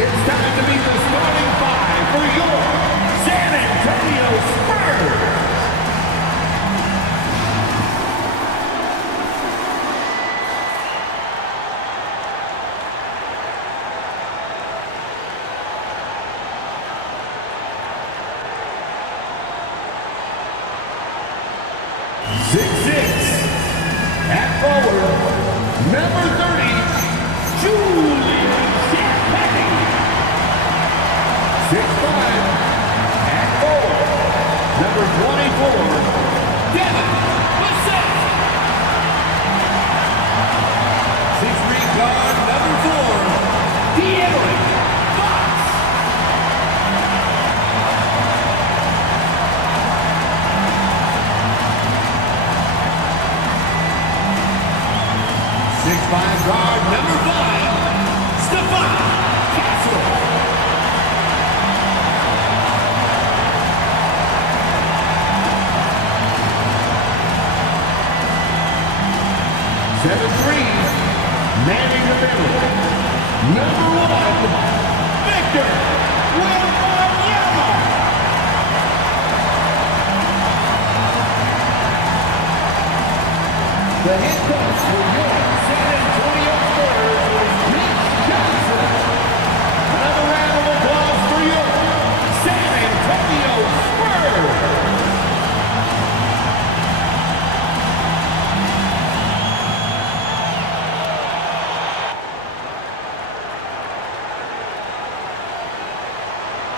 It's time to meet the starting five for your San Antonio Spurs. 6'6", at forward, number 30, Julian Champagny. 6'5", at forward, number 24, Devin Vassell. 6'3", guard, number 4, De'Aaron Fox. 6'5", guard, number 5, Stefan Castle. 7'3", manning the middle, number 1, Victor Wembanyama. The head coach for your San Antonio Spurs is Mitch Johnson. Another round of applause for your San Antonio Spurs.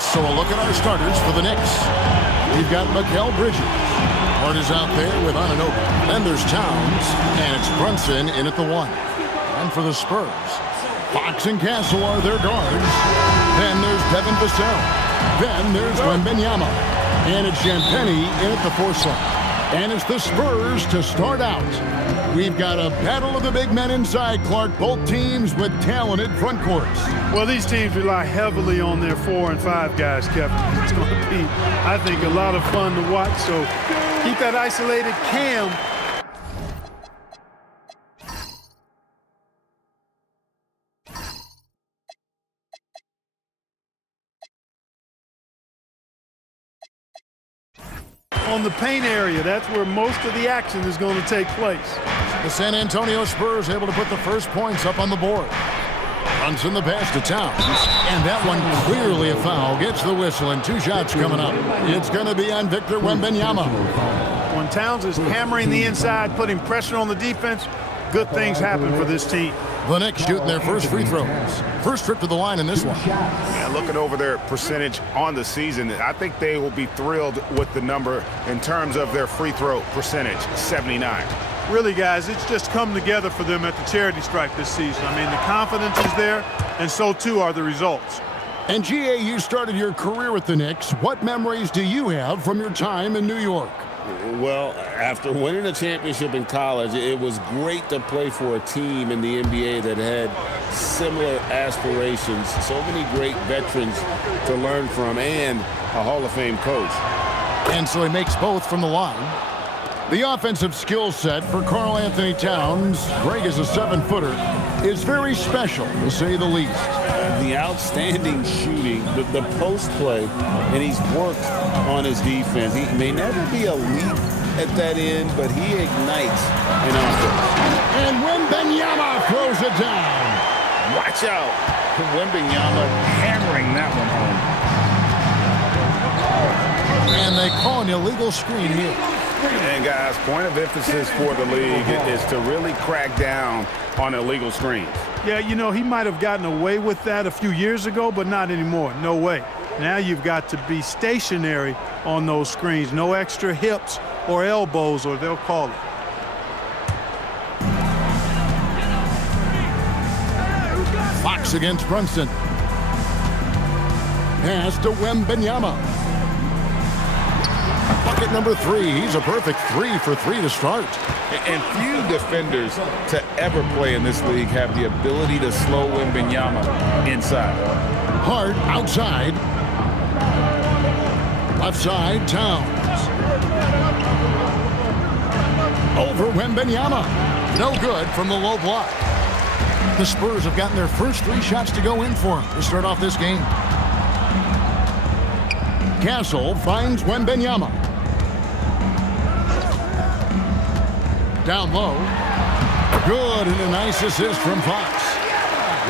So a look at our starters for the Knicks. We've got Mikal Bridges. Hart is out there with Anunoby. Then there's Towns, and it's Brunson in at the 1. And for the Spurs, Fox and Castle are their guards. Then there's Devin Vassell. Then there's Wembanyama. And it's Champagny in at the 4 slot. And it's the Spurs to start out. We've got a battle of the big men inside, Clark. Both teams with talented front courts. Well, these teams rely heavily on their 4 and 5 guys, Kevin. It's going to be, I think, a lot of fun to watch. So keep that isolated Cam. On the paint area, that's where most of the action is going to take place. The San Antonio Spurs able to put the first points up on the board. Brunson the pass to Towns, and that one clearly a foul. Gets the whistle, and 2 shots coming up. It's going to be on Victor Wembanyama. When Towns is hammering the inside, putting pressure on the defense, good things happen for this team. The Knicks shooting their first free throws. First trip to the line in this one. Yeah, looking over their percentage on the season, I think they will be thrilled with the number in terms of their free throw percentage, 79. Really, guys, it's just come together for them at the charity stripe this season. I mean, the confidence is there, and so too are the results. And GA, you started your career with the Knicks. What memories do you have from your time in New York? Well, after winning a championship in college, it was great to play for a team in the NBA that had similar aspirations. So many great veterans to learn from, and a Hall of Fame coach. And so he makes both from the line. The offensive skill set for Karl Anthony Towns, Greg is a 7-footer, is very special, to say the least. The outstanding shooting, the post play, and he's worked on his defense. He may never be elite at that end, but he ignites an offense. And Wembanyama throws it down. Watch out. Wembanyama hammering that one home. And they call an illegal screen here. And guys, point of emphasis for the league is to really crack down on illegal screens. Yeah, you know, he might have gotten away with that a few years ago, but not anymore. No way. Now you've got to be stationary on those screens. No extra hips or elbows, or they'll call it. Fox against Brunson. Pass to Wembanyama. Bucket number 3. He's a perfect 3 for 3 to start. And few defenders to ever play in this league have the ability to slow Wembanyama inside. Hart outside. Left side, Towns. Over Wembanyama. No good from the low block. The Spurs have gotten their first 3 shots to go in for them to start off this game. Castle finds Wembanyama. Down low. Good, and a nice assist from Fox.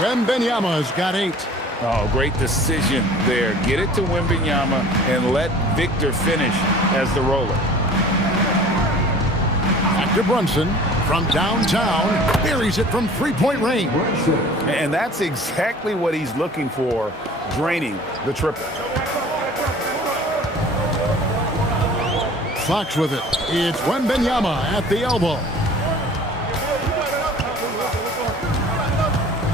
Wembanyama's got 8. Oh, great decision there. Get it to Wembanyama and let Victor finish as the roller. Back to Brunson from downtown. Buries it from 3-point range. And that's exactly what he's looking for, draining the triple. Fox with it. It's Wembanyama at the elbow.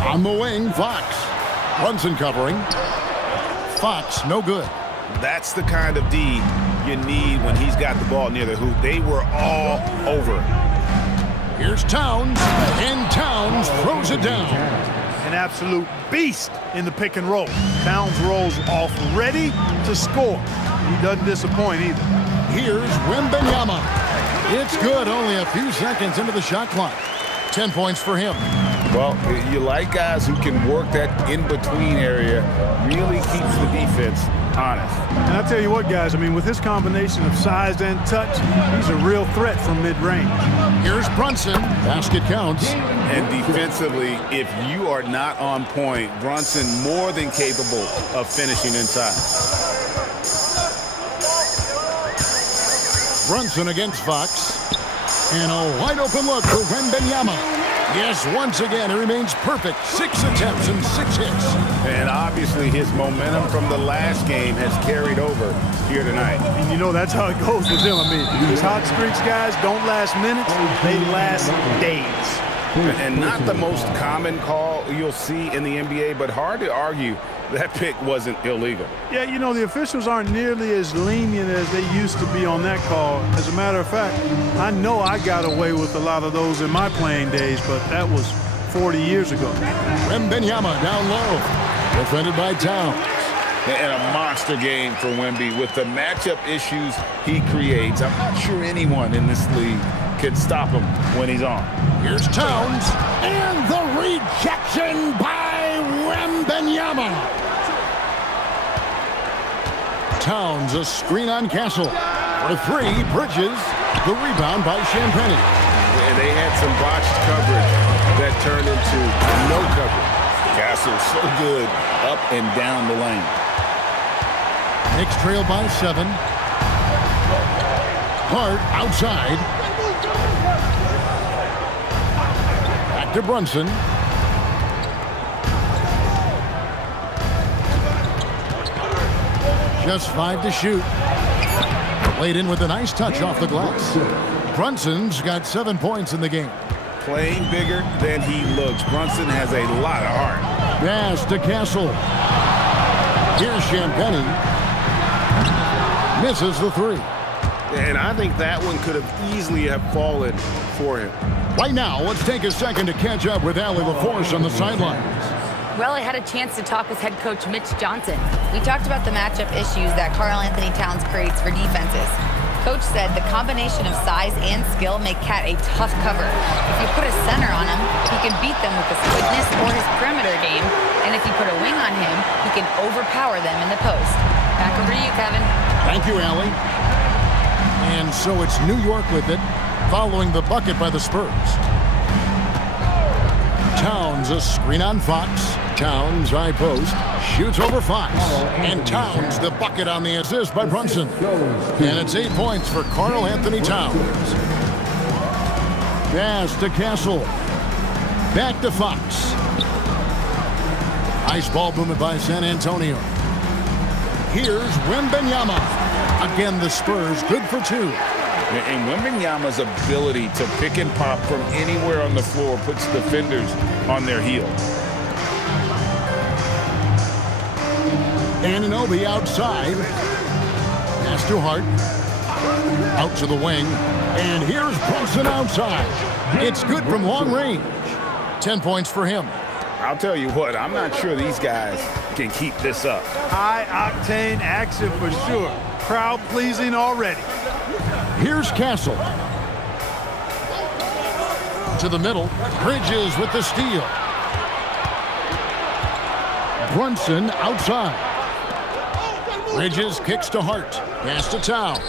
On the wing, Fox. Brunson covering. Fox, no good. That's the kind of D you need when he's got the ball near the hoop. They were all over. Here's Towns, and Towns throws it down. An absolute beast in the pick and roll. Towns rolls off ready to score. He doesn't disappoint either. Here's Wembanyama. It's good, only a few seconds into the shot clock. 10 points for him. Well, you like guys who can work that in-between area, really keeps the defense honest. And I'll tell you what, guys, I mean, with his combination of size and touch, he's a real threat from mid-range. Here's Brunson. Basket counts. And defensively, if you are not on point, Brunson more than capable of finishing inside. Brunson against Fox. And a wide-open look for Wembanyama. Yes, once again, he remains perfect. 6 attempts and 6 hits. And obviously his momentum from the last game has carried over here tonight. And you know that's how it goes with him. I mean, these hot streaks, guys, don't last minutes. They last days. And not the most common call you'll see in the NBA, but hard to argue that pick wasn't illegal. Yeah, you know, the officials aren't nearly as lenient as they used to be on that call. As a matter of fact, I know I got away with a lot of those in my playing days, but that was 40 years ago. Wembanyama down low. Defended by Towns. And a monster game for Wemby with the matchup issues he creates. I'm not sure anyone in this league can stop him when he's on. Here's Towns. And the rejection by Wembanyama. Towns, a screen on Castle. For 3, Bridges. The rebound by Champagnie. And they had some botched coverage that turned into no coverage. Castle so good up and down the lane. Knicks trail by 7. Hart outside. Back to Brunson. Just 5 to shoot. Laid in with a nice touch off the glass. Brunson's got 7 points in the game. Playing bigger than he looks. Brunson has a lot of heart. Pass to Castle. Here's Champagnie. Misses the 3. And I think that one could have easily have fallen for him. Right now, let's take a second to catch up with Allie LaForce on the sidelines. Well, I had a chance to talk with head coach Mitch Johnson. We talked about the matchup issues that Karl Anthony Towns creates for defenses. Coach said the combination of size and skill make Cat a tough cover. If you put a center on him, he can beat them with his quickness or his perimeter game. And if you put a wing on him, he can overpower them in the post. Back over to you, Kevin. Thank you, Allie. And so it's New York with it, following the bucket by the Spurs. Towns, a screen on Fox. Towns, high post, shoots over Fox. And Towns, the bucket on the assist by Brunson. And it's 8 points for Karl Anthony Towns. Pass to Castle. Back to Fox. Ice ball movement by San Antonio. Here's Wembanyama. Again, the Spurs good for 2. And Wembanyama's ability to pick and pop from anywhere on the floor puts defenders on their heels. Anunoby outside. Pass to Hart. Out to the wing. And here's Brunson outside. It's good from long range. 10 points for him. I'll tell you what, I'm not sure these guys can keep this up. High-octane action for sure. Crowd-pleasing already. Here's Castle. To the middle. Bridges with the steal. Brunson outside. Bridges kicks to Hart. Pass to Towns.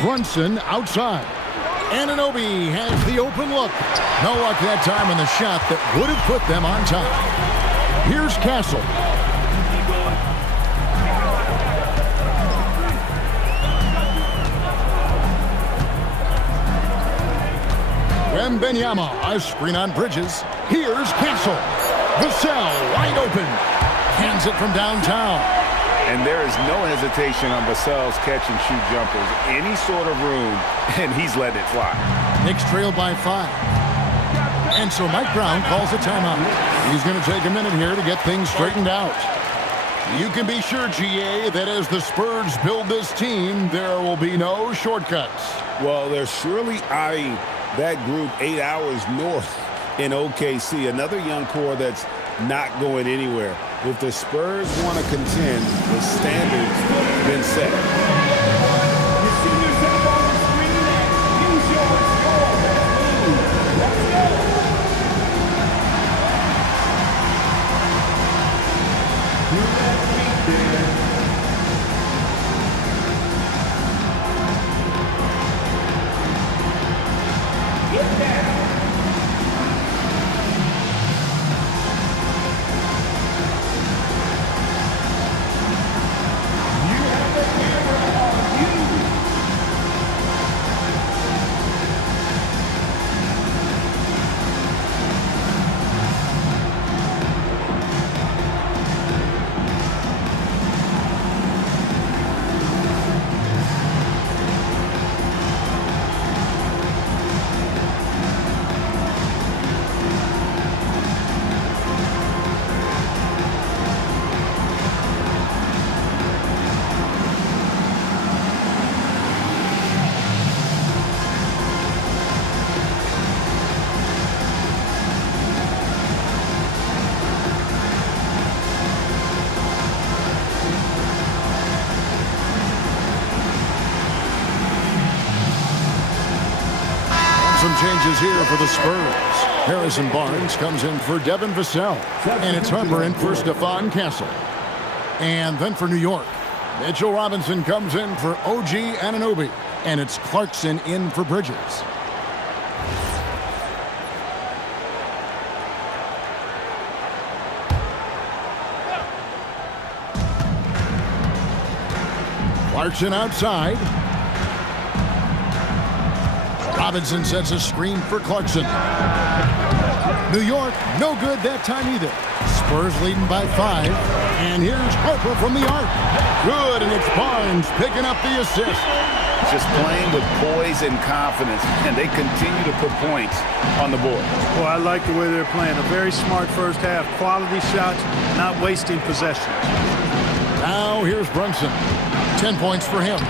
Brunson outside. Anunoby has the open look. No luck that time on the shot that would have put them on top. Here's Castle. Wembanyama, a screen on Bridges. Here's Castle. Vassell wide open. Hands it from downtown. And there is no hesitation on Vassell's catch-and-shoot jumpers. Any sort of room, and he's letting it fly. Knicks trailed by 5. And so Mike Brown calls a timeout. He's going to take a minute here to get things straightened out. You can be sure, GA, that as the Spurs build this team, there will be no shortcuts. Well, they're surely eyeing that group 8 hours north in OKC. Another young core that's not going anywhere. If the Spurs want to contend, the standard's been set. You see yourself on the screen and you show us your move. Let's go. Do that feet there. Get down. Some changes here for the Spurs. Harrison Barnes comes in for Devin Vassell. And it's Harper in for Stephon Castle. And then for New York, Mitchell Robinson comes in for OG Anunoby. And it's Clarkson in for Bridges. Clarkson outside. Robinson sets a screen for Clarkson. New York, no good that time either. Spurs leading by 5. And here's Harper from the arc. Good, and it's Barnes picking up the assist. Just playing with poise and confidence, and they continue to put points on the board. Well, I like the way they're playing. A very smart first half. Quality shots, not wasting possession. Now here's Brunson. 10 points for him.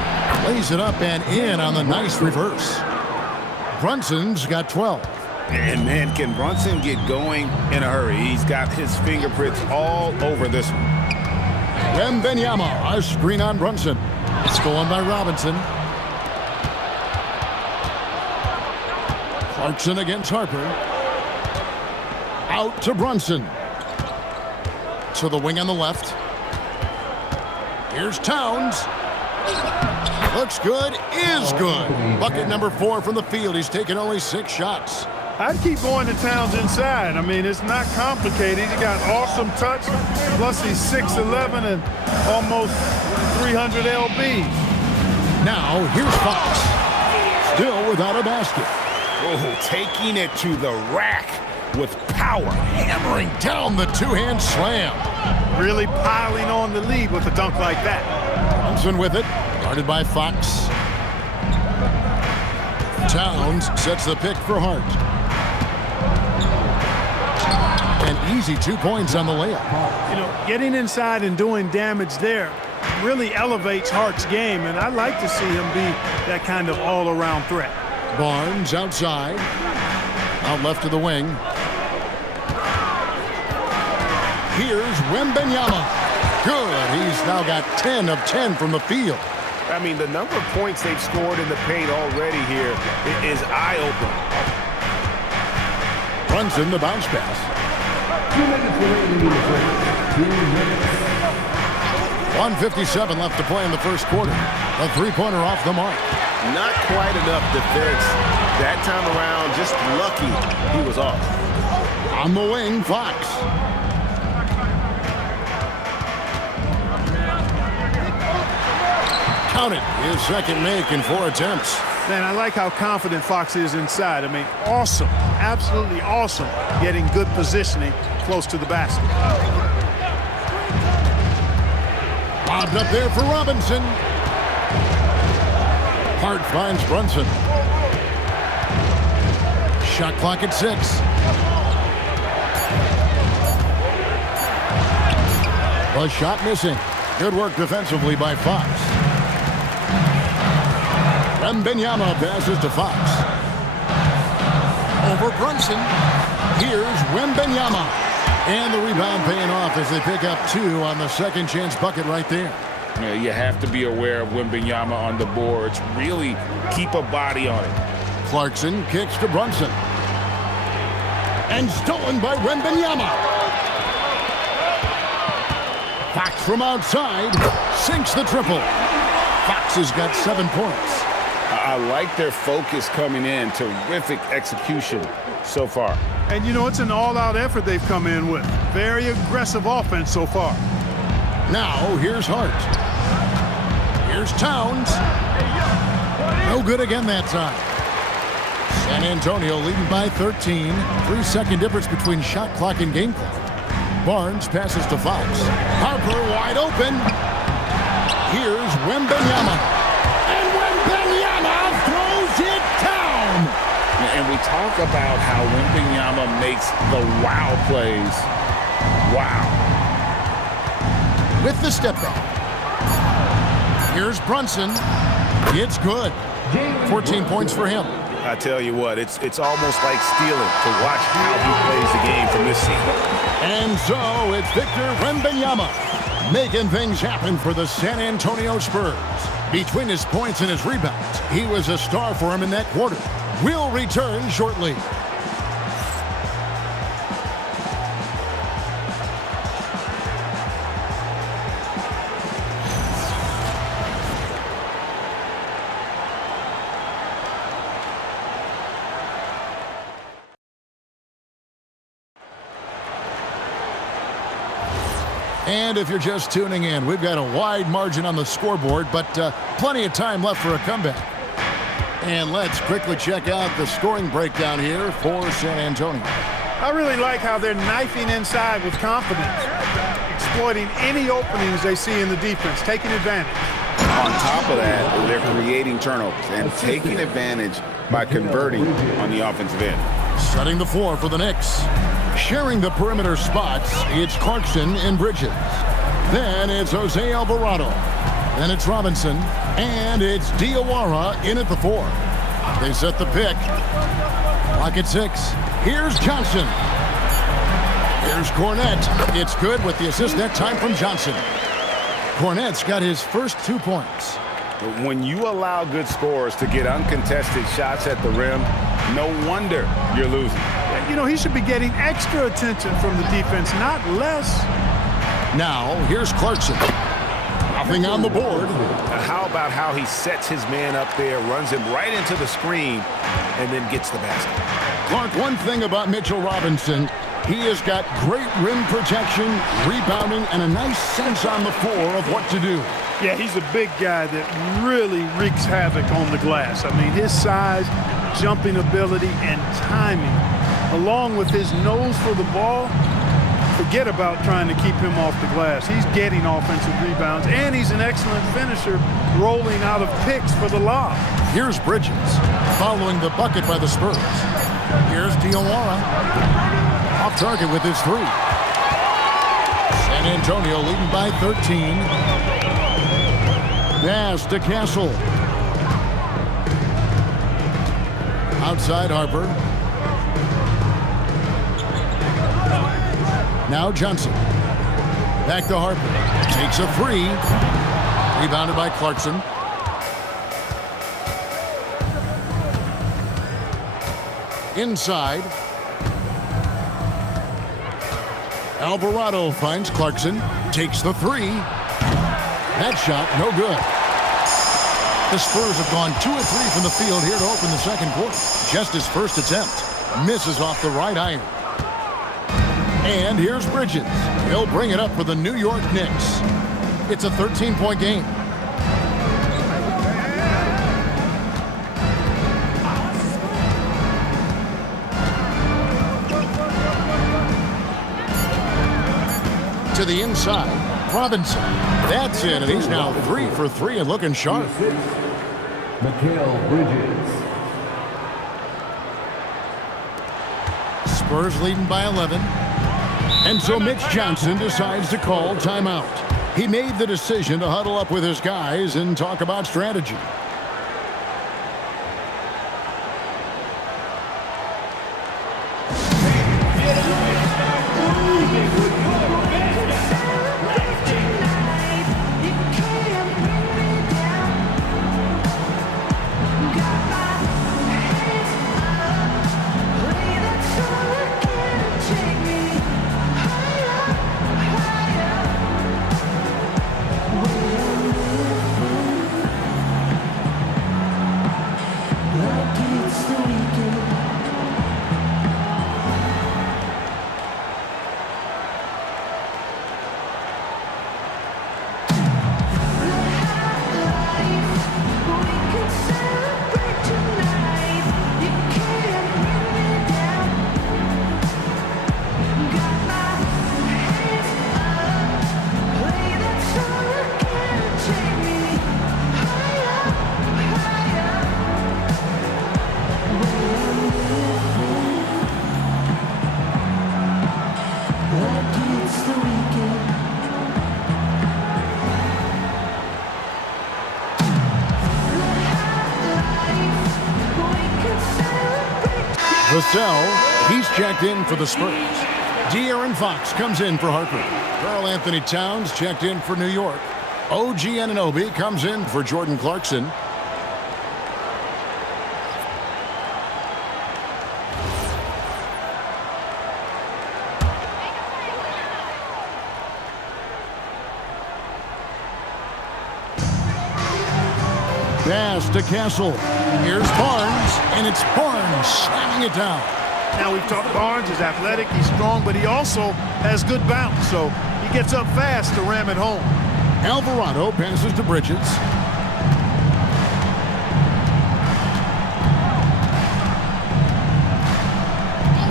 Lays it up and in on the nice reverse. Brunson's got 12. And man, can Brunson get going in a hurry? He's got his fingerprints all over this one. Wembanyama, a screen on Brunson. Stolen by Robinson. Clarkson against Harper. Out to Brunson. To the wing on the left. Here's Towns. Looks good, is good. Bucket number 4 from the field. He's taken only 6 shots. I'd keep going to Towns inside. I mean, it's not complicated. He got awesome touch. Plus, he's 6'11" and almost 300 lbs. Now, here's Fox. Still without a basket. Oh, taking it to the rack with power. Hammering down the two-hand slam. Really piling on the lead with a dunk like that. Thompson with it. Guarded by Fox. Towns sets the pick for Hart. An easy 2 points on the layup. You know, getting inside and doing damage there really elevates Hart's game, and I like to see him be that kind of all-around threat. Barnes outside. Out left of the wing. Here's Wembanyama. Good. He's now got 10 of 10 from the field. I mean, the number of points they've scored in the paint already here is eye-opening. Brunson, the bounce pass. 2 minutes remaining in the first. 2 minutes. 1:57 left to play in the first quarter. A three-pointer off the mark. Not quite enough defense. That time around, just lucky he was off. On the wing, Fox. Counted. His second make in 4 attempts. Man, I like how confident Fox is inside. I mean, awesome. Absolutely awesome. Getting good positioning close to the basket. Lobbed up there for Robinson. Hart finds Brunson. Shot clock at 6. A shot missing. Good work defensively by Fox. Wembanyama passes to Fox. Over Brunson. Here's Wembanyama. And the rebound paying off as they pick up 2 on the second chance bucket right there. Yeah, you have to be aware of Wembanyama on the boards. Really keep a body on it. Clarkson kicks to Brunson. And stolen by Wembanyama. Fox from outside sinks the triple. Fox has got 7 points. I like their focus coming in. Terrific execution so far. And, you know, it's an all-out effort they've come in with. Very aggressive offense so far. Now, here's Hart. Here's Towns. No good again that time. San Antonio leading by 13. 3-second difference between shot clock and game clock. Barnes passes to Fox. Harper wide open. Here's Wembanyama. And Wembanyama throws it down. And we talk about how Wembanyama makes the wow plays. Wow. With the step back. Here's Brunson. It's good. 14 points for him. I tell you what, it's almost like stealing to watch how he plays the game from this seat. And so it's Victor Wembanyama making things happen for the San Antonio Spurs. Between his points and his rebounds, he was a star for him in that quarter. We'll return shortly. And if you're just tuning in, we've got a wide margin on the scoreboard, but plenty of time left for a comeback. And let's quickly check out the scoring breakdown here for San Antonio. I really like how they're knifing inside with confidence, exploiting any openings they see in the defense, taking advantage. On top of that, they're creating turnovers and taking advantage by converting on the offensive end. Setting the floor for the Knicks. Sharing the perimeter spots, it's Clarkson and Bridges. Then it's Jose Alvarado. Then it's Robinson. And it's Diawara in at the 4. They set the pick. Clock at 6. Here's Johnson. Here's Cornette. It's good with the assist that time from Johnson. Cornette's got his first 2 points. When you allow good scorers to get uncontested shots at the rim, no wonder you're losing. You know, he should be getting extra attention from the defense, not less. Now, here's Clarkson. Nothing on the board. How about how he sets his man up there, runs him right into the screen, and then gets the basket? Clark, one thing about Mitchell Robinson, he has got great rim protection, rebounding, and a nice sense on the floor of what to do. Yeah, he's a big guy that really wreaks havoc on the glass. I mean, his size, jumping ability, and timing, along with his nose for the ball, forget about trying to keep him off the glass. He's getting offensive rebounds, and he's an excellent finisher, rolling out of picks for the lob. Here's Bridges, following the bucket by the Spurs. Here's Diawara, off target with his 3. San Antonio leading by 13. Pass to Castle. Outside Harper. Now Johnson. Back to Harper. Takes a 3. Rebounded by Clarkson. Inside. Alvarado finds Clarkson, takes the three. That shot, no good. The Spurs have gone 2 of 3 from the field here to open the second quarter. Just his first attempt. Misses off the right iron. And here's Bridges. He'll bring it up for the New York Knicks. It's a 13-point game. To the inside, Robinson. That's in, and he's now 3 for 3 and looking sharp. Mikal Bridges. Spurs leading by 11. And so Mitch Johnson decides to call timeout. He made the decision to huddle up with his guys and talk about strategy. Vassell, he's checked in for the Spurs. De'Aaron Fox comes in for Harper. Karl Anthony Towns checked in for New York. OG Anunoby comes in for Jordan Clarkson. Pass to Castle. Here's Barnes, and it's Barnes slamming it down. Now we've talked Barnes is athletic, he's strong, but he also has good bounce, so he gets up fast to ram it home. Alvarado passes to Bridges.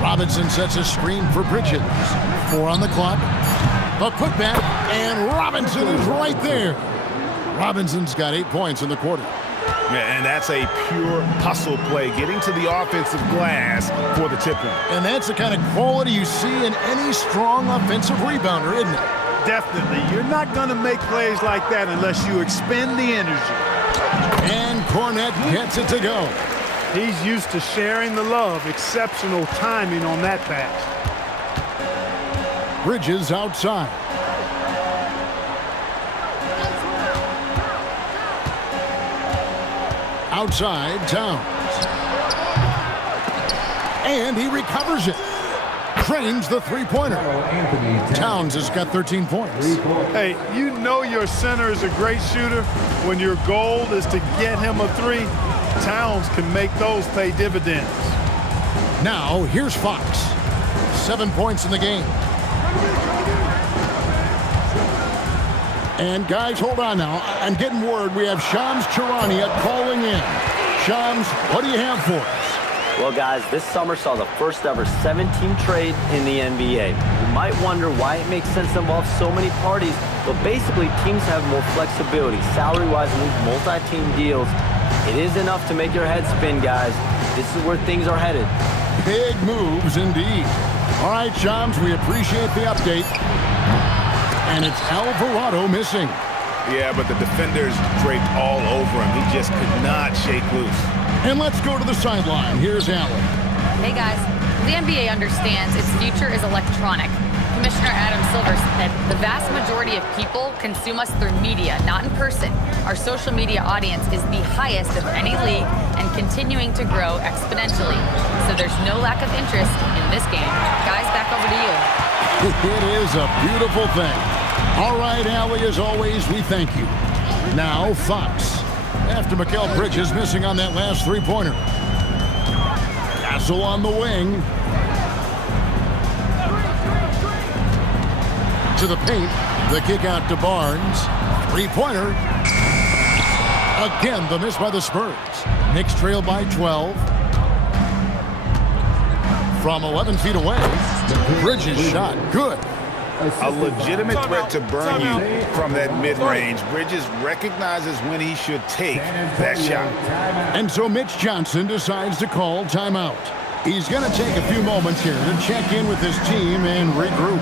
Robinson sets a screen for Bridges. 4 on the clock. A putback, and Robinson is right there. Robinson's got 8 points in the quarter. Yeah, and that's a pure hustle play, getting to the offensive glass for the tip-in. And that's the kind of quality you see in any strong offensive rebounder, isn't it? Definitely. You're not going to make plays like that unless you expend the energy. And Cornette gets it to go. He's used to sharing the love. Exceptional timing on that pass. Bridges outside. Outside, Towns. And he recovers it. Cranes the three-pointer. Towns has got 13 points. Hey, you know your center is a great shooter when your goal is to get him a three. Towns can make those pay dividends. Now, here's Fox. 7 points in the game. And guys, hold on now. I'm getting word we have Shams Charania calling in. Shams, what do you have for us? Well, guys, this summer saw the first ever 7-team trade in the NBA. You might wonder why it makes sense to involve so many parties, but basically teams have more flexibility, salary-wise, and these multi-team deals. It is enough to make your head spin, guys. This is where things are headed. Big moves indeed. All right, Shams, we appreciate the update. And it's Alvarado missing. Yeah, but the defenders draped all over him. He just could not shake loose. And let's go to the sideline. Here's Allen. Hey guys, the NBA understands its future is electronic. Commissioner Adam Silver said the vast majority of people consume us through media, not in person. Our social media audience is the highest of any league and continuing to grow exponentially. So there's no lack of interest in this game. Guys, back over to you. It is a beautiful thing. All right, Allie, as always, we thank you. Now, Fox. After Mikal Bridges missing on that last three-pointer. Castle on the wing. To the paint. The kick out to Barnes. Three-pointer. Again, the miss by the Spurs. Knicks trail by 12. From 11 feet away. Bridges shot. Good. A legitimate threat to burn you from that mid-range. Bridges recognizes when he should take that shot. And so Mitch Johnson decides to call timeout. He's going to take a few moments here to check in with his team and regroup.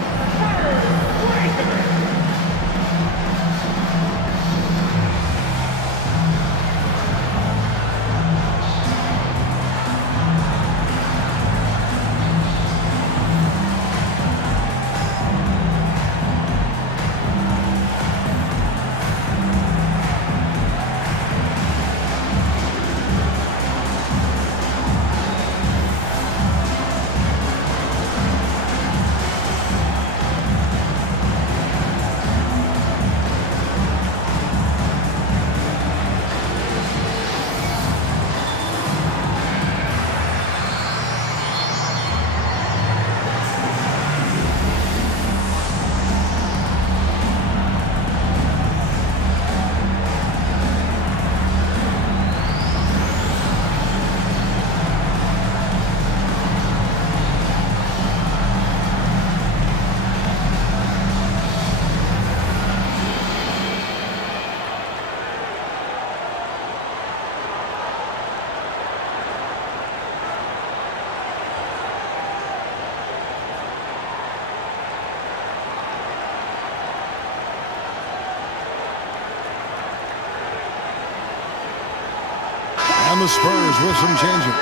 And the Spurs with some changes.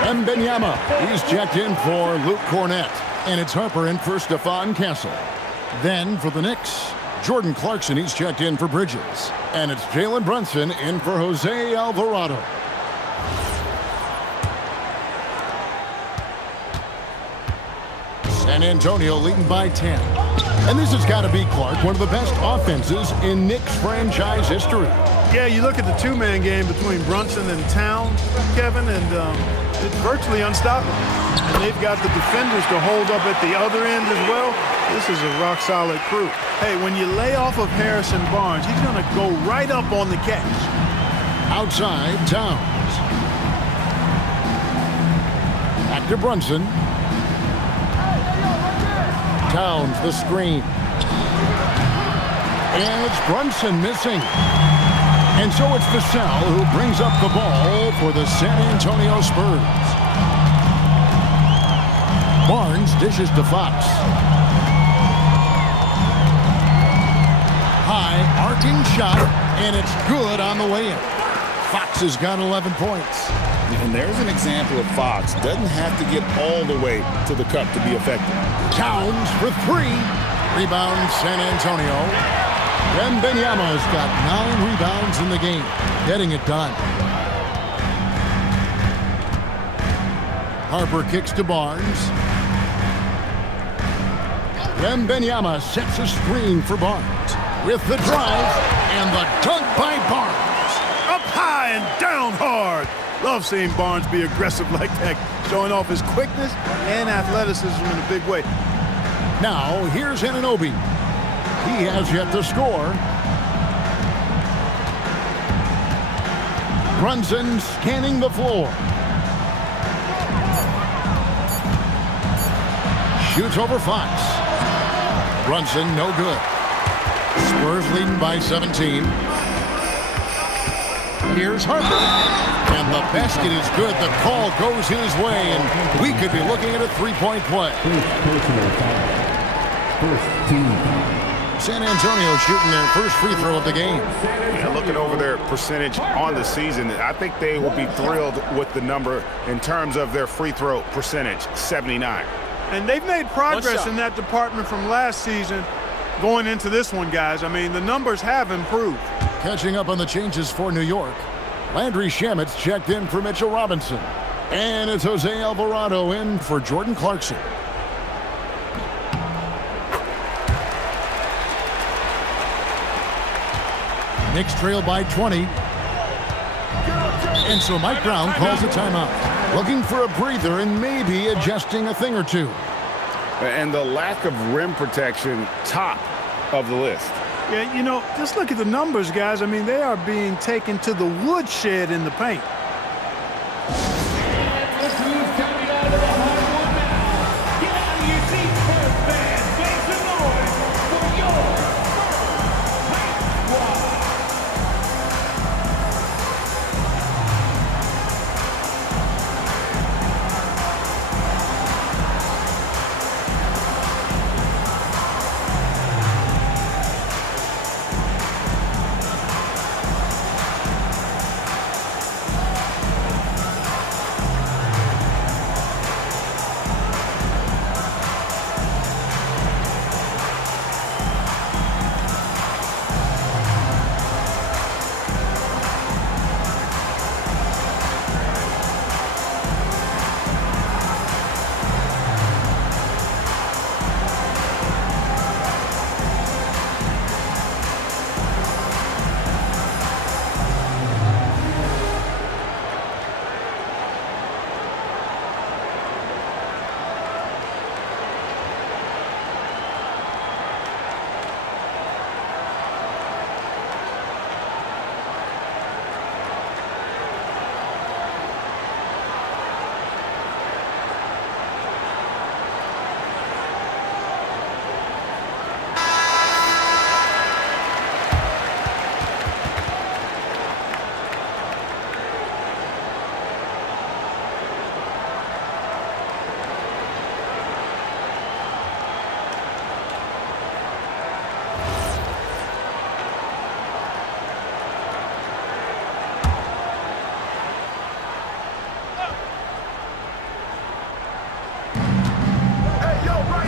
Wembanyama, he's checked in for Luke Cornett. And it's Harper in for Stephon Castle. Then for the Knicks, Jordan Clarkson, he's checked in for Bridges. And it's Jalen Brunson in for Jose Alvarado. San Antonio leading by 10. And this has got to be, Clark, one of the best offenses in Knicks franchise history. Yeah, you look at the two-man game between Brunson and Towns, Kevin, and it's virtually unstoppable. And they've got the defenders to hold up at the other end as well. This is a rock-solid crew. Hey, when you lay off of Harrison Barnes, he's going to go right up on the catch. Outside, Towns. Back to Brunson. Towns, the screen. And it's Brunson missing. And so it's Vassell who brings up the ball for the San Antonio Spurs. Barnes dishes to Fox. High arcing shot, and it's good on the way in. Fox has got 11 points. And there's an example of Fox. Doesn't have to get all the way to the cup to be effective. Towns for three. Rebound San Antonio. Wembanyama's got 9 rebounds in the game, getting it done. Harper kicks to Barnes. Wembanyama sets a screen for Barnes. With the drive and the dunk by Barnes. Up high and down hard. Love seeing Barnes be aggressive like that, showing off his quickness and athleticism in a big way. Now, here's Anunoby. He has yet to score. Brunson scanning the floor. Shoots over Fox. Brunson, no good. Spurs leading by 17. Here's Harper. And the basket is good. The call goes his way, and we could be looking at a three-point play. First team. San Antonio shooting their first free throw of the game. Yeah, looking over their percentage on the season, I think they will be thrilled with the number in terms of their free throw percentage, 79. And they've made progress in that department from last season going into this one, guys. I mean, the numbers have improved. Catching up on the changes for New York, Landry Shamet's checked in for Mitchell Robinson. And it's Jose Alvarado in for Jordan Clarkson. Knicks trail by 20. And so Mike Brown calls a timeout. Looking for a breather and maybe adjusting a thing or two. And the lack of rim protection, top of the list. Yeah, you know, just look at the numbers, guys. I mean, they are being taken to the woodshed in the paint. Look who's coming out of the hardwood now. Get out of your seats, Spurs fans. Make some noise for your Spurs Hype Squad.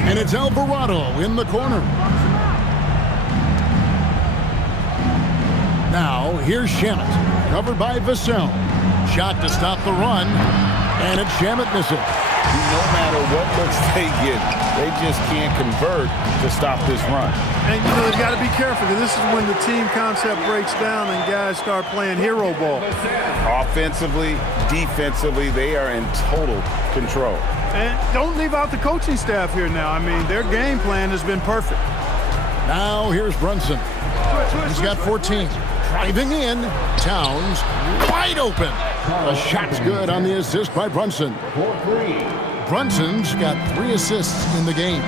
And it's Alvarado in the corner. Now, here's Shamet. Covered by Vassell. Shot to stop the run. And it's Shamet missing. No matter what looks they get, they just can't convert to stop this run. And, you know, they've got to be careful because this is when the team concept breaks down and guys start playing hero ball. Offensively, defensively, they are in total control. And don't leave out the coaching staff here now. I mean, their game plan has been perfect. Now here's Brunson. He's got 14. Driving in. Towns wide open. A shot's good on the assist by Brunson. Brunson's got 3 assists in the game.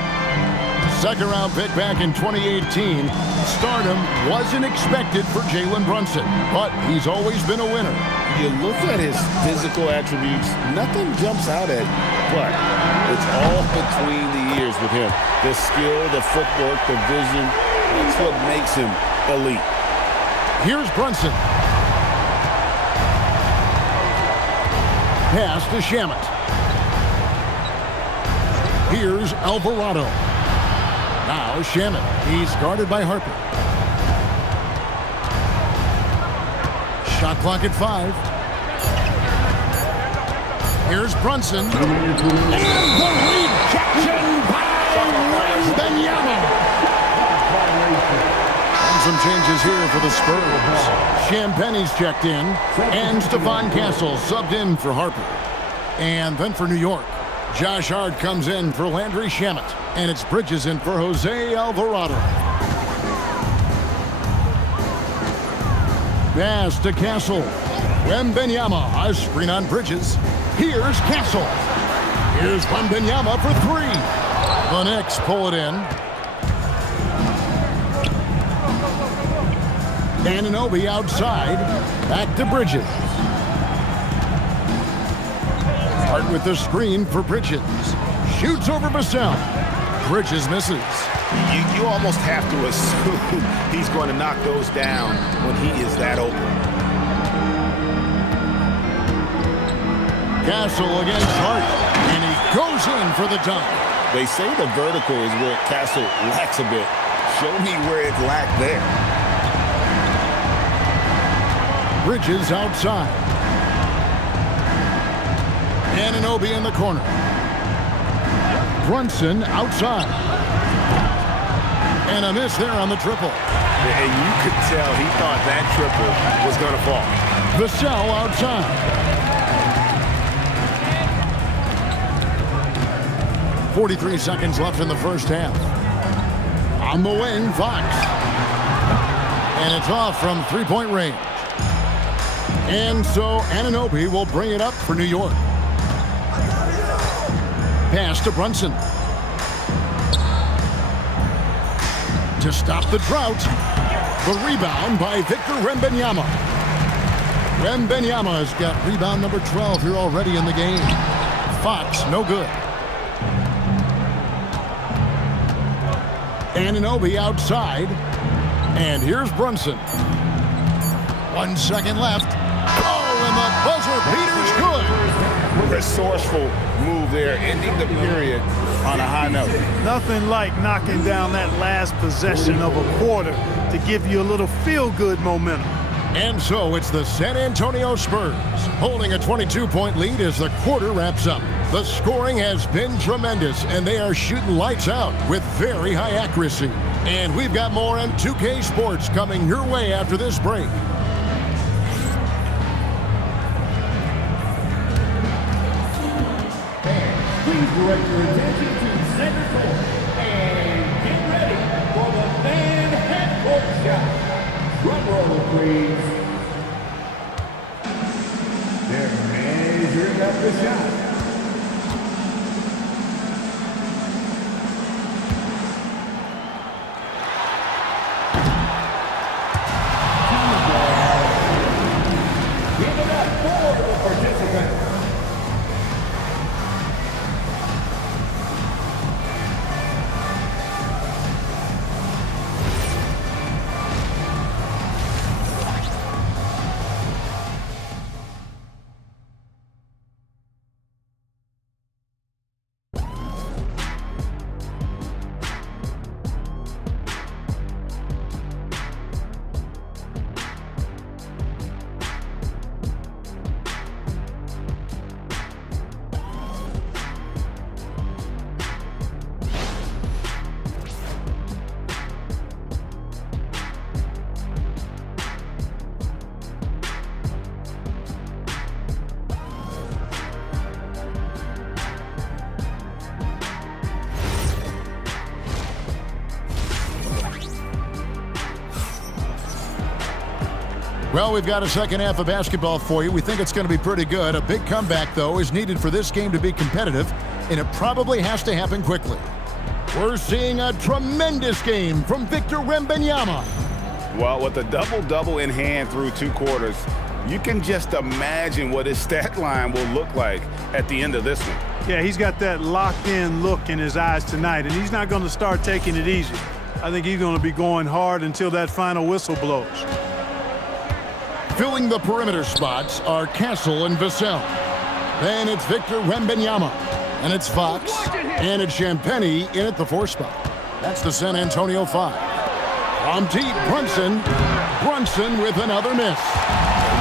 Second round pick back in 2018. Stardom wasn't expected for Jalen Brunson, but he's always been a winner. You look at his physical attributes, nothing jumps out at you, but it's all between the ears with him. The skill, the footwork, the vision, that's what makes him elite. Here's Brunson. Pass to Shamet. Here's Alvarado. Now Shamet. He's guarded by Harper. Shot clock at 5. Here's Brunson. And the rejection by Benyama. Some changes here for the Spurs. Champagne's checked in, and Stephon Castle subbed in for Harper. And then for New York, Josh Hart comes in for Landry Shamet, and it's Bridges in for Jose Alvarado. Pass to Castle. Wembanyama, a screen on Bridges. Here's Castle. Here's Wembanyama for 3. The Knicks pull it in. Anunoby outside. Back to Bridges. Hart with the screen for Bridges. Shoots over Vassell. Bridges misses. You almost have to assume he's going to knock those down when he is that open. Castle against Hart. And he goes in for the dunk. They say the vertical is where Castle lacks a bit. Show me where it lacked there. Bridges outside. Anunoby in the corner. Brunson outside. And a miss there on the triple. And you could tell he thought that triple was going to fall. Vassell outside. 43 seconds left in the first half. On the wing, Fox. And it's off from three-point range. And so Anunoby will bring it up for New York. Pass to Brunson. To stop the drought. The rebound by Victor Wembanyama. Wembanyama has got rebound number 12 here already in the game. Fox, no good. Anunoby outside. And here's Brunson. 1 second left. Oh, and the buzzer beater's good. Resourceful move there, ending the period on a high note. Nothing like knocking down that last possession of a quarter to give you a little feel-good momentum. And so it's the San Antonio Spurs holding a 22-point lead as the quarter wraps up. The scoring has been tremendous, and they are shooting lights out with very high accuracy. And we've got more on 2K Sports coming your way after this break. Please direct your attention to center court and get ready for the fan half-court shot. Drum roll, please. They're measuring up the shot. Give it up for the participants. Well, we've got a second half of basketball for you. We think it's going to be pretty good. A big comeback, though, is needed for this game to be competitive, and it probably has to happen quickly. We're seeing a tremendous game from Victor Wembanyama. Well, with a double-double in hand through 2 quarters, you can just imagine what his stat line will look like at the end of this one. Yeah, he's got that locked-in look in his eyes tonight, and he's not going to start taking it easy. I think he's going to be going hard until that final whistle blows. Filling the perimeter spots are Castle and Vassell. Then it's Victor Wembanyama. And it's Fox. And it's Champagnie in at the 4 spot. That's the San Antonio 5. From deep, Brunson. Brunson with another miss.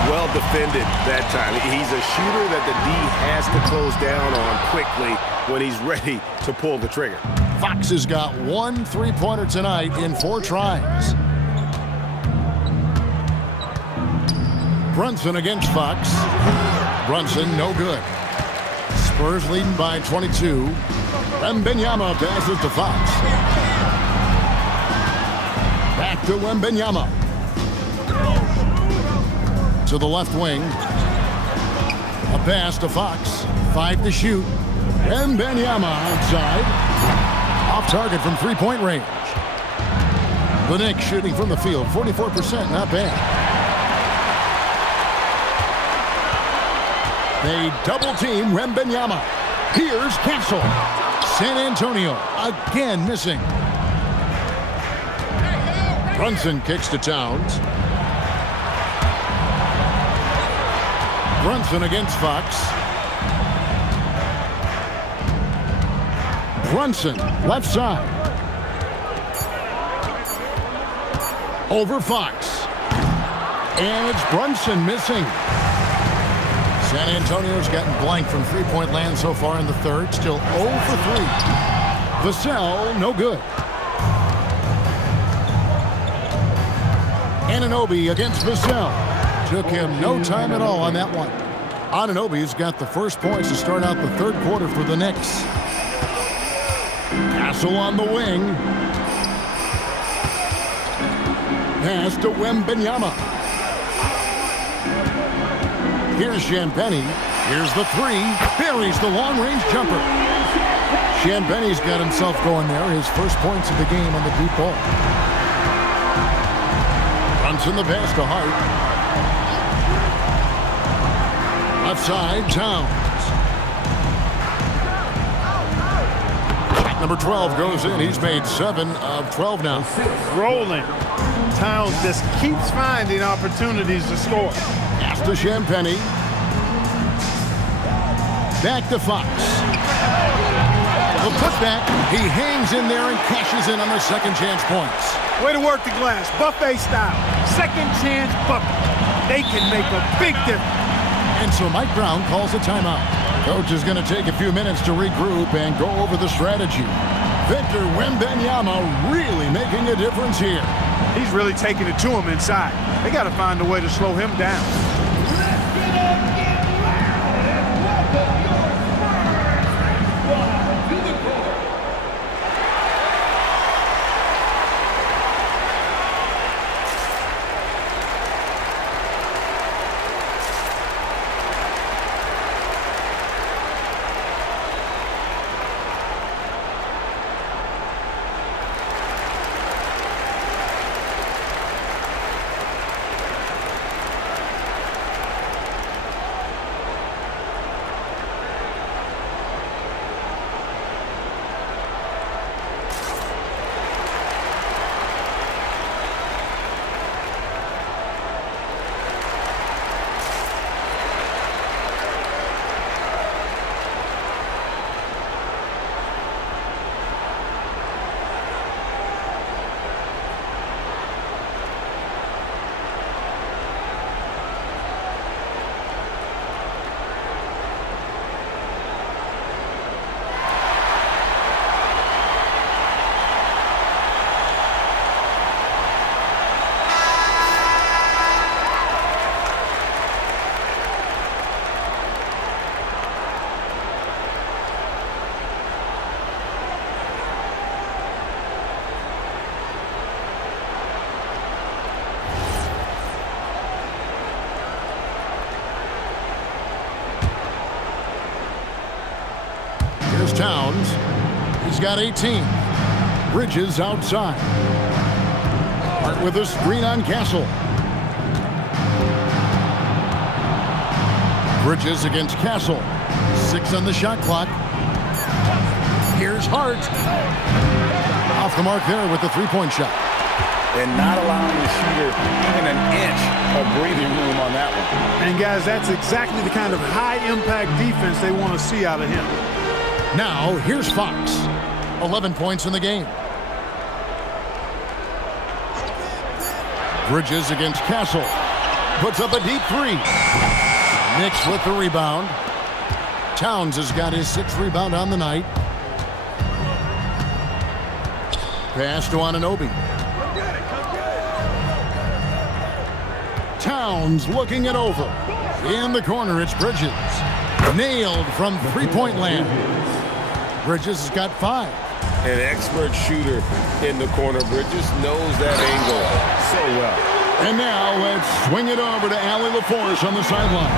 Well defended that time. He's a shooter that the D has to close down on quickly when he's ready to pull the trigger. Fox has got 1 3-pointer tonight in 4 tries. Brunson against Fox. Brunson, no good. Spurs leading by 22. Wembanyama passes to Fox. Back to Wembanyama. To the left wing. A pass to Fox. 5 to shoot. Wembanyama outside. Off target from 3-point range. The Knicks shooting from the field. 44%, not bad. They double-team Wembanyama. Here's Castle. San Antonio again missing. Brunson kicks to Towns. Brunson against Fox. Brunson, left side. Over Fox. And it's Brunson missing. San Antonio's gotten blank from 3-point land so far in the third. Still 0 for 3. Vassell, no good. Anunoby against Vassell. Took him no time at all on that one. Anunoby's got the first points to start out the third quarter for the Knicks. Castle on the wing. Pass to Wembanyama. Here's Champagnie. Here's the three. Buries the long-range jumper. Champagnie's got himself going there. His first points of the game on the deep ball. Brunson the pass to Hart. Left side, Towns. Number 12 goes in. He's made 7 of 12 now. Rolling. Towns just keeps finding opportunities to score. Pass to Champagnie. Back to Fox. The putback. He hangs in there and cashes in on the second chance points. Way to work the glass. Buffet style. Second chance bucket. They can make a big difference. And so Mike Brown calls a timeout. Coach is going to take a few minutes to regroup and go over the strategy. Victor Wembanyama really making a difference here. He's really taking it to him inside. They got to find a way to slow him down. Towns. He's got 18. Bridges outside. Hart with a screen on Castle. Bridges against Castle. 6 on the shot clock. Here's Hart. Off the mark there with the three-point shot. And not allowing the shooter even an inch of breathing room on that one. And guys, that's exactly the kind of high-impact defense they want to see out of him. Now, here's Fox. 11 points in the game. Bridges against Castle. Puts up a deep three. Knicks with the rebound. Towns has got his 6th rebound on the night. Pass to Anunoby. Towns looking it over. In the corner, it's Bridges. Nailed from three-point land. Bridges has got 5. An expert shooter in the corner. Bridges knows that angle so well. And now let's swing it over to Allie LaForce on the sideline.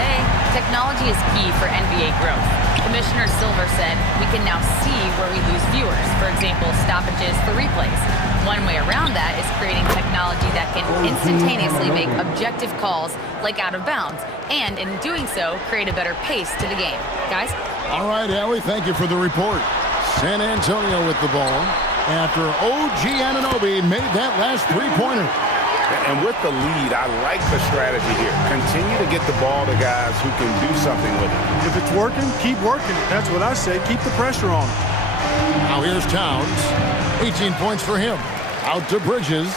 Hey, technology is key for NBA growth. Commissioner Silver said, we can now see where we lose viewers. For example, stoppages for replays. One way around that is creating technology that can instantaneously make objective calls like out of bounds, and in doing so, create a better pace to the game. Guys? All right, Allie, thank you for the report. San Antonio with the ball after OG Anunoby made that last three-pointer. And with the lead, I like the strategy here. Continue to get the ball to guys who can do something with it. If it's working, keep working it. That's what I say. Keep the pressure on him. Now here's Towns. 18 points for him. Out to Bridges.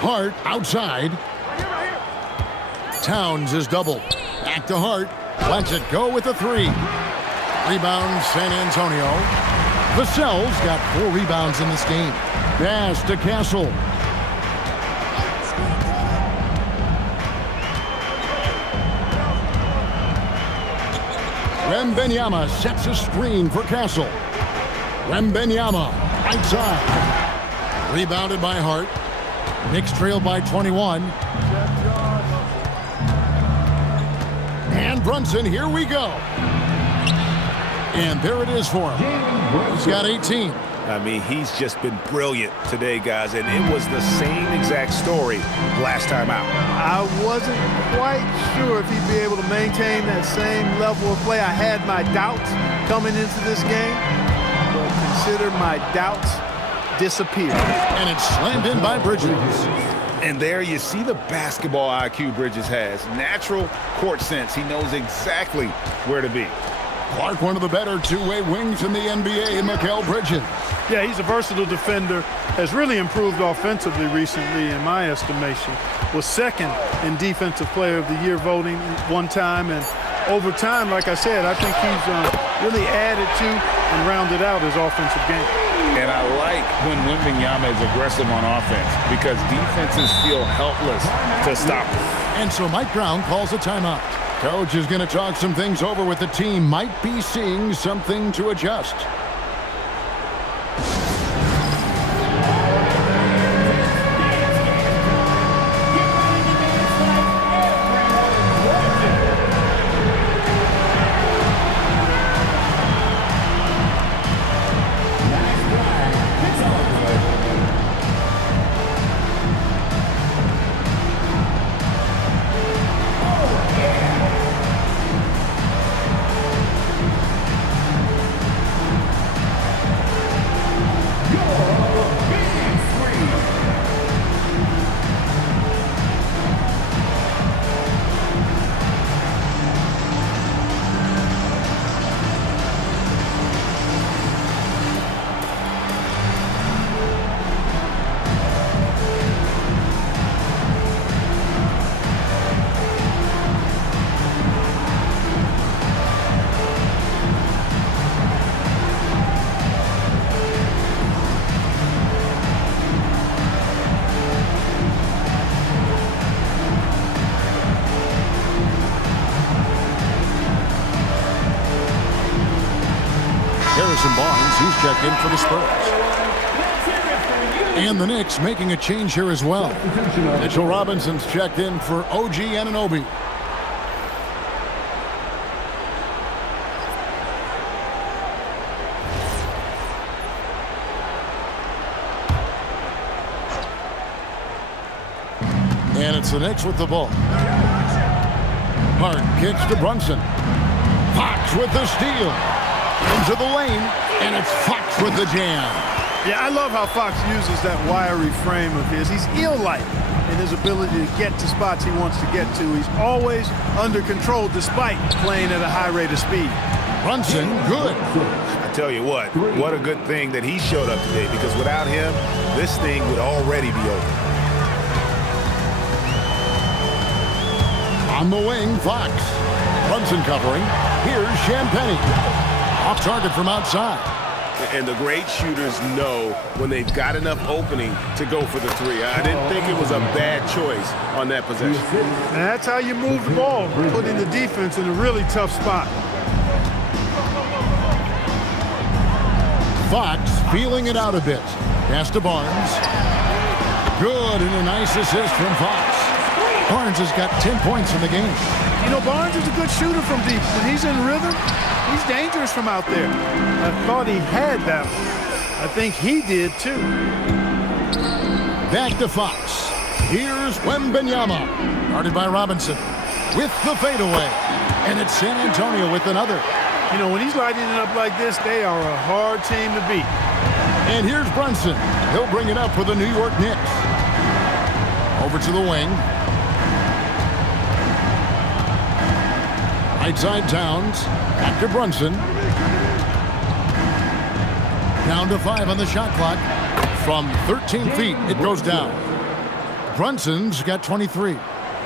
Hart outside. Towns is doubled. Back to Hart. Lets it go with a 3. Rebound San Antonio. Vassell's got 4 rebounds in this game. Pass to Castle. Wembanyama sets a screen for Castle. Wembanyama, right side. Rebounded by Hart. Knicks trail by 21. And Brunson, here we go. And there it is for him. He's got 18. I mean, he's just been brilliant today, guys, and it was the same exact story last time out. I wasn't quite sure if he'd be able to maintain that same level of play. I had my doubts coming into this game, but consider my doubts disappeared. And it's slammed in by Bridges. And there you see the basketball IQ Bridges has. Natural court sense. He knows exactly where to be. Clark, one of the better two-way wings in the NBA, Mikal Bridges. Yeah, he's a versatile defender, has really improved offensively recently in my estimation. Was second in Defensive Player of the Year voting one time, and over time, like I said, I think he's really added to and rounded out his offensive game. And I like when Wembanyama is aggressive on offense because defenses feel helpless to stop him. And so Mike Brown calls a timeout. Coach is going to talk some things over with the team. Might be seeing something to adjust. Barnes, he's checked in for the Spurs. And the Knicks making a change here as well. Mitchell Robinson's checked in for OG Anunoby. And it's the Knicks with the ball. Hart kicks to Brunson. Fox with the steal. Into the lane, and it's Fox with the jam. Yeah, I love how Fox uses that wiry frame of his. He's eel-like in his ability to get to spots he wants to get to. He's always under control despite playing at a high rate of speed. Brunson, good. I tell you what a good thing that he showed up today, because without him, this thing would already be over. On the wing, Fox. Brunson covering. Here's Champagnie. Off target from outside. And the great shooters know when they've got enough opening to go for the three. I didn't think it was a bad choice on that possession. And that's how you move the ball, putting the defense in a really tough spot. Fox feeling it out a bit. Pass to Barnes. Good, and a nice assist from Fox. Barnes has got 10 points in the game. You know, Barnes is a good shooter from deep. When he's in rhythm, he's dangerous from out there. I thought he had that one. I think he did, too. Back to Fox. Here's Wembanyama. Guarded by Robinson. With the fadeaway. And it's San Antonio with another. You know, when he's lighting it up like this, they are a hard team to beat. And here's Brunson. He'll bring it up for the New York Knicks. Over to the wing. Right side Towns. Back to Brunson. Down to 5 on the shot clock. From 13 feet, it goes down. Brunson's got 23.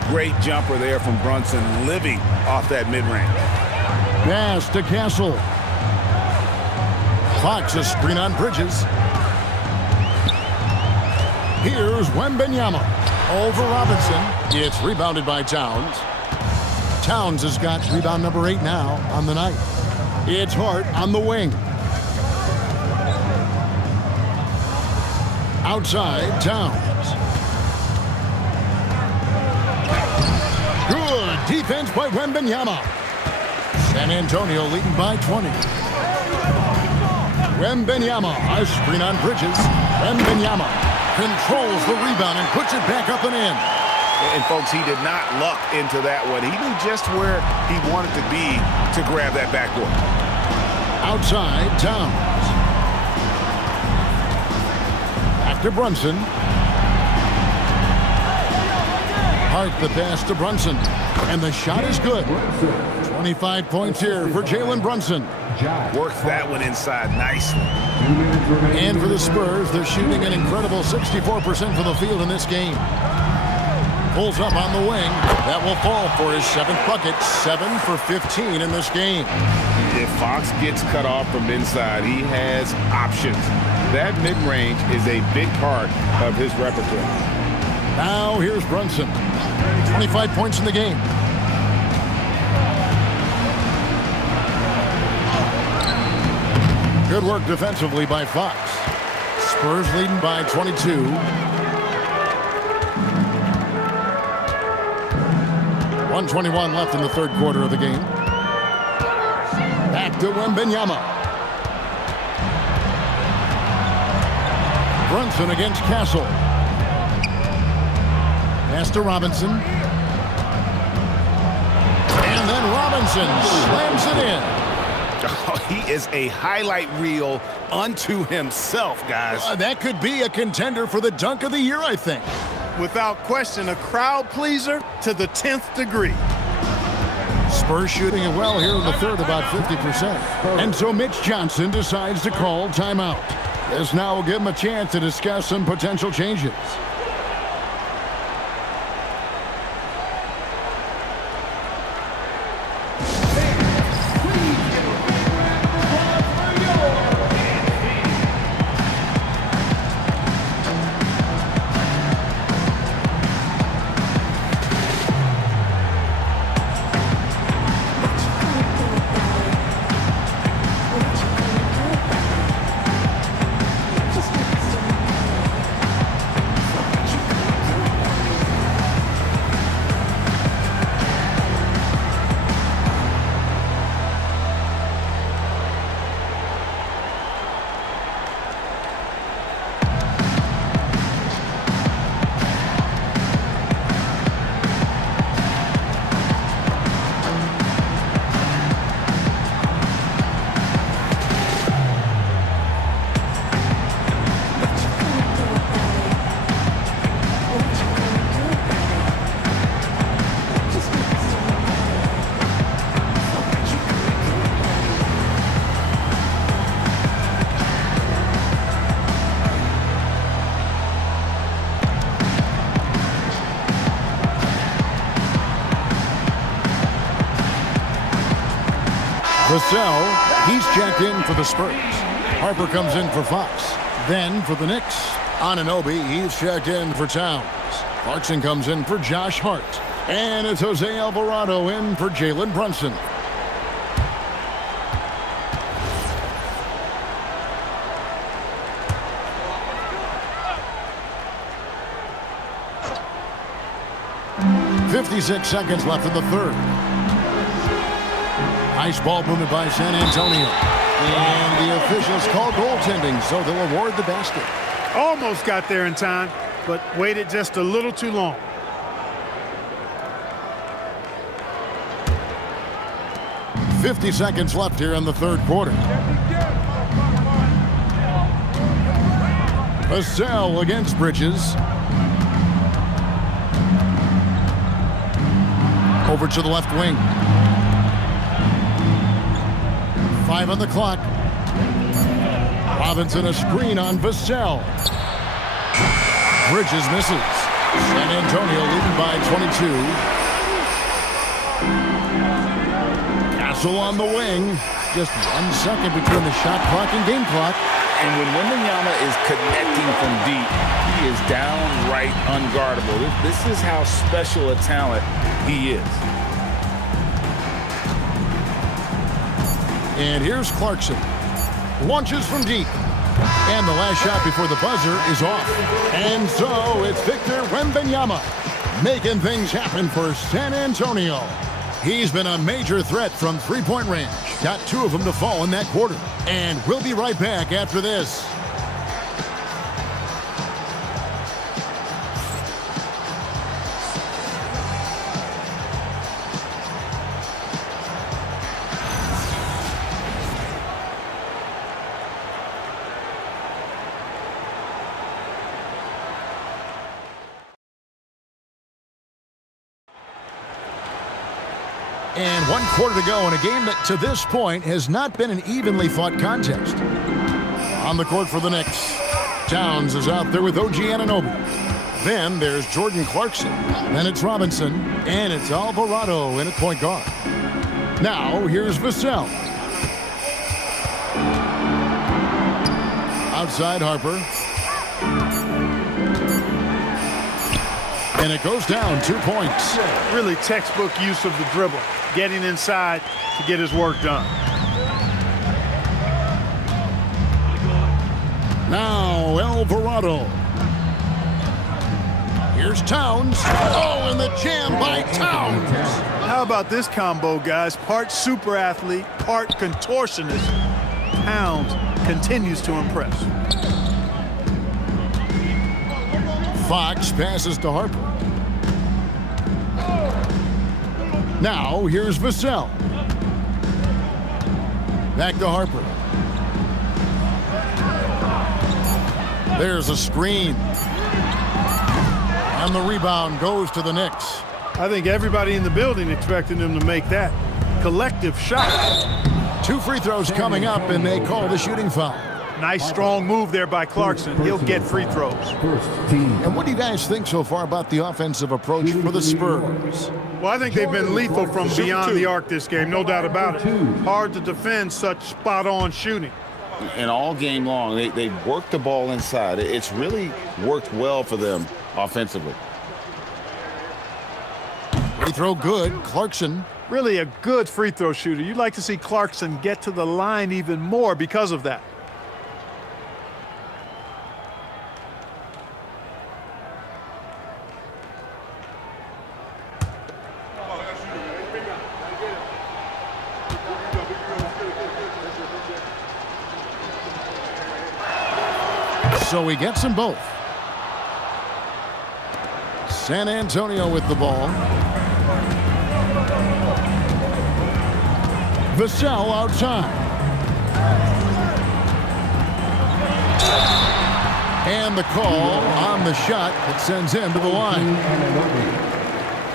Great jumper there from Brunson, living off that mid-range. Pass to Castle. Fox a screen on Bridges. Here's Wembanyama. Over Robinson. It's rebounded by Towns. Towns has got rebound number 8 now on the night. It's Hart on the wing. Outside, Towns. Good defense by Wembanyama. San Antonio leading by 20. Wembanyama, a screen on Bridges. Wembanyama controls the rebound and puts it back up and in. And, folks, he did not luck into that one. He knew just where he wanted to be to grab that backboard. Outside, Towns. Back to Brunson. Hart the pass to Brunson. And the shot is good. 25 points here for Jalen Brunson. Worked that one inside nicely. And for the Spurs, they're shooting an incredible 64% for the field in this game. Pulls up on the wing. That will fall for his 7th bucket. 7 for 15 in this game. If Fox gets cut off from inside, he has options. That mid-range is a big part of his repertoire. Now here's Brunson. 25 points in the game. Good work defensively by Fox. Spurs leading by 22. .121 left in the third quarter of the game. Back to Wembanyama. Brunson against Castle. Pass to Robinson. And then Robinson slams it in. Oh, he is a highlight reel unto himself, guys. That could be a contender for the dunk of the year, I think. Without question, a crowd pleaser to the 10th degree. Spurs shooting it well here in the third, about 50%. And so Mitch Johnson decides to call timeout. This now will give him a chance to discuss some potential changes. Vassell, he's checked in for the Spurs. Harper comes in for Fox. Then for the Knicks, Anunoby, he's checked in for Towns. Clarkson comes in for Josh Hart. And it's Jose Alvarado in for Jalen Brunson. .56 seconds left in the third. Nice ball movement by San Antonio. And the officials call goaltending, so they'll award the basket. Almost got there in time, but waited just a little too long. .50 seconds left here in the third quarter. Vassell against Bridges. Over to the left wing. 5 on the clock. Robinson a screen on Vassell. Bridges misses. San Antonio leading by 22. Castle on the wing. Just 1 second between the shot clock and game clock. And when Wembanyama is connecting from deep, he is downright unguardable. This is how special a talent he is. And here's Clarkson. Launches from deep. And the last shot before the buzzer is off. And so it's Victor Wembanyama making things happen for San Antonio. He's been a major threat from three-point range. Got 2 of them to fall in that quarter. And we'll be right back after this. And 1 quarter to go in a game that to this point has not been an evenly fought contest. On the court for the Knicks, Towns is out there with OG Anunoby. Then there's Jordan Clarkson. Then it's Robinson. And it's Alvarado in at point guard. Now here's Vassell. Outside Harper. And it goes down 2 points. Really textbook use of the dribble. Getting inside to get his work done. Now Alvarado. Here's Towns. Oh, and the jam by Towns. How about this combo, guys? Part super athlete, part contortionist. Towns continues to impress. Fox passes to Harper. Now here's Vassell. Back to Harper. There's a screen. And the rebound goes to the Knicks. I think everybody in the building expected him to make that collective shot. 2 free throws coming up, and they call the shooting foul. Nice strong move there by Clarkson. He'll get free throws. And what do you guys think so far about the offensive approach for the Spurs? Well, I think they've been lethal from beyond the arc this game, no doubt about it. Hard to defend such spot-on shooting. And all game long, they work the ball inside. It's really worked well for them offensively. Free throw good. Clarkson. Really a good free throw shooter. You'd like to see Clarkson get to the line even more because of that. So he gets them both. San Antonio with the ball. Vassell outside. And the call on the shot that sends him to the line.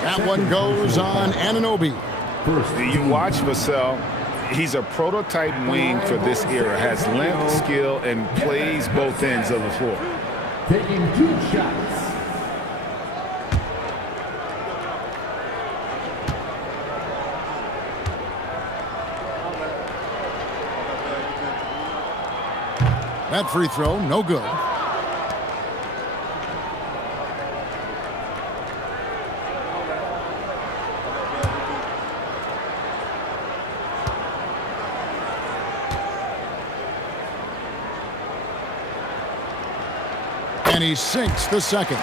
That one goes on Anunoby. You watch Vassell. He's a prototype wing for this era. Has length, skill, and plays both ends of the floor. Taking 2 shots. That free throw, no good. And he sinks the second.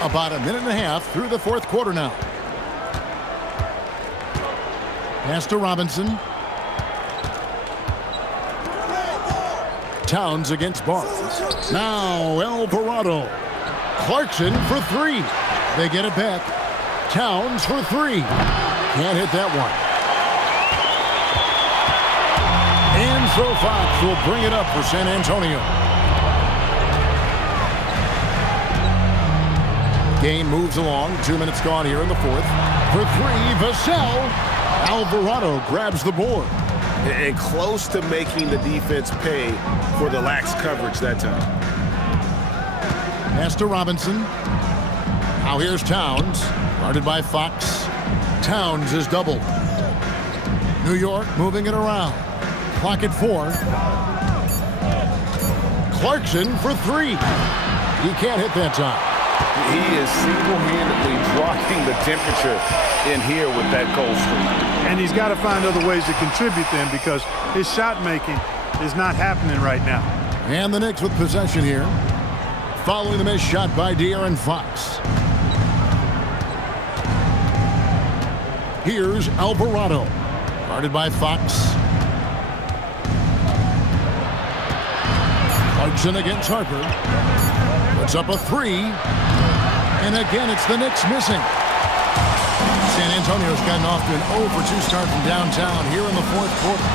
About a minute and a half through the 4th quarter now. Pass to Robinson. Towns against Barnes. Now Alvarado. Clarkson for 3. They get it back. Towns for 3. Can't hit that one. And so Fox will bring it up for San Antonio. Game moves along. 2 minutes gone here in the 4th. For 3, Vassell. Alvarado grabs the board. And close to making the defense pay for the lax coverage that time. Pass to Robinson. Now here's Towns. Guarded by Fox. Towns is doubled. New York moving it around. Clock at 4. Clarkson for 3. He can't hit that time. He is single-handedly dropping the temperature in here with that cold streak. And he's got to find other ways to contribute then, because his shot making is not happening right now. And the Knicks with possession here. Following the missed shot by De'Aaron Fox. Here's Alvarado. Guarded by Fox. Clarkson against Harper. Puts up a 3. And again, it's the Knicks missing. San Antonio's gotten off to an 0-for-2 start from downtown here in the fourth quarter.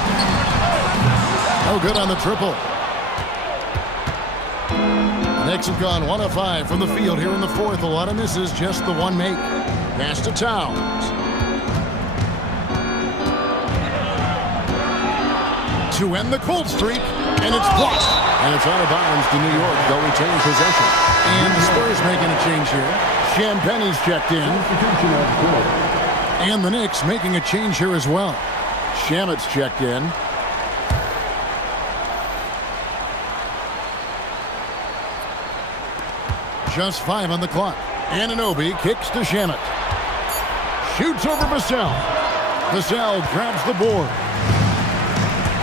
No good on the triple. The Knicks have gone 1 of 5 from the field here in the fourth. A lot of misses, just the one make. Pass to Towns. To end the cold streak, and it's blocked. And it's out of bounds to New York. They'll retain possession. And the Spurs making a change here. Champagne's checked in. And the Knicks making a change here as well. Shamet's checked in. Just 5 on the clock. Anunoby kicks to Shamet. Shoots over Vassell. Vassell grabs the board.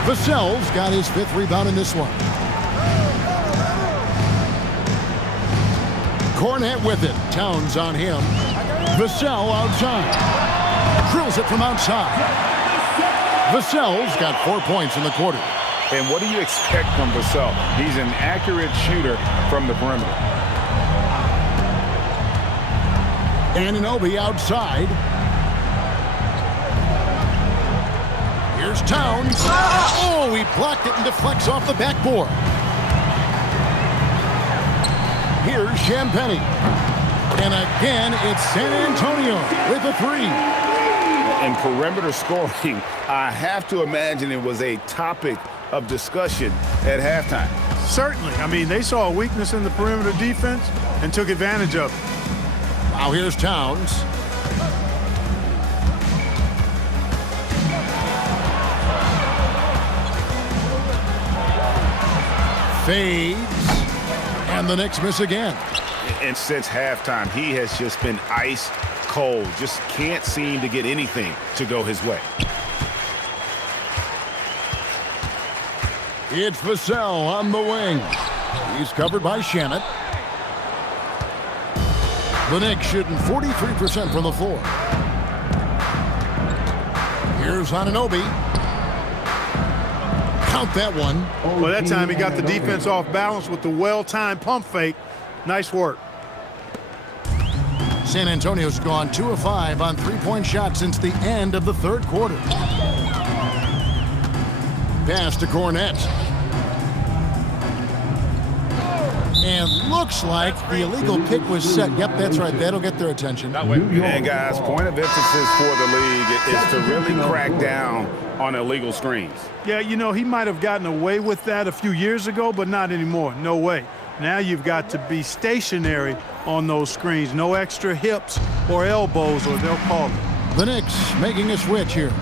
Vassell's got his 5th rebound in this one. Cornet with it. Towns on him. Vassell outside. Drills it from outside. Vassell's got 4 points in the quarter. And what do you expect from Vassell? He's an accurate shooter from the perimeter. Anunoby outside. Here's Towns. Oh, he blocked it and deflects off the backboard. Here's Champagnie. And again, it's San Antonio with a 3. In perimeter scoring, I have to imagine it was a topic of discussion at halftime. Certainly. I mean, they saw a weakness in the perimeter defense and took advantage of it. Now here's Towns. Fades. And the Knicks miss again. And since halftime, he has just been ice cold. Just can't seem to get anything to go his way. It's Vassell on the wing. He's covered by Shamet. The Knicks shooting 43% from the floor. Here's Anunoby. Count that one. Well, that time he got the defense off balance with the well-timed pump fake. Nice work. San Antonio's gone 2 of 5 on 3-point shots since the end of the third quarter. Pass to Cornet. And looks like the illegal pick was set. Yep, that's right. That'll get their attention. And guys, point of emphasis for the league is to really crack down on illegal screens. Yeah, you know, he might have gotten away with that a few years ago, but not anymore. No way. Now you've got to be stationary on those screens. No extra hips or elbows, or they'll call it. The Knicks making a switch here.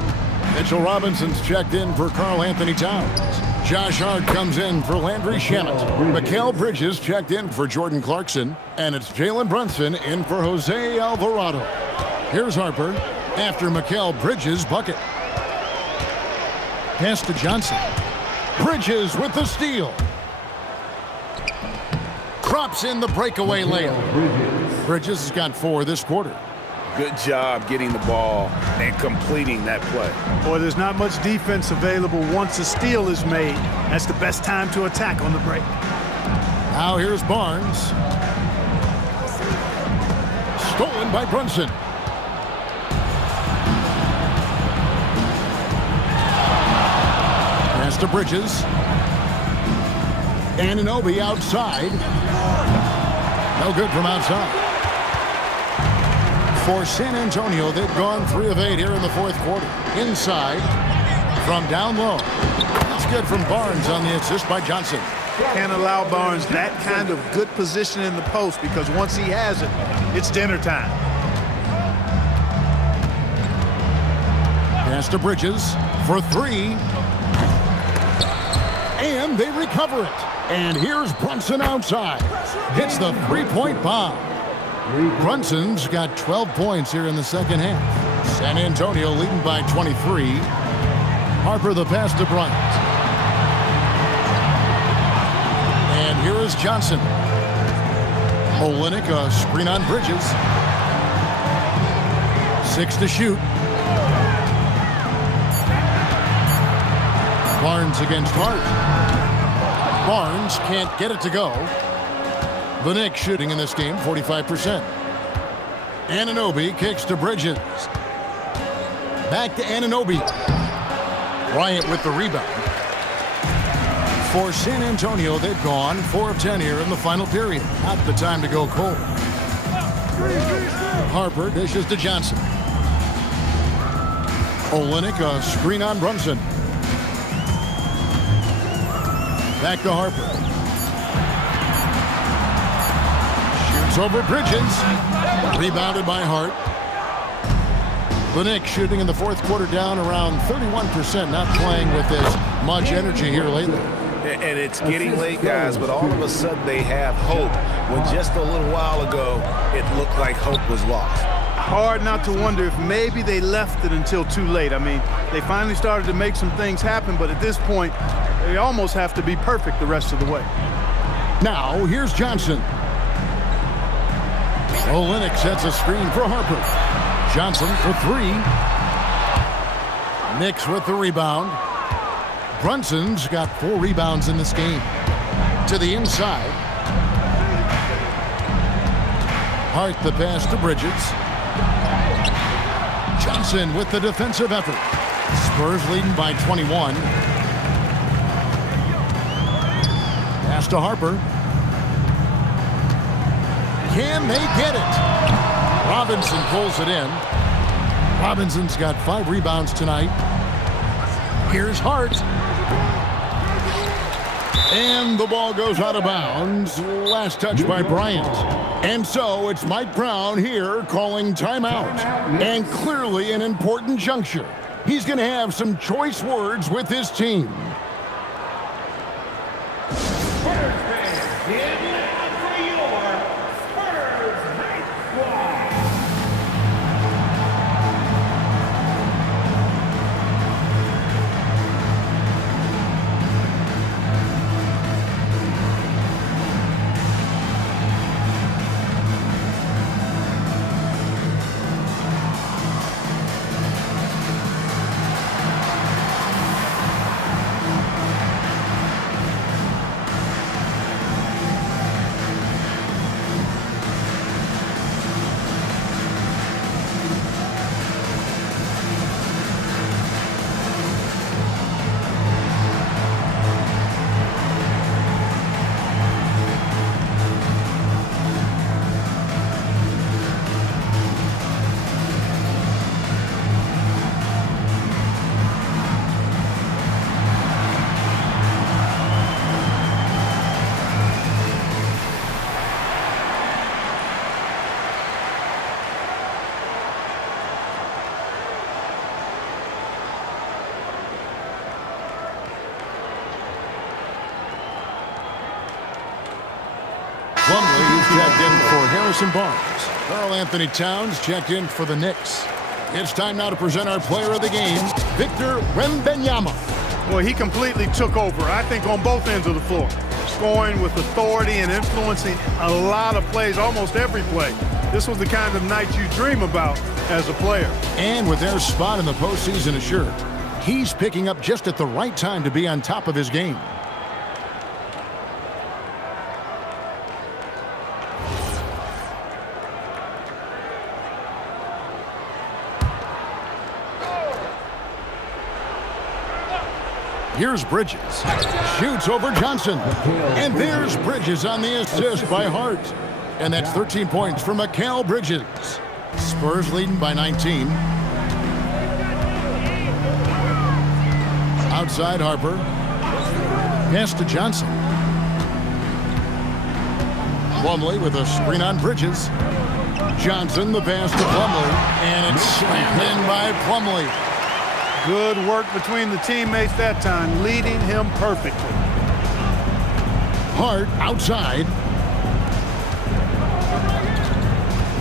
Mitchell Robinson's checked in for Karl Anthony Towns. Josh Hart comes in for Landry Shamet. Mikal Bridges checked in for Jordan Clarkson. And it's Jalen Brunson in for Jose Alvarado. Here's Harper after Mikal Bridges' bucket. Pass to Johnson. Bridges with the steal. Drops in the breakaway layup. Bridges has got 4 this quarter. Good job getting the ball and completing that play. Boy, there's not much defense available once a steal is made. That's the best time to attack on the break. Now here's Barnes. Stolen by Brunson. Pass to Bridges. Anunoby outside. No good from outside. For San Antonio, they've gone 3 of 8 here in the fourth quarter. Inside, from down low. That's good from Barnes on the assist by Johnson. Can't allow Barnes that kind of good position in the post, because once he has it, it's dinner time. pass to Bridges for three. And they recover it. And here's Brunson outside. Hits the three-point bomb. Brunson's got 12 points here in the second half. San Antonio leading by 23. Harper the pass to Bryant. And here is Johnson. Olynyk a screen on Bridges. 6 to shoot. Barnes against Hart. Barnes can't get it to go. The Knicks shooting in this game 45%. Anunoby kicks to Bridges. Back to Anunoby. Bryant with the rebound. For San Antonio, they've gone 4 of 10 here in the final period. Not the time to go cold. Harper dishes to Johnson. Olynyk a screen on Brunson. Back to Harper. Shoots over Bridges. Rebounded by Hart. The Knicks shooting in the fourth quarter down around 31%. Not playing with as much energy here lately. And it's getting late, guys, but all of a sudden they have hope. When just a little while ago, it looked like hope was lost. Hard not to wonder if maybe they left it until too late. I mean, they finally started to make some things happen, but at this point, they almost have to be perfect the rest of the way. Now, here's Johnson. Olynyk sets a screen for Harper. Johnson for three. Knicks with the rebound. Brunson's got 4 rebounds in this game. To the inside. Hart the pass to Bridges. Johnson with the defensive effort. Spurs leading by 21. Pass to Harper. Can they get it? Robinson pulls it in. Robinson's got 5 rebounds tonight. Here's Hart. And the ball goes out of bounds. Last touch by Bryant. And so it's Mike Brown here calling timeout. And clearly an important juncture. He's going to have some choice words with his team. Spurs fans, get loud for your Spurs Night Squad. Plumlee is checked in for Harrison Barnes. Karl Anthony Towns checked in for the Knicks. It's time now to present our player of the game, Victor Wembanyama. Boy, he completely took over, I think, on both ends of the floor. Scoring with authority and influencing a lot of plays, almost every play. This was the kind of night you dream about as a player. And with their spot in the postseason assured, he's picking up just at the right time to be on top of his game. Here's Bridges. Shoots over Johnson. And there's Bridges on the assist by Hart. And that's 13 points for Mikal Bridges. Spurs leading by 19. Outside Harper. Pass to Johnson. Plumlee with a screen on Bridges. Johnson the pass to Plumlee. And it's slammed in by Plumlee. Good work between the teammates that time, leading him perfectly. Hart outside.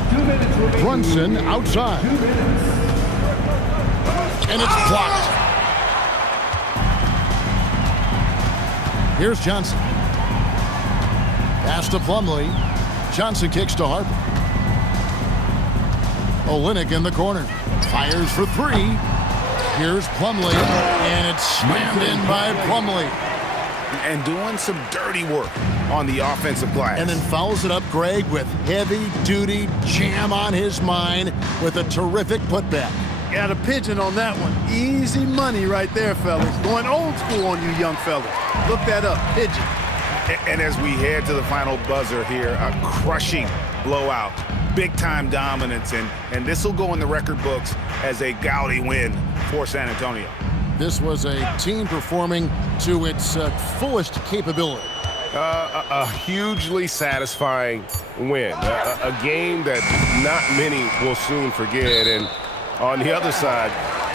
2 minutes remaining. Brunson outside. And it's blocked. Here's Johnson. Pass to Plumlee. Johnson kicks to Harper. Olynyk in the corner. Fires for three. Here's Plumlee. And it's slammed in by Plumlee. And doing some dirty work on the offensive glass. And then fouls it up, Greg, with heavy-duty jam on his mind with a terrific putback. Got a pigeon on that one. Easy money right there, fellas. Going old school on you young fellas. Look that up, pigeon. And as we head to the final buzzer here, a crushing blowout, big-time dominance, and this will go in the record books as a gaudy win for San Antonio. This was a team performing to its fullest capability. A hugely satisfying win. A game that not many will soon forget. And on the other side,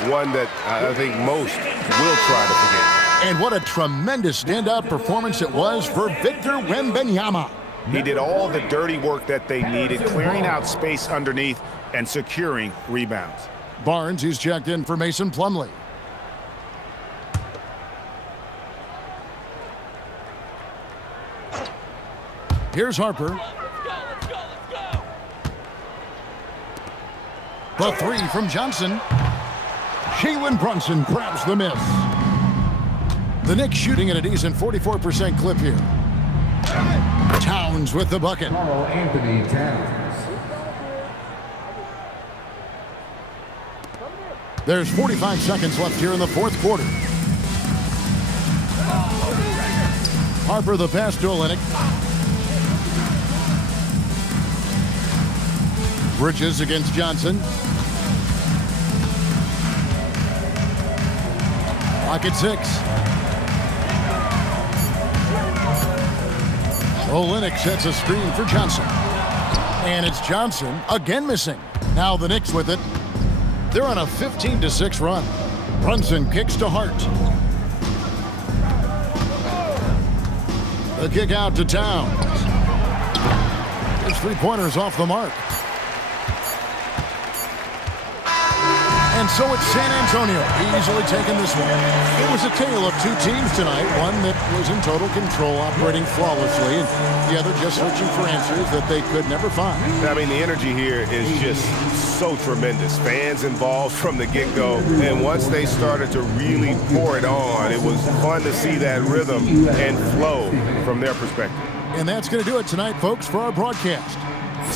one that I think most will try to forget. And what a tremendous standout performance it was for Victor Wembanyama. He did all the dirty work that they needed, clearing out space underneath and securing rebounds. Barnes, he's checked in for Mason Plumlee. Here's Harper. The three from Johnson. Jalen Brunson grabs the miss. The Knicks shooting at a decent 44% clip here. Towns with the bucket. Carl Anthony Towns. There's 45 seconds left here in the fourth quarter. Harper the pass to Olynyk. Bridges against Johnson. Pocket six. Olynyk sets a screen for Johnson. And it's Johnson again missing. Now the Knicks with it. They're on a 15-6 run. Brunson kicks to Hart. The kick out to Towns. His three-pointer's off the mark. And so it's San Antonio easily taking this one. It was a tale of two teams tonight. One that was in total control, operating flawlessly, and the other just searching for answers that they could never find. I mean, the energy here is just so tremendous. Fans involved from the get-go, and once they started to really pour it on, it was fun to see that rhythm and flow from their perspective. And that's going to do it tonight, folks, for our broadcast.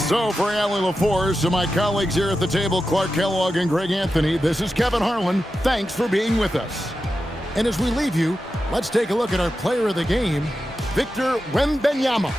So for Allie LaForce, to my colleagues here at the table, Clark Kellogg and Greg Anthony, this is Kevin Harlan. Thanks for being with us. And as we leave you, let's take a look at our player of the game, Victor Wembanyama.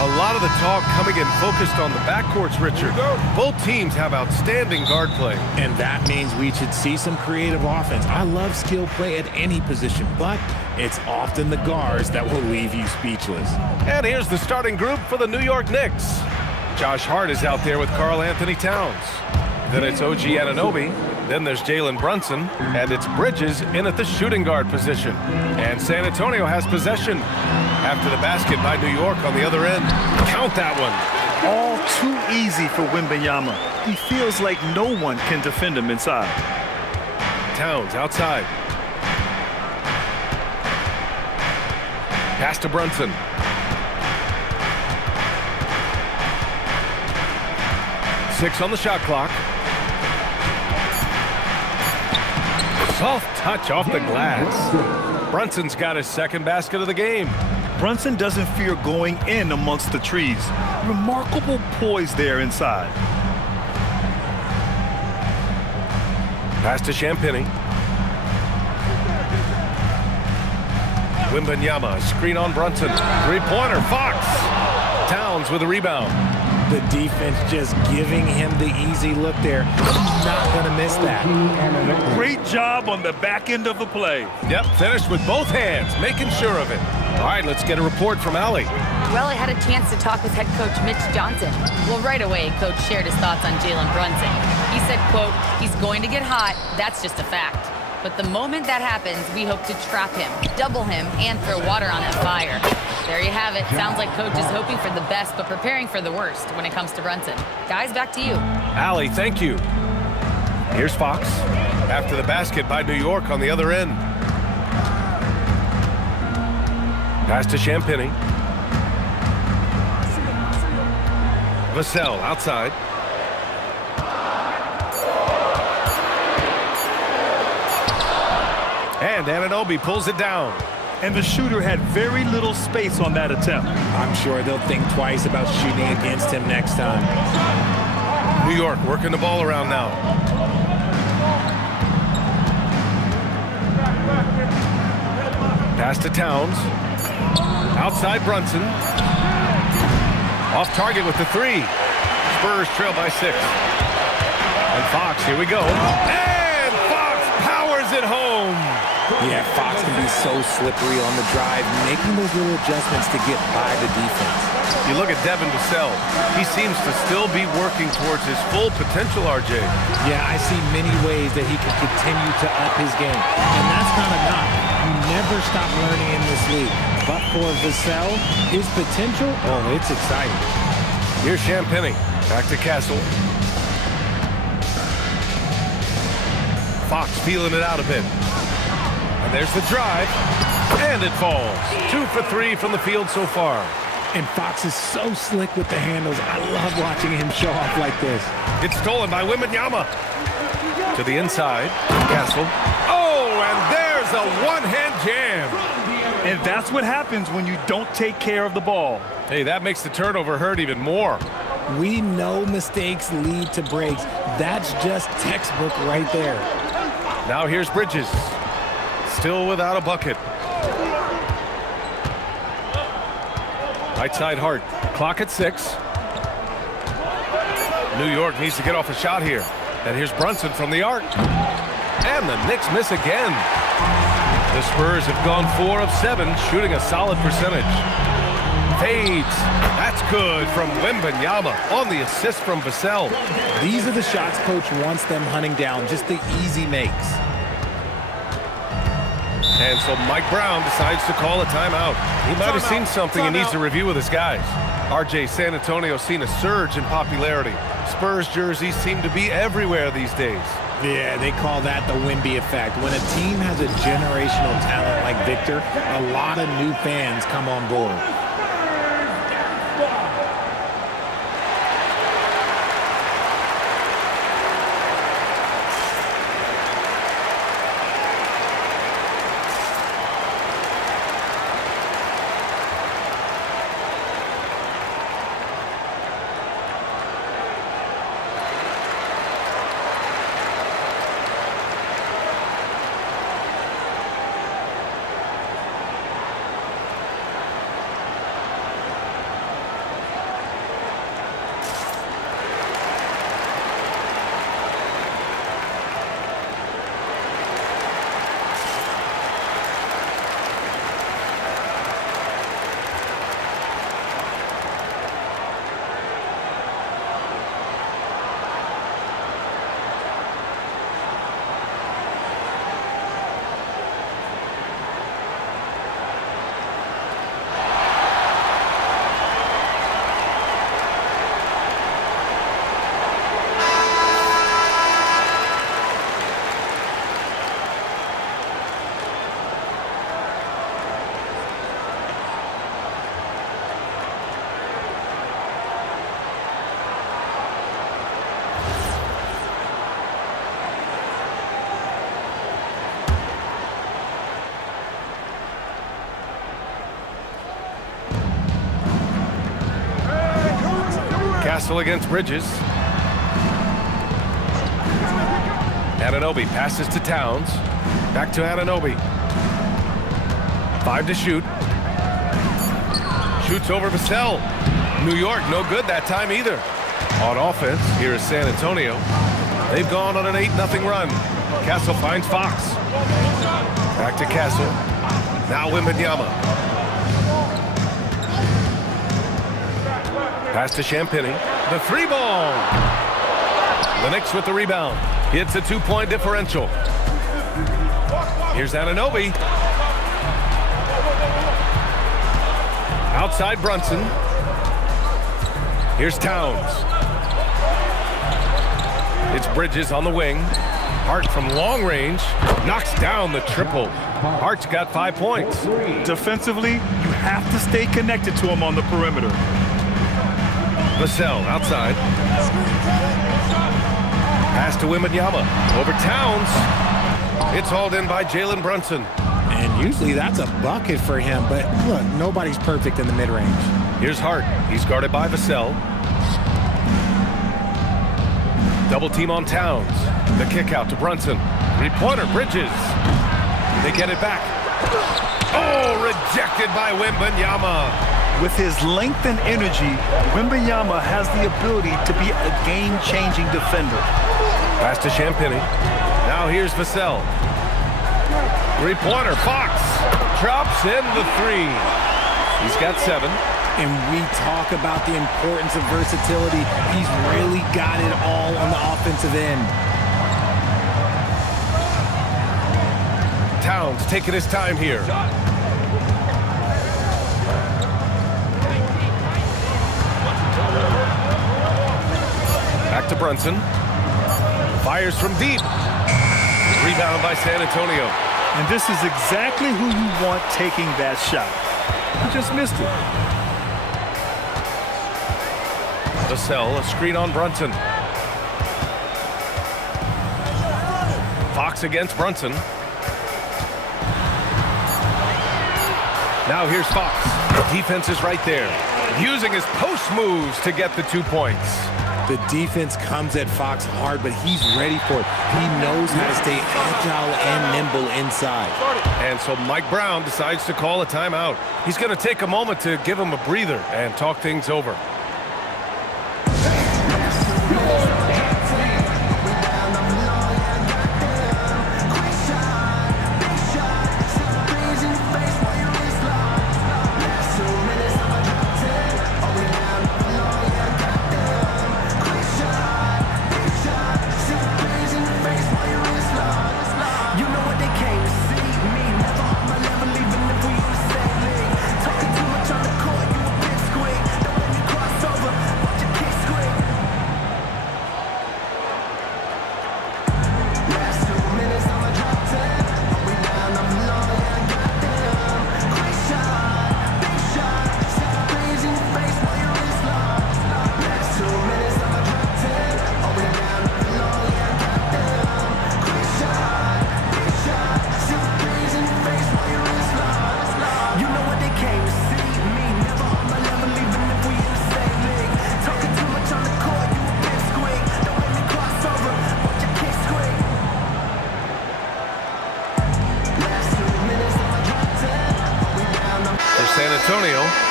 A lot of the talk coming in focused on the backcourts, Richard. Both teams have outstanding guard play. And that means we should see some creative offense. I love skill play at any position, but it's often the guards that will leave you speechless. And here's the starting group for the New York Knicks. Josh Hart is out there with Karl Anthony Towns. Then it's OG Anunoby. Then there's Jalen Brunson. And it's Bridges in at the shooting guard position. And San Antonio has possession after the basket by New York on the other end. Count that one. All too easy for Wembanyama. He feels like no one can defend him inside. Towns outside. Pass to Brunson. Six on the shot clock. Soft touch off the glass. Brunson's got his second basket of the game. Brunson doesn't fear going in amongst the trees. Remarkable poise there inside. Pass to Champagny. Wembanyama, screen on Brunson. Three-pointer, Fox. Towns with a rebound. The defense just giving him the easy look there. He's not going to miss that. Great job on the back end of the play. Yep, finished with both hands, making sure of it. All right, let's get a report from Allie. Well, I had a chance to talk with head coach Mitch Johnson. Well, right away, coach shared his thoughts on Jalen Brunson. He said, quote, "He's going to get hot. That's just a fact. But the moment that happens, we hope to trap him, double him, and throw water on that fire." There you have it. Sounds like coach is hoping for the best, but preparing for the worst when it comes to Brunson. Guys, back to you. Allie, thank you. Here's Fox. After the basket by New York on the other end. Pass to Champagny. Vassell outside. And Anunoby pulls it down. And the shooter had very little space on that attempt. I'm sure they'll think twice about shooting against him next time. New York working the ball around now. Pass to Towns. Outside Brunson. Off target with the three. Spurs trail by 6. And Fox, here we go. And Fox powers it home. Yeah, Fox can be so slippery on the drive, making those little adjustments to get by the defense. You look at Devin Vassell. He seems to still be working towards his full potential, RJ. Yeah, I see many ways that he can continue to up his game. And that's not a knock. You never stop learning in this league. But for Vassell, his potential, oh, it's exciting. Here's Champagny. Back to Castle. Fox feeling it out a bit. And there's the drive. And it falls. 2 for 3 from the field so far. And Fox is so slick with the handles. I love watching him show off like this. It's stolen by Wembanyama. To the inside. Castle. Oh, and there's a one-hand jam. And that's what happens when you don't take care of the ball. Hey, that makes the turnover hurt even more. We know mistakes lead to breaks. That's just textbook right there. Now here's Bridges. Still without a bucket. Right side Hart. Clock at 6. New York needs to get off a shot here. And here's Brunson from the arc. And the Knicks miss again. The Spurs have gone 4 of 7, shooting a solid percentage. Fades. That's good from Wembanyama on the assist from Vassell. These are the shots coach wants them hunting down, just the easy makes. And so Mike Brown decides to call a timeout. He might have seen something he needs to review with his guys. RJ, San Antonio's seen a surge in popularity. Spurs jerseys seem to be everywhere these days. Yeah, they call that the Wemby effect. When a team has a generational talent like Victor, a lot of new fans come on board. Castle against Bridges. Anunoby passes to Towns. Back to Anunoby. 5 to shoot. Shoots over Vassell. New York, no good that time either. On offense, here is San Antonio. They've gone on an 8-0 run. Castle finds Fox. Back to Castle. Now Wembanyama. Pass to Champagny. The 3-ball. The Knicks with the rebound. It's a 2-point differential. Here's Anunoby. Outside Brunson. Here's Towns. It's Bridges on the wing. Hart from long range knocks down the triple. Hart's got 5 points. Defensively, you have to stay connected to him on the perimeter. Vassell outside. Pass to Wembanyama. Over Towns. It's hauled in by Jalen Brunson. And usually that's a bucket for him, but look, nobody's perfect in the mid-range. Here's Hart. He's guarded by Vassell. Double team on Towns. The kick out to Brunson. 3-pointer, Bridges. They get it back. Oh, rejected by Wembanyama. With his length and energy, Wembanyama has the ability to be a game-changing defender. Pass to Champagny. Now here's Vassell. 3-pointer, Fox drops in the 3. He's got 7. And we talk about the importance of versatility. He's really got it all on the offensive end. Towns taking his time here. Back to Brunson. Fires from deep. Rebound by San Antonio. And this is exactly who you want taking that shot. He just missed it. Vassell, a screen on Brunson. Fox against Brunson. Now here's Fox. The defense is right there, using his post moves to get the 2 points. The defense comes at Fox hard, but he's ready for it. He knows how to stay agile and nimble inside. And so Mike Brown decides to call a timeout. He's going to take a moment to give him a breather and talk things over.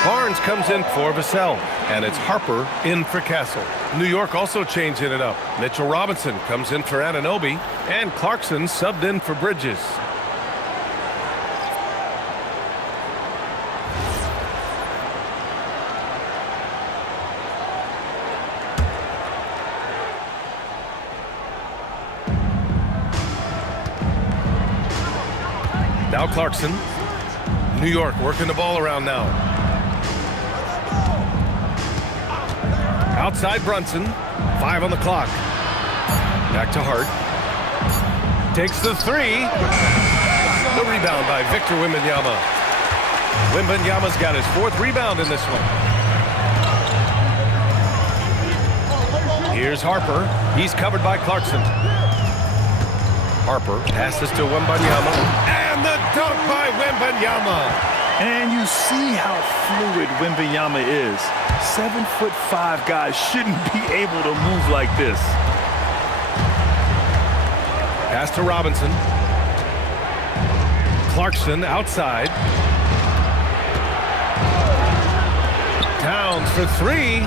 Barnes comes in for Vassell, and it's Harper in for Castle. New York also changing it up. Mitchell Robinson comes in for Anunoby, and Clarkson subbed in for Bridges. Now Clarkson. New York working the ball around now. Outside Brunson. 5 on the clock. Back to Hart. Takes the 3. The rebound by Victor Wembanyama. Wembanyama's got his 4th rebound in this one. Here's Harper. He's covered by Clarkson. Harper passes to Wembanyama. And the dunk by Wembanyama. And you see how fluid Wembanyama is. 7'5" guys shouldn't be able to move like this. Pass to Robinson. Clarkson outside. Towns for three.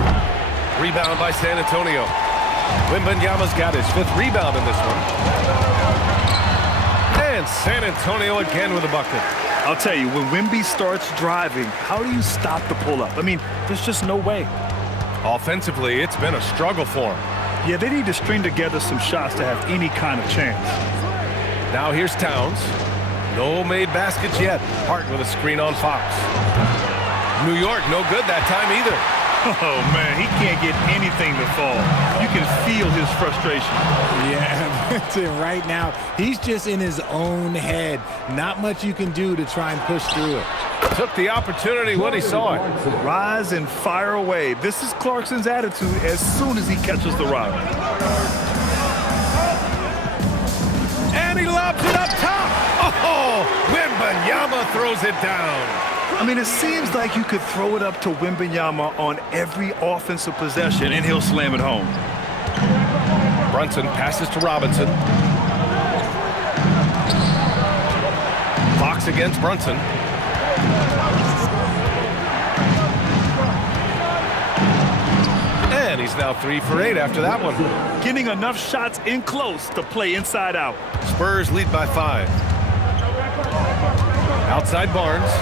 Rebound by San Antonio. Wembanyama's got his 5th rebound in this one. And San Antonio again with a bucket. I'll tell you, when Wemby starts driving, how do you stop the pull-up? I mean, there's just no way. Offensively, it's been a struggle for him. Yeah, they need to string together some shots to have any kind of chance. Now here's Towns. No made baskets yet. Hart with a screen on Fox. New York, no good that time either. Oh, man, he can't get anything to fall. You can feel his frustration. Yeah, that's it. Right now, he's just in his own head. Not much you can do to try and push through it. Took the opportunity when he saw it. Rise and fire away. This is Clarkson's attitude as soon as he catches the rock. And he lobs it up top. Oh, Wembanyama throws it down. I mean, it seems like you could throw it up to Wembanyama on every offensive possession, and he'll slam it home. Brunson passes to Robinson. Fox against Brunson. And he's now 3 for 8 after that one. Getting enough shots in close to play inside out. Spurs lead by 5. Outside Barnes.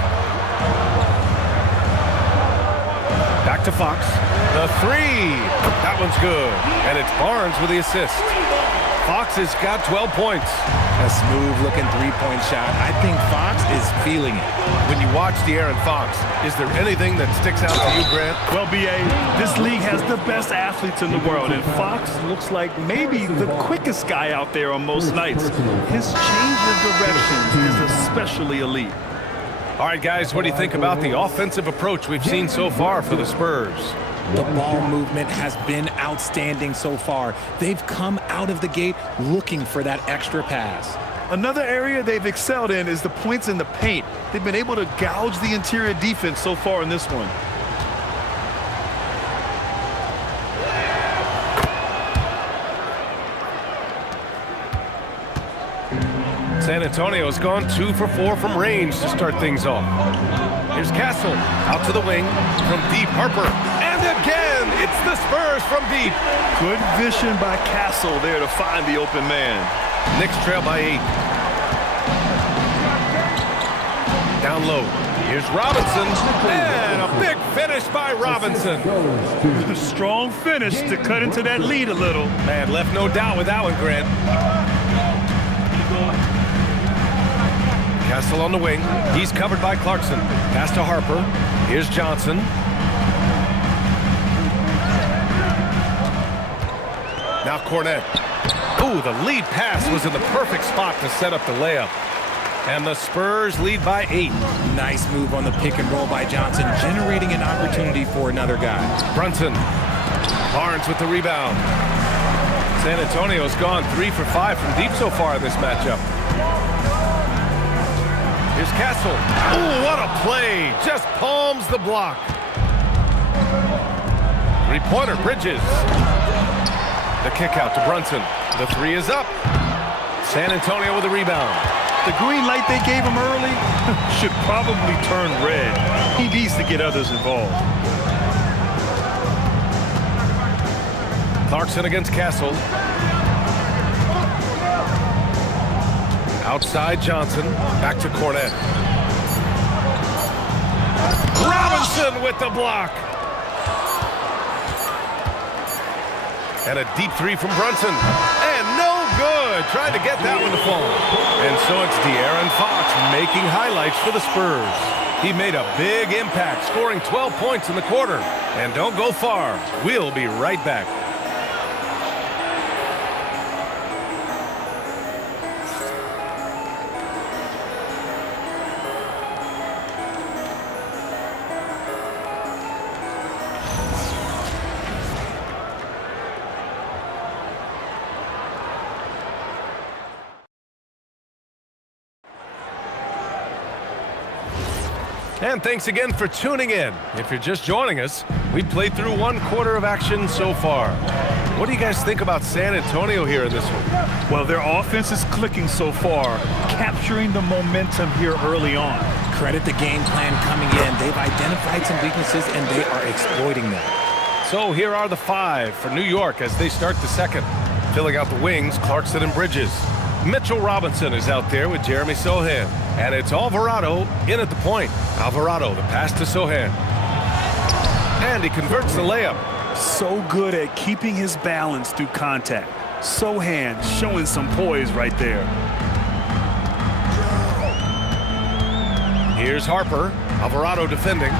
Back to Fox. The 3. That one's good. And it's Barnes with the assist. Fox has got 12 points. A smooth-looking three-point shot. I think Fox is feeling it. When you watch De'Aaron Fox, is there anything that sticks out to you, Grant? Well, B.A., this league has the best athletes in the world, and Fox looks like maybe the quickest guy out there on most nights. His change of direction is especially elite. All right, guys, what do you think about the offensive approach we've seen so far for the Spurs? The ball movement has been outstanding so far. They've come out of the gate looking for that extra pass. Another area they've excelled in is the points in the paint. They've been able to gouge the interior defense so far in this one. San Antonio's gone 2 for 4 from range to start things off. Here's Castle out to the wing from deep. Harper. And again, it's the Spurs from deep. Good vision by Castle there to find the open man. Knicks trail by 8. Down low. Here's Robinson. And a big finish by Robinson. Strong finish to cut into that lead a little. Man, left no doubt with that one, Grant. Castle on the wing. He's covered by Clarkson. Pass to Harper. Here's Johnson. Now Cornette. Ooh, the lead pass was in the perfect spot to set up the layup. And the Spurs lead by 8. Nice move on the pick and roll by Johnson, generating an opportunity for another guy. Brunson. Barnes with the rebound. San Antonio's gone 3 for 5 from deep so far in this matchup. Here's Castle. Oh, what a play. Just palms the block. Three-pointer, Bridges. The kick out to Brunson. The 3 is up. San Antonio with a rebound. The green light they gave him early should probably turn red. He needs to get others involved. Clarkson against Castle. Outside Johnson. Back to Cornette. Robinson with the block. And a deep 3 from Brunson. And no good. Trying to get that one to fall. And so it's De'Aaron Fox making highlights for the Spurs. He made a big impact, scoring 12 points in the quarter. And don't go far. We'll be right back. And thanks again for tuning in. If you're just joining us, we played through 1 quarter of action so far. What do you guys think about San Antonio here in this one? Well, their offense is clicking so far, capturing the momentum here early on. Credit the game plan coming in. They've identified some weaknesses, and they are exploiting them. So here are the 5 for New York as they start the second. Filling out the wings, Clarkson and Bridges. Mitchell Robinson is out there with Jeremy Sohan. And it's Alvarado in at the point. Alvarado, the pass to Sohan. And he converts the layup. So good at keeping his balance through contact. Sohan showing some poise right there. Here's Harper. Alvarado defending.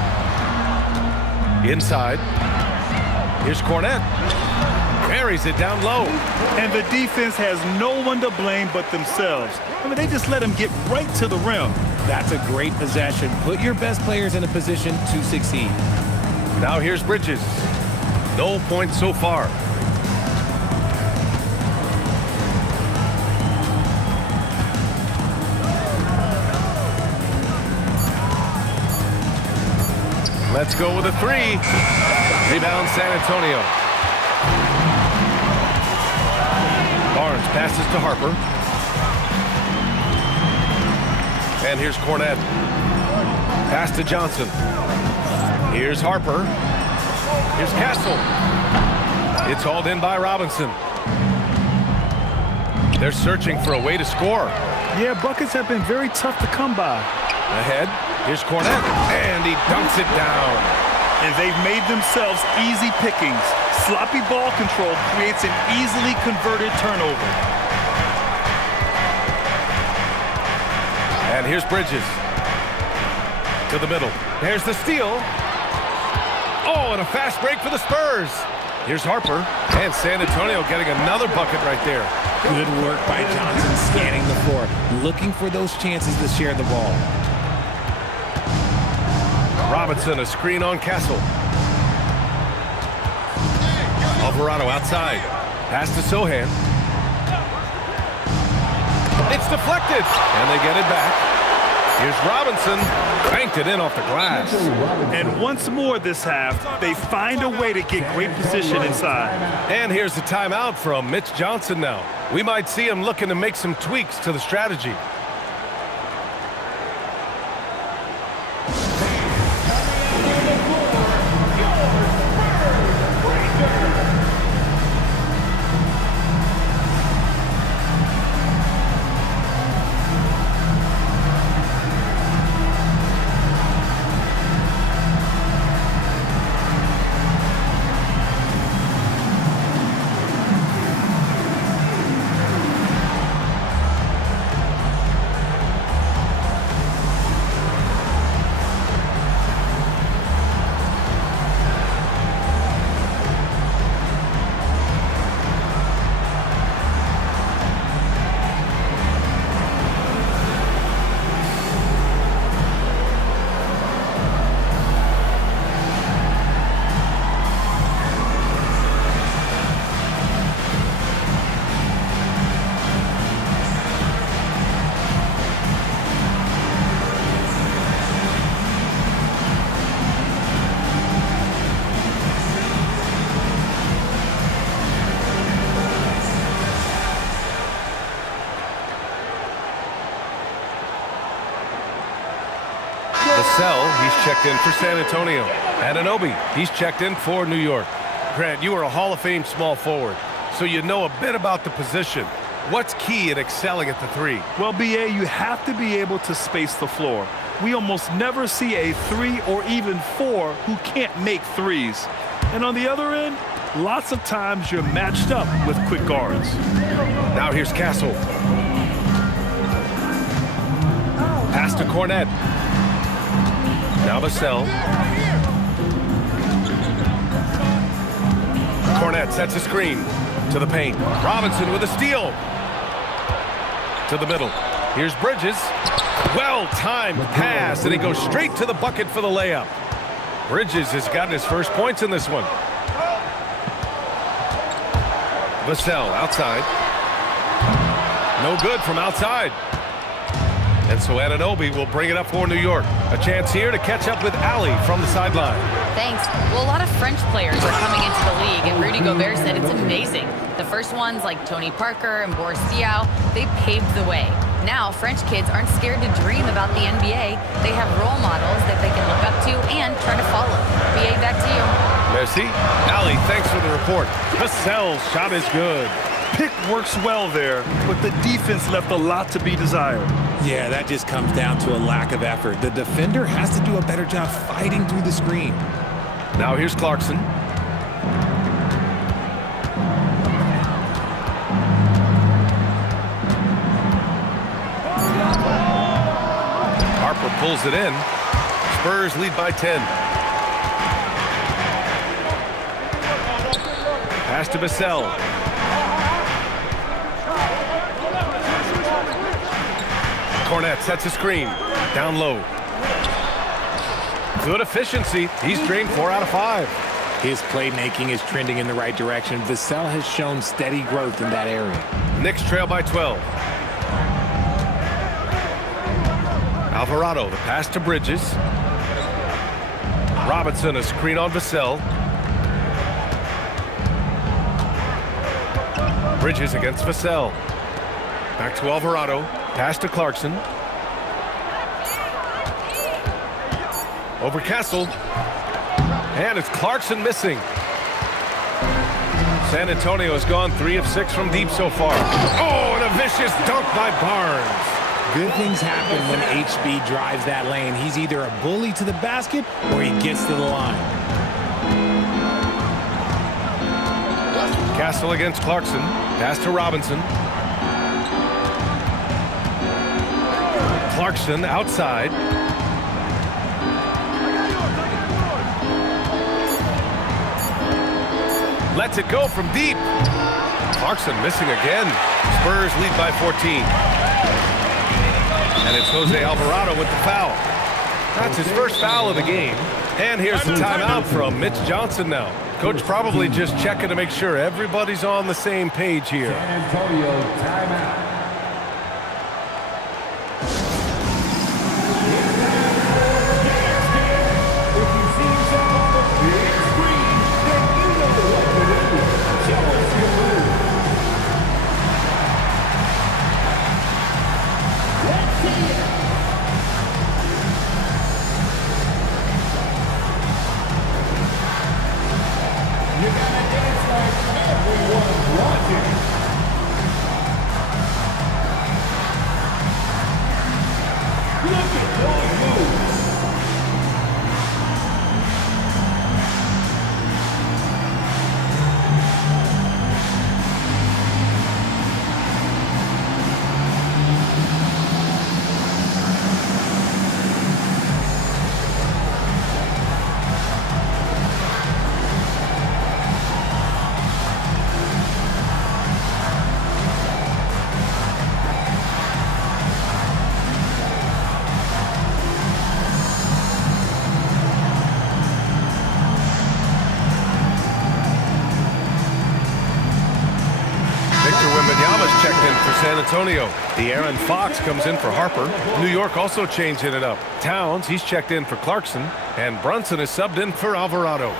Inside. Here's Cornette. Buries it down low. And the defense has no one to blame but themselves. I mean, they just let him get right to the rim. That's a great possession. Put your best players in a position to succeed. Now here's Bridges. No points so far. Let's go with a 3. Rebound San Antonio. Barnes passes to Harper. And here's Cornette. Pass to Johnson. Here's Harper. Here's Castle. It's hauled in by Robinson. They're searching for a way to score. Yeah, buckets have been very tough to come by. Ahead. Here's Cornette. And he dunks it down. And they've made themselves easy pickings. Sloppy ball control creates an easily converted turnover. And here's Bridges. To the middle. There's the steal. Oh, and a fast break for the Spurs. Here's Harper. And San Antonio getting another bucket right there. Good work by Johnson scanning the floor, looking for those chances to share the ball. Robinson, a screen on Castle. Alvarado outside. Pass to Sohan. It's deflected, and they get it back. Here's Robinson. Banked it in off the glass. And once more this half, they find a way to get great position inside. And here's the timeout from Mitch Johnson now. We might see him looking to make some tweaks to the strategy. He's checked in for San Antonio. Anunoby, he's checked in for New York. Grant, you are a Hall of Fame small forward, so you know a bit about the position. What's key in excelling at the 3? Well, BA, you have to be able to space the floor. We almost never see a 3 or even 4 who can't make threes. And on the other end, lots of times you're matched up with quick guards. Now here's Castle. Pass to Cornette. Now Vassell. Cornette sets a screen to the paint. Robinson with a steal. To the middle. Here's Bridges. Well-timed pass, and he goes straight to the bucket for the layup. Bridges has gotten his first points in this one. Vassell outside. No good from outside. And so Anunoby will bring it up for New York. A chance here to catch up with Ali from the sideline. Thanks. Well, a lot of French players are coming into the league, and Rudy Gobert said it's amazing. The first ones, like Tony Parker and Boris Diaw, they paved the way. Now, French kids aren't scared to dream about the NBA. They have role models that they can look up to and try to follow. BA, back to you. Merci. Ali, thanks for the report. Vassell's shot is good. Pick works well there, but the defense left a lot to be desired. Yeah, that just comes down to a lack of effort. The defender has to do a better job fighting through the screen. Now here's Clarkson. Harper pulls it in. Spurs lead by 10. Pass to Vassell. Cornette sets a screen. Down low. Good efficiency. He's drained 4 out of 5. His playmaking is trending in the right direction. Vassell has shown steady growth in that area. Knicks trail by 12. Alvarado, the pass to Bridges. Robinson, a screen on Vassell. Bridges against Vassell. Back to Alvarado. Pass to Clarkson. Over Castle. And it's Clarkson missing. San Antonio has gone 3 of 6 from deep so far. Oh, and a vicious dunk by Barnes. Good things happen when HB drives that lane. He's either a bully to the basket or he gets to the line. Castle against Clarkson. Pass to Robinson. Clarkson outside. Lets it go from deep. Clarkson missing again. Spurs lead by 14. And it's Jose Alvarado with the foul. That's his first foul of the game. And here's the timeout from Mitch Johnson now. Coach probably just checking to make sure everybody's on the same page here. San Antonio timeout. San Antonio. De'Aaron Fox comes in for Harper. New York also changing it up. Towns, he's checked in for Clarkson. And Brunson is subbed in for Alvarado.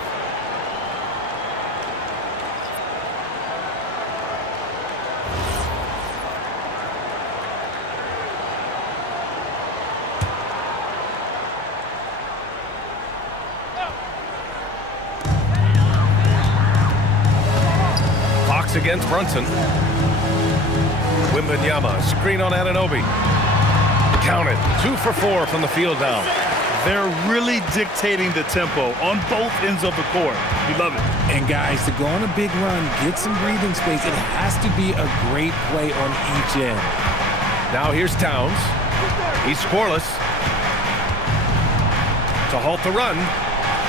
Fox against Brunson. Wembanyama, screen on Anunoby. Counted, 2 for 4 from the field now. They're really dictating the tempo on both ends of the court. We love it. And guys, to go on a big run, get some breathing space, it has to be a great play on each end. Now here's Towns. He's scoreless. To halt the run.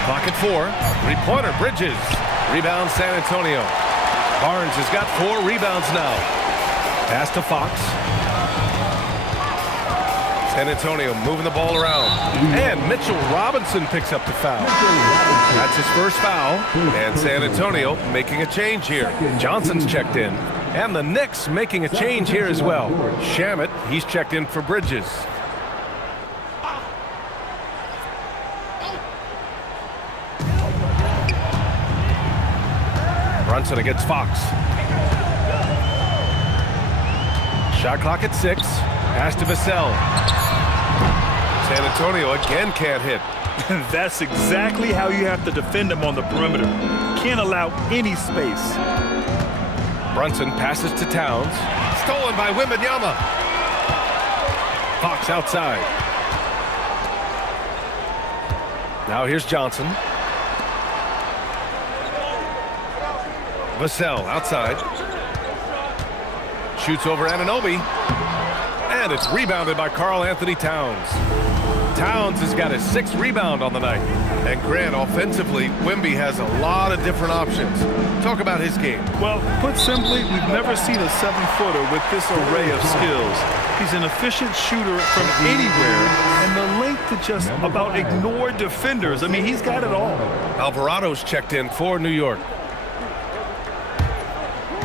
Clock at 4. Three-pointer, Bridges. Rebound, San Antonio. Barnes has got 4 rebounds now. Pass to Fox. San Antonio moving the ball around. And Mitchell Robinson picks up the foul. That's his first foul. And San Antonio making a change here. Johnson's checked in. And the Knicks making a change here as well. Shamet, he's checked in for Bridges. Brunson against Fox. Shot clock at 6. Pass to Vassell. San Antonio again can't hit. That's exactly how you have to defend him on the perimeter. Can't allow any space. Brunson passes to Towns. Stolen by Wembanyama. Fox outside. Now here's Johnson. Vassell outside. Shoots over Anunoby. And it's rebounded by Karl Anthony Towns. Towns has got his 6th rebound on the night. And Grant, offensively, Wemby has a lot of different options. Talk about his game. Well, put simply, we've never seen a 7-footer with this array of skills. He's an efficient shooter from anywhere, and the length to just about ignore defenders. I mean, he's got it all. Alvarado's checked in for New York.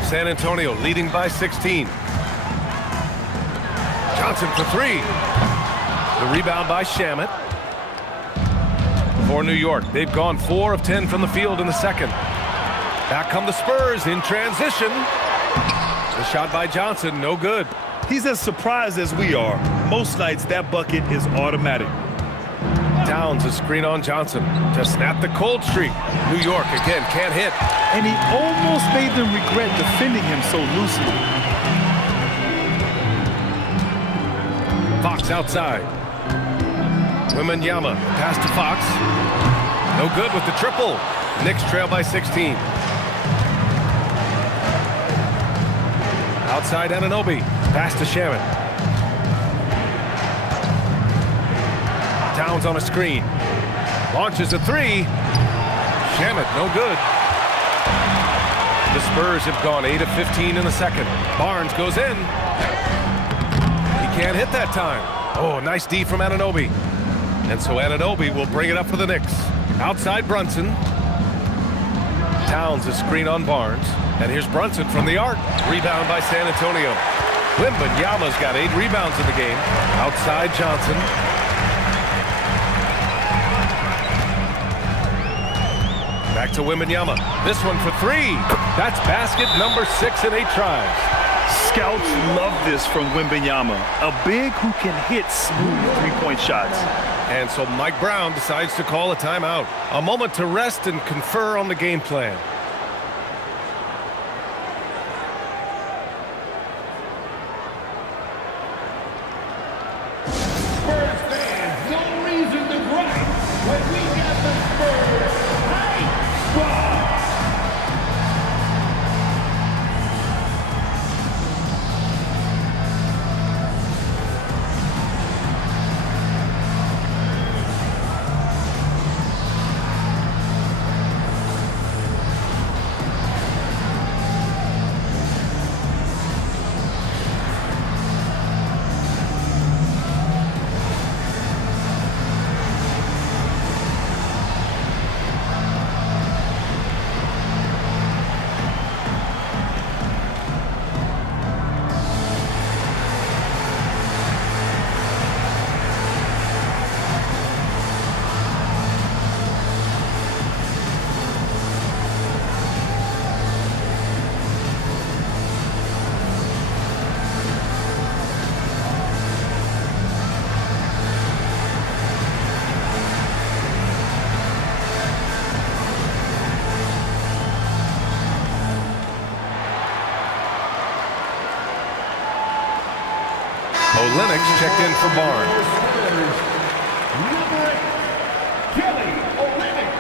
San Antonio leading by 16. Johnson for 3. The rebound by Shamet. For New York, they've gone 4 of 10 from the field in the second. Back come the Spurs in transition. The shot by Johnson, no good. He's as surprised as we are. Most nights, that bucket is automatic. Towns a screen on Johnson to snap the cold streak. New York again can't hit. And he almost made them regret defending him so loosely. Fox outside. Wembanyama pass to Fox. No good with the triple. Knicks trail by 16. Outside Anunoby. Pass to Shamet. Towns on a screen. Launches a 3. Shamet, no good. The Spurs have gone 8 of 15 in the second. Barnes goes in. He can't hit that time. Oh, nice D from Anunoby. And so Anunoby will bring it up for the Knicks. Outside Brunson. Towns a screen on Barnes. And here's Brunson from the arc. Rebound by San Antonio. Wembanyama's got 8 rebounds in the game. Outside Johnson. Back to Wembanyama. This one for 3. That's basket number 6 in 8 tries. Scouts love this from Wembanyama. A big who can hit smooth three-point shots. And so Mike Brown decides to call a timeout. A moment to rest and confer on the game plan. Spurs fans, no reason to gripe when we got the Spurs hype squad. Lennox checked in for Barnes. Number 8, Kelly Olynyk.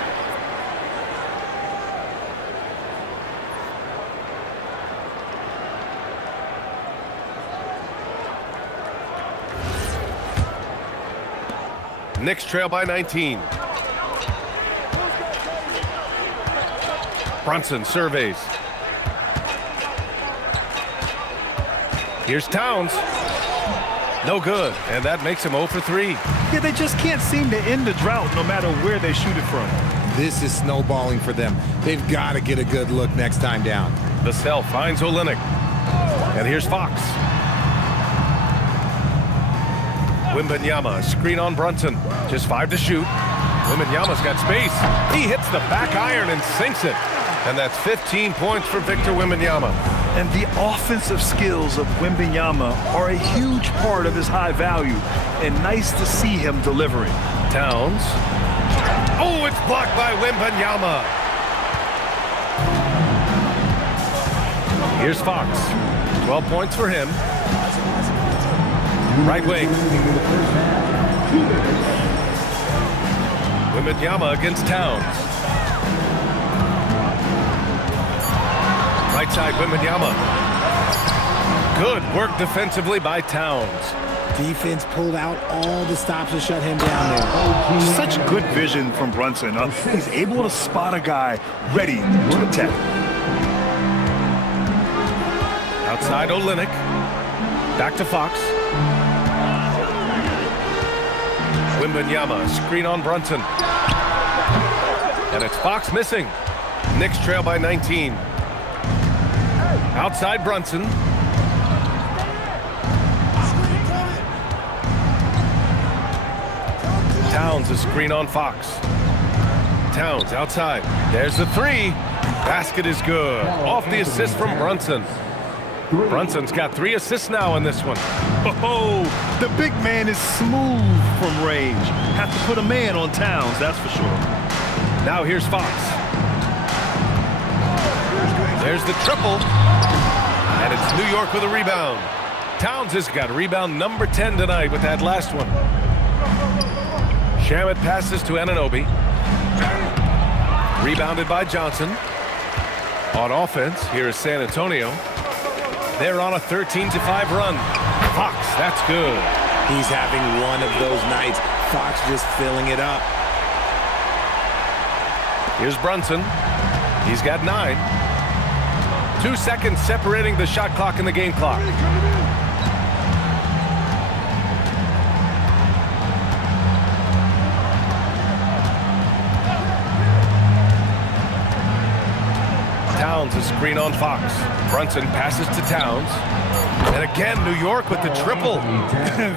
Knicks trail by 19. Brunson surveys. Here's Towns. No good, and that makes him 0 for 3. Yeah, they just can't seem to end the drought no matter where they shoot it from. This is snowballing for them. They've got to get a good look next time down. Vassell finds Olynyk. And here's Fox. Wembanyama, screen on Brunson. Just 5 to shoot. Wembanyama's got space. He hits the back iron and sinks it. And that's 15 points for Victor Wembanyama. And the offensive skills of Wembanyama are a huge part of his high value, and nice to see him delivering. Towns. Oh, it's blocked by Wembanyama. Here's Fox. 12 points for him. Right wing. Wembanyama against Towns. Right side, Wembanyama. Good work defensively by Towns. Defense pulled out all the stops to shut him down there. Such good vision from Brunson. He's able to spot a guy ready to attack. Outside Olynyk. Back to Fox. Wembanyama, screen on Brunson. And it's Fox missing. Knicks trail by 19. Outside Brunson. Towns, a screen on Fox. Towns outside. There's the three. Basket is good. Off the assist from Brunson. Brunson's got 3 assists now in this one. Oh, the big man is smooth from range. Have to put a man on Towns, that's for sure. Now here's Fox. There's the triple. And it's New York with a rebound. Towns has got rebound number 10 tonight with that last one. Shamet passes to Anunoby. Rebounded by Johnson. On offense, here is San Antonio. They're on a 13-5 run. Fox, that's good. He's having one of those nights. Fox just filling it up. Here's Brunson. He's got 9. 2 seconds separating the shot clock and the game clock. Towns, a screen on Fox. Brunson passes to Towns. And again, New York with the triple.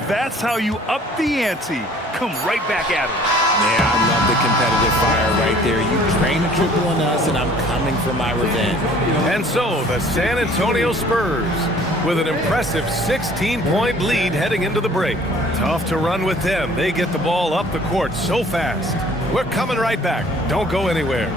That's how you up the ante. Come right back at him. Yeah, I love the competitive fire right there. You drain a triple on us, and I'm coming for my revenge. And so, the San Antonio Spurs with an impressive 16-point lead heading into the break. Tough to run with them. They get the ball up the court so fast. We're coming right back. Don't go anywhere.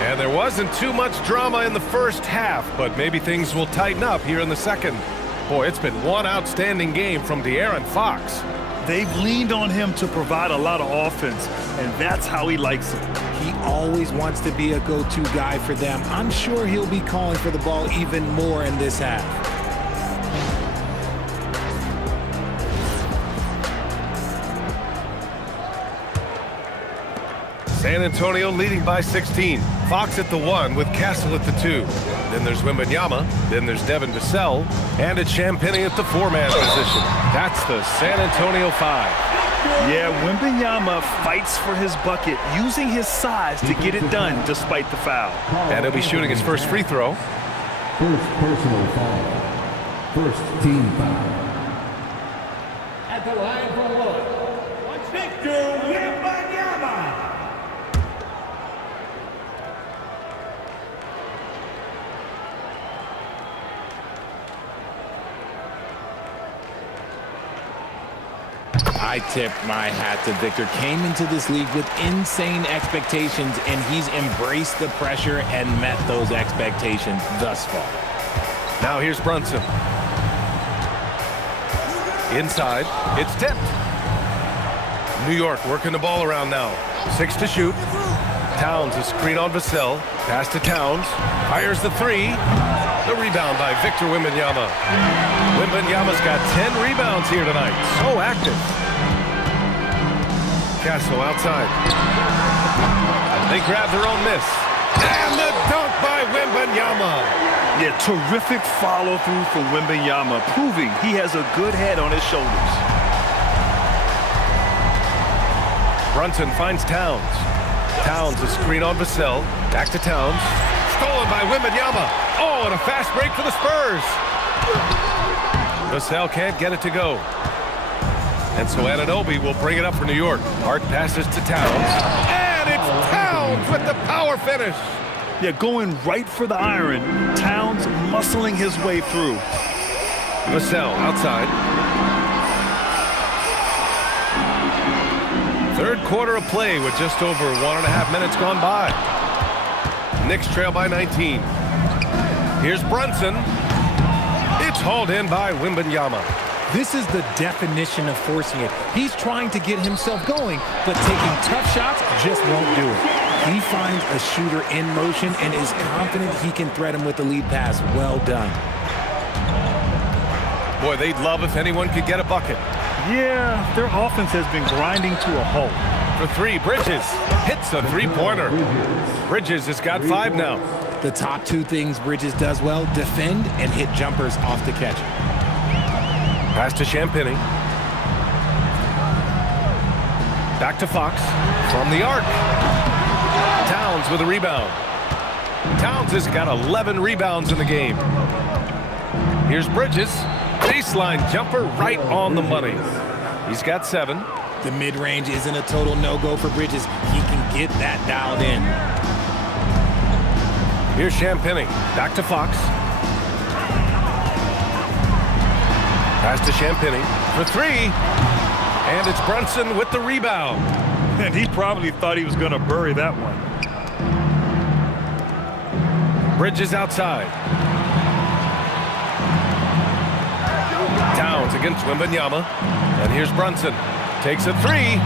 And there wasn't too much drama in the first half, but maybe things will tighten up here in the second. Boy, it's been one outstanding game from De'Aaron Fox. They've leaned on him to provide a lot of offense, and that's how he likes it. He always wants to be a go-to guy for them. I'm sure he'll be calling for the ball even more in this half. San Antonio leading by 16. Fox at the 1 with Castle at the 2. Then there's Wembanyama. Then there's Devin Vassell. And it's Champagnie at the 4-man position. That's the San Antonio 5. Yeah, Wembanyama fights for his bucket, using his size to get it done despite the foul. And he'll be shooting his first free throw. First personal foul. First team foul. At the line for one, Victor Wembanyama. I tip my hat to Victor. Came into this league with insane expectations, and he's embraced the pressure and met those expectations thus far. Now here's Brunson. Inside, it's tipped. New York working the ball around now. 6 to shoot. Towns a screen on Vassell. Pass to Towns. Fires the 3. The rebound by Victor Wembanyama. Wembanyama's got 10 rebounds here tonight. So active. Castle outside. They grab their own miss. And the dunk by Wembanyama. Yeah, terrific follow-through from Wembanyama, proving he has a good head on his shoulders. Brunson finds Towns. Towns a screen on Vassell. Back to Towns. Stolen by Wembanyama. Oh, and a fast break for the Spurs. Vassell can't get it to go. And so Anunoby will bring it up for New York. Hart passes to Towns. And it's Towns with the power finish. Yeah, going right for the iron. Towns muscling his way through. Vassell outside. Third quarter of play with just over 1.5 minutes gone by. Knicks trail by 19. Here's Brunson. It's hauled in by Wembanyama. This is the definition of forcing it. He's trying to get himself going, but taking tough shots just won't do it. He finds a shooter in motion and is confident he can thread him with the lead pass. Well done. Boy, they'd love if anyone could get a bucket. Yeah, their offense has been grinding to a halt. For 3, Bridges hits a 3-pointer. Bridges has got 5 now. The top 2 things Bridges does well: defend and hit jumpers off the catch. Pass to Champagny. Back to Fox. From the arc. Towns with a rebound. Towns has got 11 rebounds in the game. Here's Bridges. Baseline jumper right on the money. He's got 7. The mid-range isn't a total no-go for Bridges. He can get that dialed in. Here's Champagny. Back to Fox. Pass to Champagny for 3. And it's Brunson with the rebound. And he probably thought he was going to bury that one. Bridges outside. Towns against Wembanyama. And here's Brunson. Takes a 3.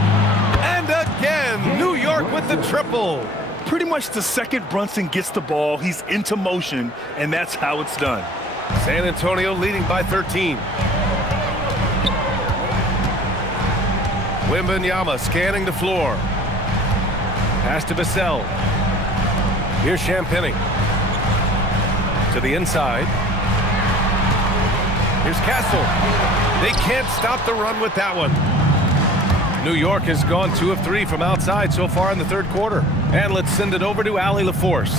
And again, New York with the triple. Pretty much the second Brunson gets the ball, he's into motion, and that's how it's done. San Antonio leading by 13. Wembanyama scanning the floor. Pass to Vassell. Here's Champagny. To the inside. Here's Castle. They can't stop the run with that one. New York has gone 2 of 3 from outside so far in the third quarter. And let's send it over to Allie LaForce.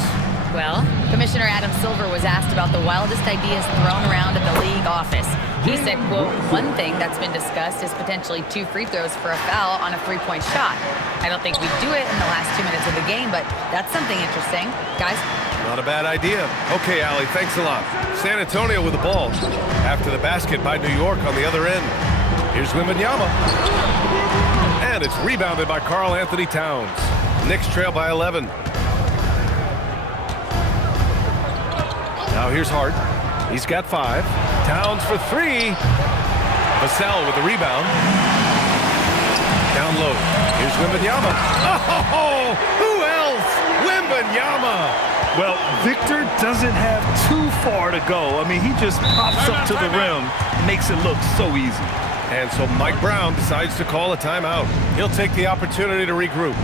Well, Commissioner Adam Silver was asked about the wildest ideas thrown around at the league office. He said, quote, one thing that's been discussed is potentially 2 free throws for a foul on a 3-point shot. I don't think we'd do it in the last 2 minutes of the game, but that's something interesting. Guys? Not a bad idea. Okay, Allie, thanks a lot. San Antonio with the ball. After the basket by New York on the other end. Here's Wembanyama. And it's rebounded by Karl Anthony Towns. Knicks trail by 11. Now here's Hart. He's got 5. Towns for 3. Vassell with the rebound. Down low. Here's Wembanyama. Oh, who else? Wembanyama. Well, Victor doesn't have too far to go. I mean, he just pops up to the rim, makes it look so easy. And so Mike Brown decides to call a timeout. He'll take the opportunity to regroup.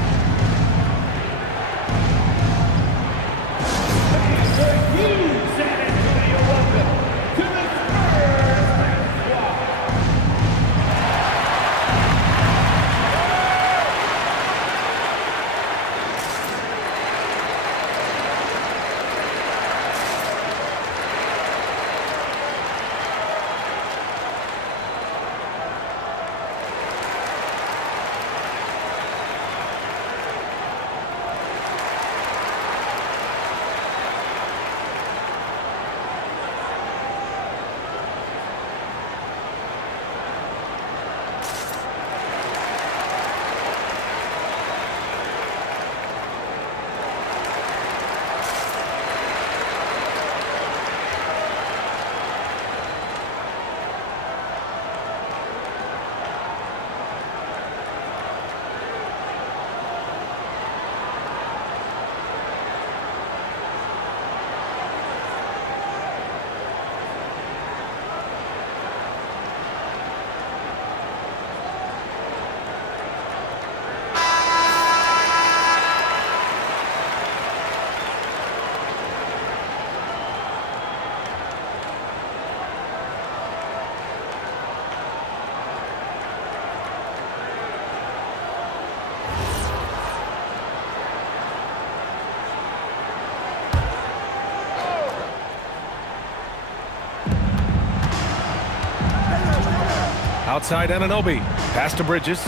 Outside Anunoby. Pass to Bridges.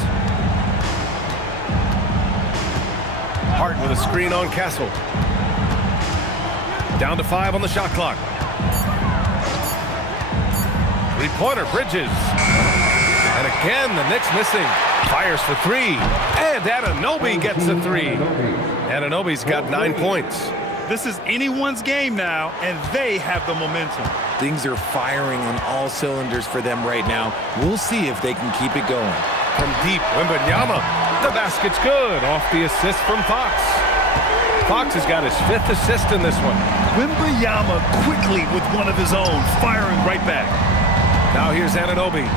Hart with a screen on Castle. Down to 5 on the shot clock. Three-pointer, Bridges. And again, the Knicks missing. Fires for 3. And Anunoby gets a 3. Anunoby's got 9 points. This is anyone's game now, and they have the momentum. Things are firing on all cylinders for them right now. We'll see if they can keep it going. From deep, Wembanyama. The basket's good. Off the assist from Fox. Fox has got his 5th assist in this one. Wembanyama quickly with one of his own, firing right back. Now here's Anunoby.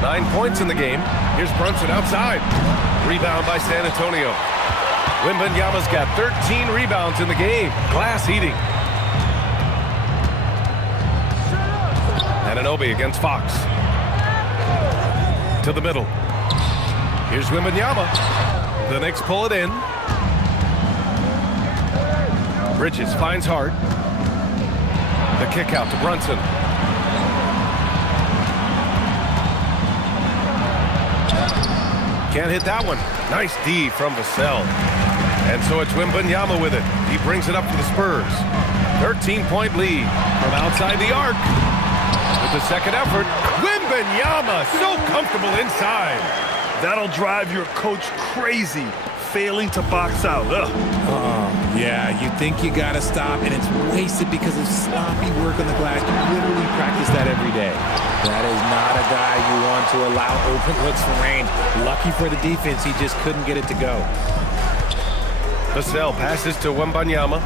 9 points in the game. Here's Brunson outside. Rebound by San Antonio. Wembanyama's got 13 rebounds in the game. Glass eating. Anunoby against Fox. To the middle. Here's Wembanyama. The Knicks pull it in. Bridges finds Hart. The kick out to Brunson. Can't hit that one. Nice D from Vassell. And so it's Wembanyama with it. He brings it up for the Spurs. 13-point lead from outside the arc. With the second effort, Wembanyama so comfortable inside. That'll drive your coach crazy, failing to box out. Yeah, you think you got to stop, and it's wasted because of sloppy work on the glass. You literally practice that every day. That is not a guy you want to allow open looks for range. Lucky for the defense, he just couldn't get it to go. Vassell passes to Wembanyama.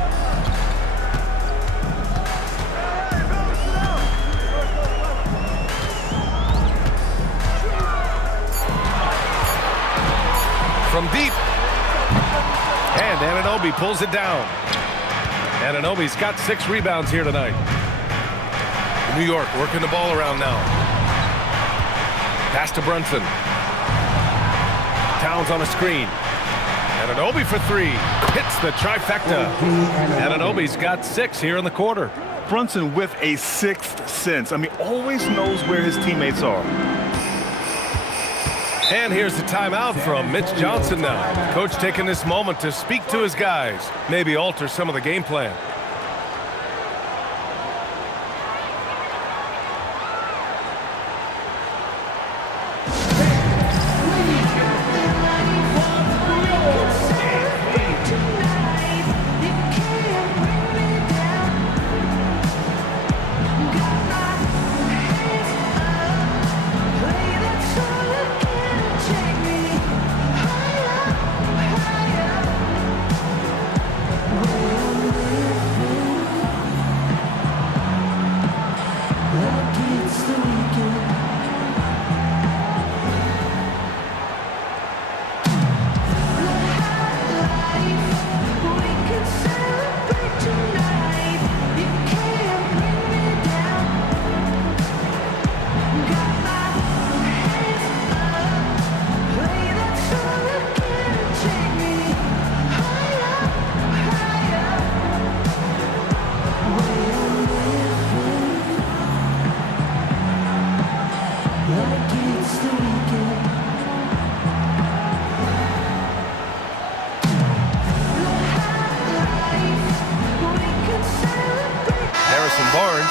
From deep. And Anunoby pulls it down. Anunoby's got 6 rebounds here tonight. New York working the ball around now. Pass to Brunson. Towns on a screen. Anunoby for 3. Hits the trifecta. Anunoby's got 6 here in the quarter. Brunson with a 6th sense. I mean, always knows where his teammates are. And here's the timeout from Mitch Johnson now. Coach taking this moment to speak to his guys. Maybe alter some of the game plan.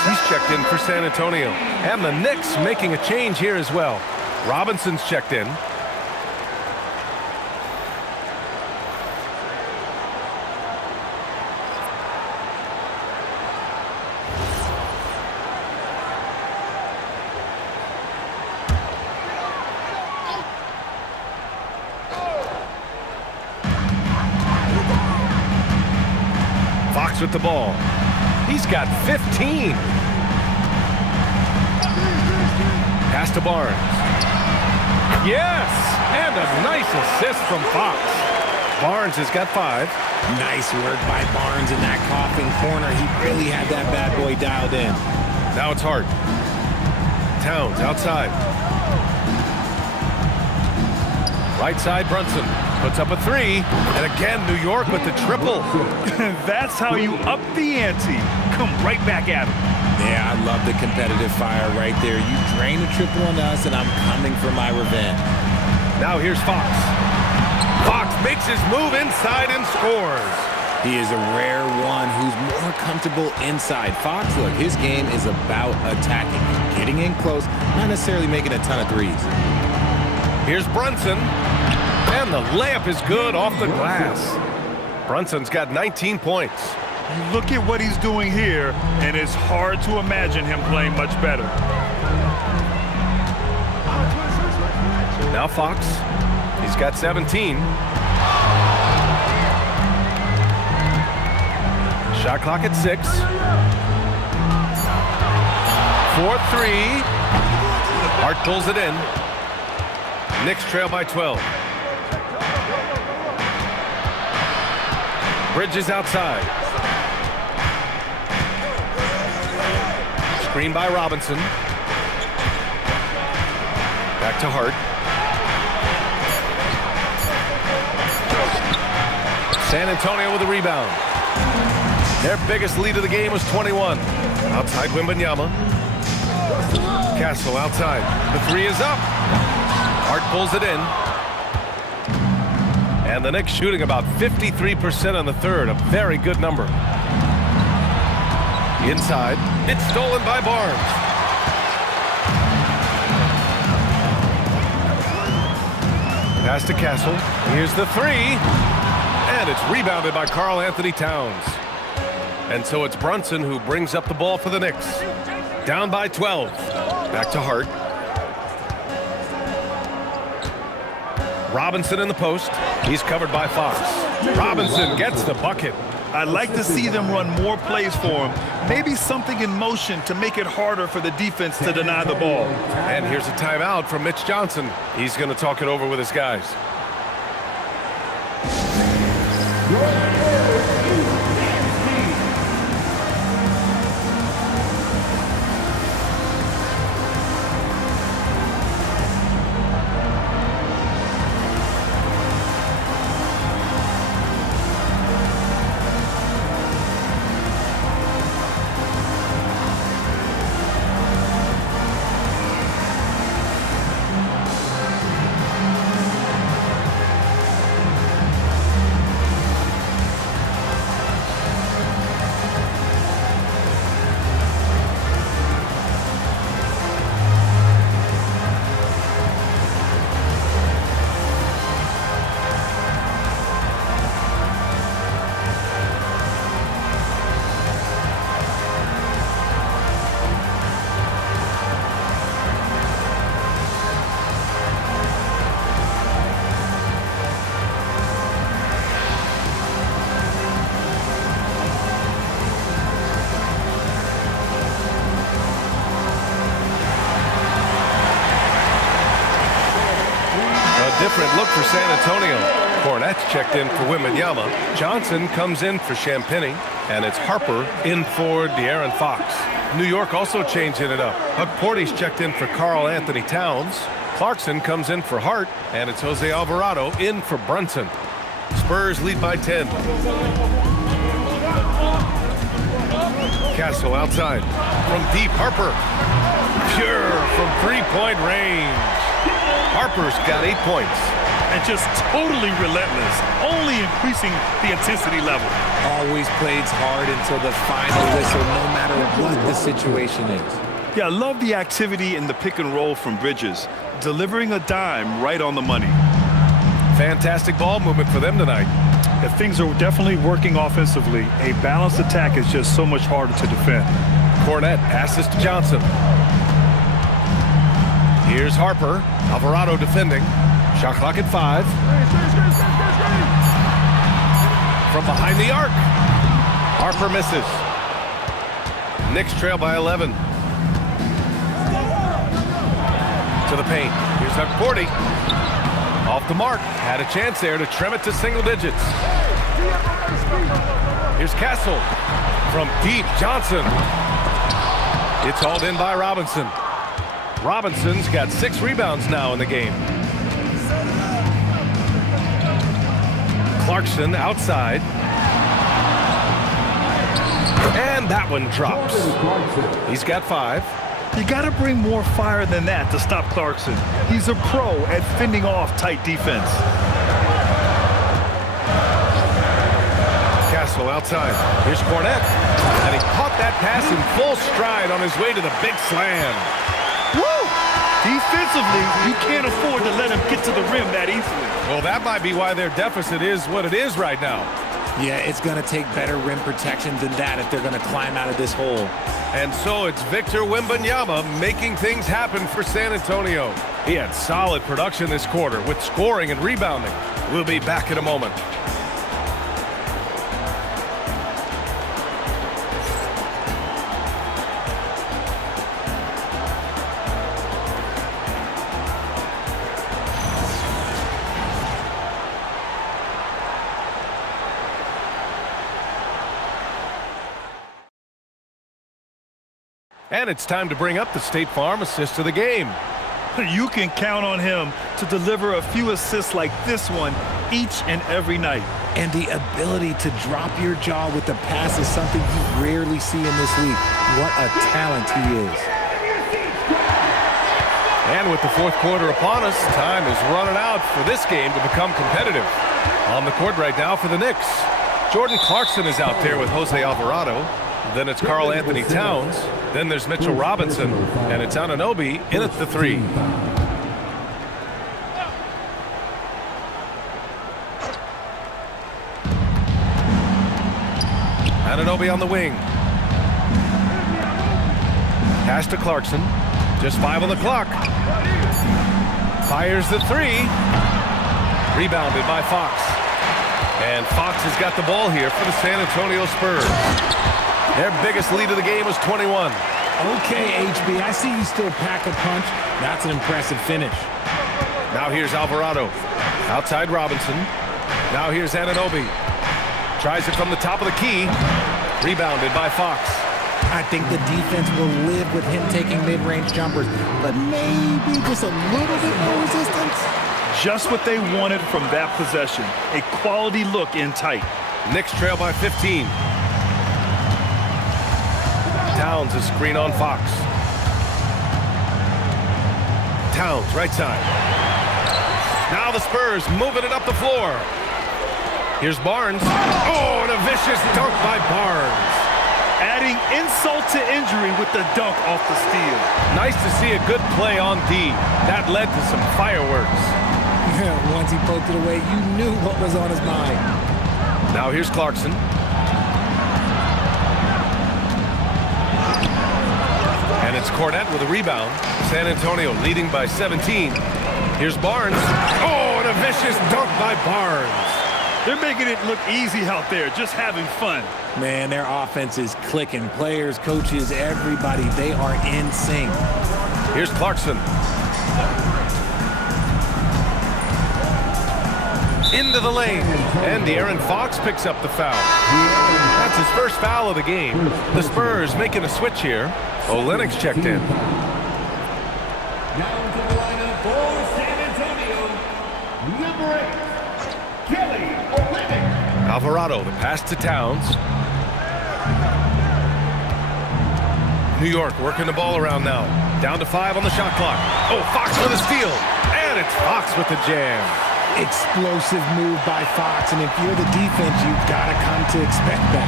He's checked in for San Antonio. And the Knicks making a change here as well. Robinson's checked in. Fox with the ball. He's got 15. Pass to Barnes. Yes! And a nice assist from Fox. Barnes has got 5. Nice work by Barnes in that coffin corner. He really had that bad boy dialed in. Now it's Hart. Towns outside. Right side, Brunson puts up a 3. And again, New York with the triple. That's how you up the ante. Come right back at him. Yeah, I love the competitive fire right there. You drain a triple on us, and I'm coming for my revenge. Now here's Fox. Fox makes his move inside and scores. He is a rare one who's more comfortable inside. Fox, look, his game is about attacking, getting in close, not necessarily making a ton of threes. Here's Brunson, and the layup is good off the glass. Brunson's got 19 points. You look at what he's doing here, and it's hard to imagine him playing much better. Now Fox, he's got 17. Shot clock at 6. 4-3. Hart pulls it in. Knicks trail by 12. Bridges outside. Screen by Robinson. Back to Hart. San Antonio with a rebound. Their biggest lead of the game was 21. Outside Wembanyama. Castle outside. The 3 is up. Hart pulls it in. And the Knicks shooting about 53% on the third. A very good number. Inside. It's stolen by Barnes. Pass to Castle. Here's the 3. And it's rebounded by Karl Anthony Towns. And so it's Brunson who brings up the ball for the Knicks. Down by 12. Back to Hart. Robinson in the post. He's covered by Fox. Robinson gets the bucket. I'd like to see them run more plays for him. Maybe something in motion to make it harder for the defense to deny the ball. And here's a timeout from Mitch Johnson. He's going to talk it over with his guys. Different look for San Antonio. Cornette's checked in for Wembanyama. Johnson comes in for Champagnie. And it's Harper in for De'Aaron Fox. New York also changing it up. Porty's checked in for Karl Anthony Towns. Clarkson comes in for Hart. And it's Jose Alvarado in for Brunson. Spurs lead by 10. Castle outside. From deep, Harper. Pure from three-point range. Harper's got 8 points. And just totally relentless, only increasing the intensity level. Always plays hard until the final whistle, no matter what the situation is. Yeah, I love the activity in the pick and roll from Bridges, delivering a dime right on the money. Fantastic ball movement for them tonight. Yeah, things are definitely working offensively. A balanced attack is just so much harder to defend. Cornette passes to Johnson. Here's Harper. Alvarado defending. Shot clock at 5. From behind the arc. Harper misses. Knicks trail by 11. To the paint. Here's Porty. Off the mark. Had a chance there to trim it to single digits. Here's Castle. From deep, Johnson. It's hauled in by Robinson. Robinson's got 6 rebounds now in the game. Clarkson outside. And that one drops. He's got 5. You got to bring more fire than that to stop Clarkson. He's a pro at fending off tight defense. Castle outside. Here's Cornette. And he caught that pass in full stride on his way to the big slam. Woo! Defensively, you can't afford to let him get to the rim that easily. Well, that might be why their deficit is what it is right now. Yeah, it's going to take better rim protection than that if they're going to climb out of this hole. And so it's Victor Wembanyama making things happen for San Antonio. He had solid production this quarter with scoring and rebounding. We'll be back in a moment. And it's time to bring up the State Farm assist of the game. You can count on him to deliver a few assists like this one each and every night. And the ability to drop your jaw with the pass is something you rarely see in this league. What a talent he is. And with the fourth quarter upon us, time is running out for this game to become competitive. On the court right now for the Knicks, Jordan Clarkson is out there with Jose Alvarado. Then it's Karl Anthony Towns. Then there's Mitchell Robinson. And it's Anunoby in at the 3. Anunoby on the wing. Pass to Clarkson. Just 5 on the clock. Fires the 3. Rebounded by Fox. And Fox has got the ball here for the San Antonio Spurs. Their biggest lead of the game was 21. Okay, HB, I see you still pack a punch. That's an impressive finish. Now here's Alvarado. Outside Robinson. Now here's Anunoby. Tries it from the top of the key. Rebounded by Fox. I think the defense will live with him taking mid-range jumpers, but maybe just a little bit more resistance. Just what they wanted from that possession. A quality look in tight. Knicks trail by 15. Towns is screen on Fox. Towns, right side. Now the Spurs moving it up the floor. Here's Barnes. Oh, and a vicious dunk by Barnes. Adding insult to injury with the dunk off the steal. Nice to see a good play on D. That led to some fireworks. Once he poked it away, you knew what was on his mind. Now here's Clarkson. And it's Cornette with a rebound. San Antonio leading by 17. Here's Barnes. Oh, and a vicious dunk by Barnes. They're making it look easy out there, just having fun. Man, their offense is clicking. Players, coaches, everybody, they are in sync. Here's Clarkson. Into the lane. And De'Aaron Fox picks up the foul. That's his first foul of the game. The Spurs making a switch here. Olynyk's checked in. Down to the lineup for San Antonio, number 8, Kelly Olynyk. Alvarado, the pass to Towns. New York working the ball around now. Down to 5 on the shot clock. Oh, Fox with a steal. And it's Fox with the jam. Explosive move by Fox, and if you're the defense, you've got to come to expect that.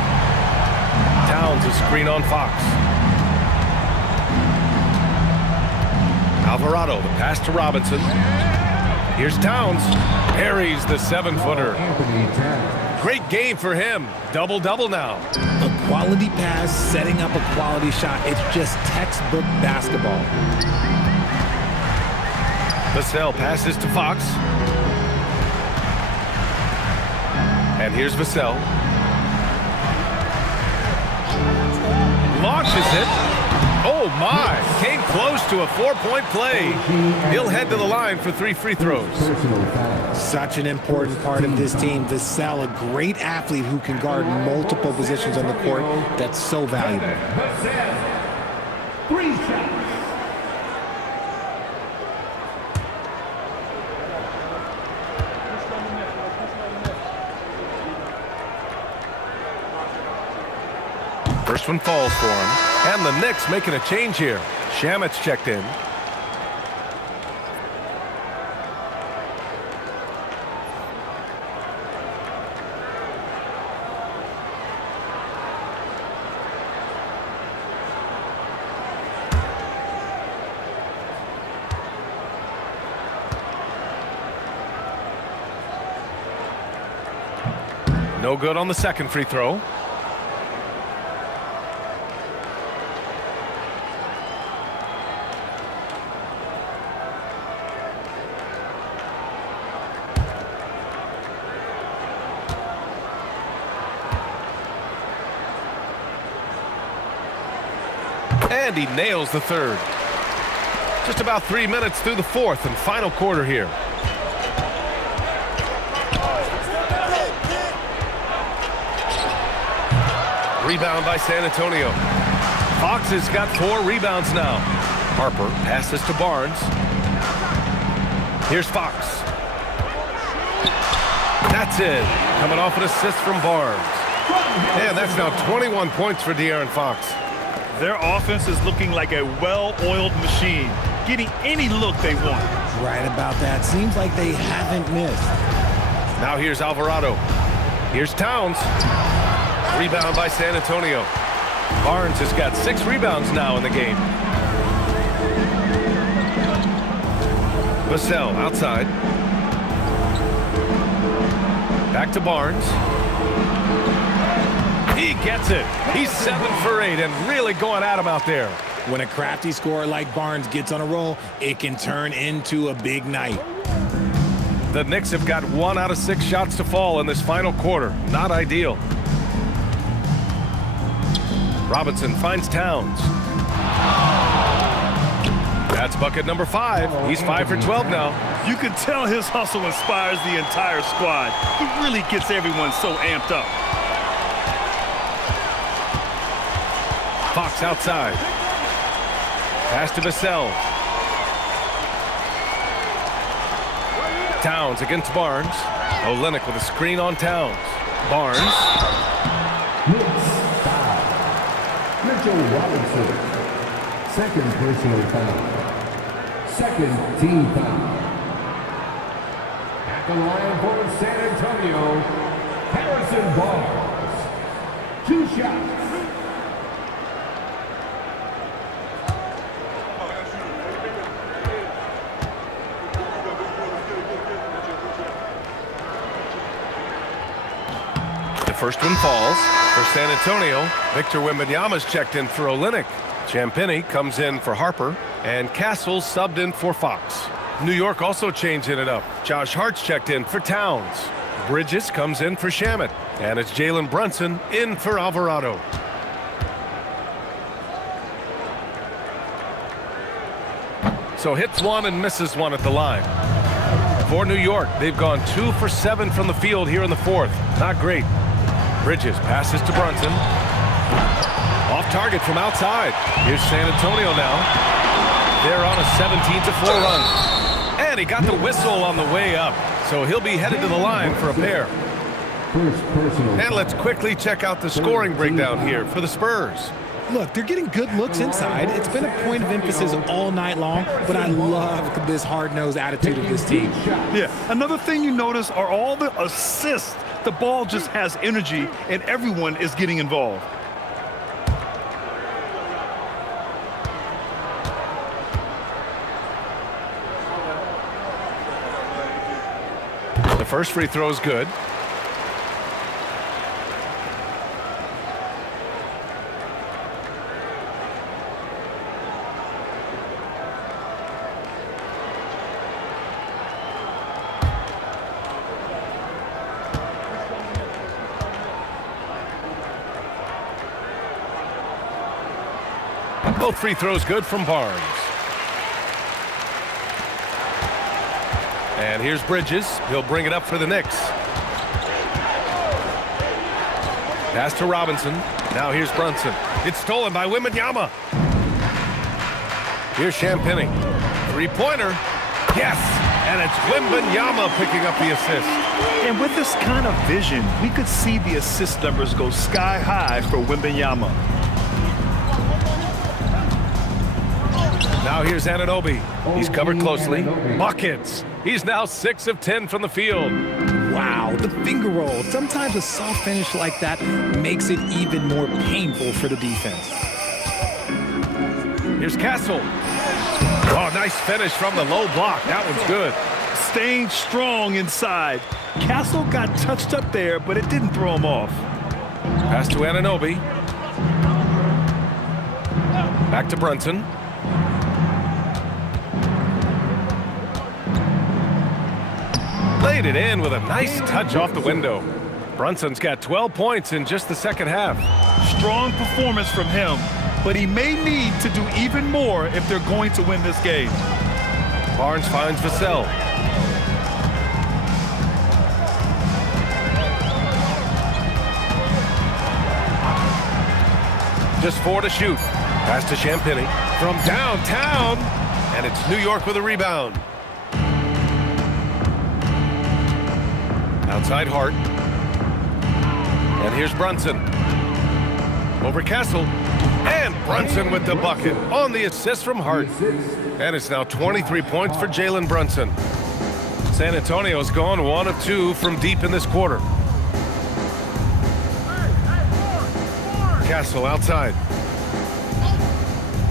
Towns is screen on Fox. Alvarado, the pass to Robinson. Here's Towns. Parries the 7-footer. Great game for him. Double-double now. A quality pass, setting up a quality shot. It's just textbook basketball. Vassell passes to Fox. And here's Vassell. Launches it. Oh, my. Came close to a 4-point play. He'll head to the line for 3 free throws. Such an important part of this team. Vassell, a great athlete who can guard multiple positions on the court. That's so valuable. 3 shots. First one falls for him. And the Knicks making a change here. Shamet's checked in. No good on the second free throw. And he nails the third. Just about 3 minutes through the fourth and final quarter here. Rebound by San Antonio. Fox has got 4 rebounds now. Harper passes to Barnes. Here's Fox. That's it. Coming off an assist from Barnes. And that's now 21 points for De'Aaron Fox. Their offense is looking like a well-oiled machine, getting any look they want. Right about that. Seems like they haven't missed. Now here's Alvarado. Here's Towns. Rebound by San Antonio. Barnes has got 6 rebounds now in the game. Vassell outside. Back to Barnes. He gets it. He's 7 for 8 and really going at him out there. When a crafty scorer like Barnes gets on a roll, it can turn into a big night. The Knicks have got 1 out of 6 shots to fall in this final quarter. Not ideal. Robinson finds Towns. That's bucket number 5. He's 5 for 12 now. You can tell his hustle inspires the entire squad. He really gets everyone so amped up. Fox outside. Pass to Vassell. Towns against Barnes. Olynyk with a screen on Towns. Barnes. Mitchell Robinson, second personal foul. Second team foul. At the line for San Antonio, Harrison Barnes. 2 shots. The first one falls for San Antonio. Victor Wembanyama's checked in for Olynyk. Champagnie comes in for Harper. And Castle subbed in for Fox. New York also changing it up. Josh Hart's checked in for Towns. Bridges comes in for Shamet. And it's Jalen Brunson in for Alvarado. So hits 1 and misses 1 at the line. For New York, they've gone 2 for 7 from the field here in the fourth. Not great. Bridges passes to Brunson. Off target from outside. Here's San Antonio now. They're on a 17-4 run. And he got the whistle on the way up. So he'll be headed to the line for a pair. And let's quickly check out the scoring breakdown here for the Spurs. Look, they're getting good looks inside. It's been a point of emphasis all night long, but I love this hard-nosed attitude of this team. Yeah, another thing you notice are all the assists. The ball just has energy, and everyone is getting involved. The first free throw is good. Both free throws good from Barnes. And here's Bridges. He'll bring it up for the Knicks. Pass to Robinson. Now here's Brunson. It's stolen by Wembanyama. Here's Champagnie. Three-pointer. Yes! And it's Wembanyama picking up the assist. And with this kind of vision, we could see the assist numbers go sky high for Wembanyama. Now here's Anunoby. He's covered closely. Buckets. He's now 6 of 10 from the field. Wow, the finger roll. Sometimes a soft finish like that makes it even more painful for the defense. Here's Castle. Oh, nice finish from the low block. That one's good. Staying strong inside. Castle got touched up there, but it didn't throw him off. Pass to Anunoby. Back to Brunson. Laid it in with a nice touch off the window. Brunson's got 12 points in just the second half. Strong performance from him, but he may need to do even more if they're going to win this game. Barnes finds Vassell. Just 4 to shoot. Pass to Champagny from downtown, and it's New York with a rebound. Outside Hart. And here's Brunson. Over Castle. And Brunson with the bucket on the assist from Hart. And it's now 23 points for Jalen Brunson. San Antonio's gone 1 of 2 from deep in this quarter. Castle outside.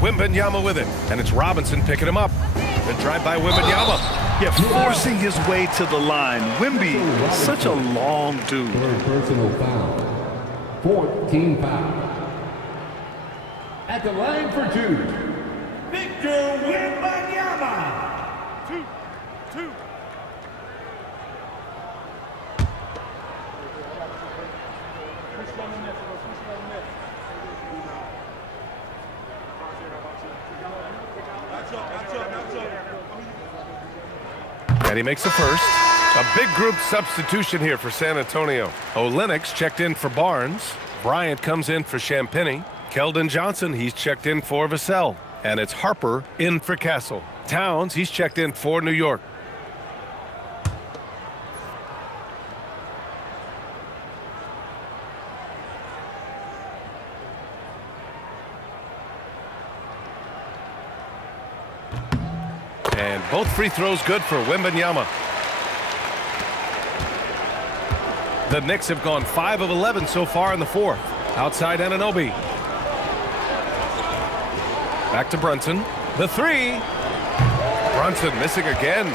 Wembanyama with it. And it's Robinson picking him up. The drive by Wembanyama. Yeah, forcing his way to the line. Wemby, such a long dude. Personal foul. 14 foul. At the line for 2, Victor Wembanyama. 2. And he makes the first. A big group substitution here for San Antonio. Olenek's checked in for Barnes. Bryant comes in for Champagny. Keldon Johnson, he's checked in for Vassell. And it's Harper in for Castle. Towns, he's checked in for New York. And both free throws good for Wembanyama. The Knicks have gone 5 of 11 so far in the fourth. Outside Anunoby. Back to Brunson. The 3. Brunson missing again.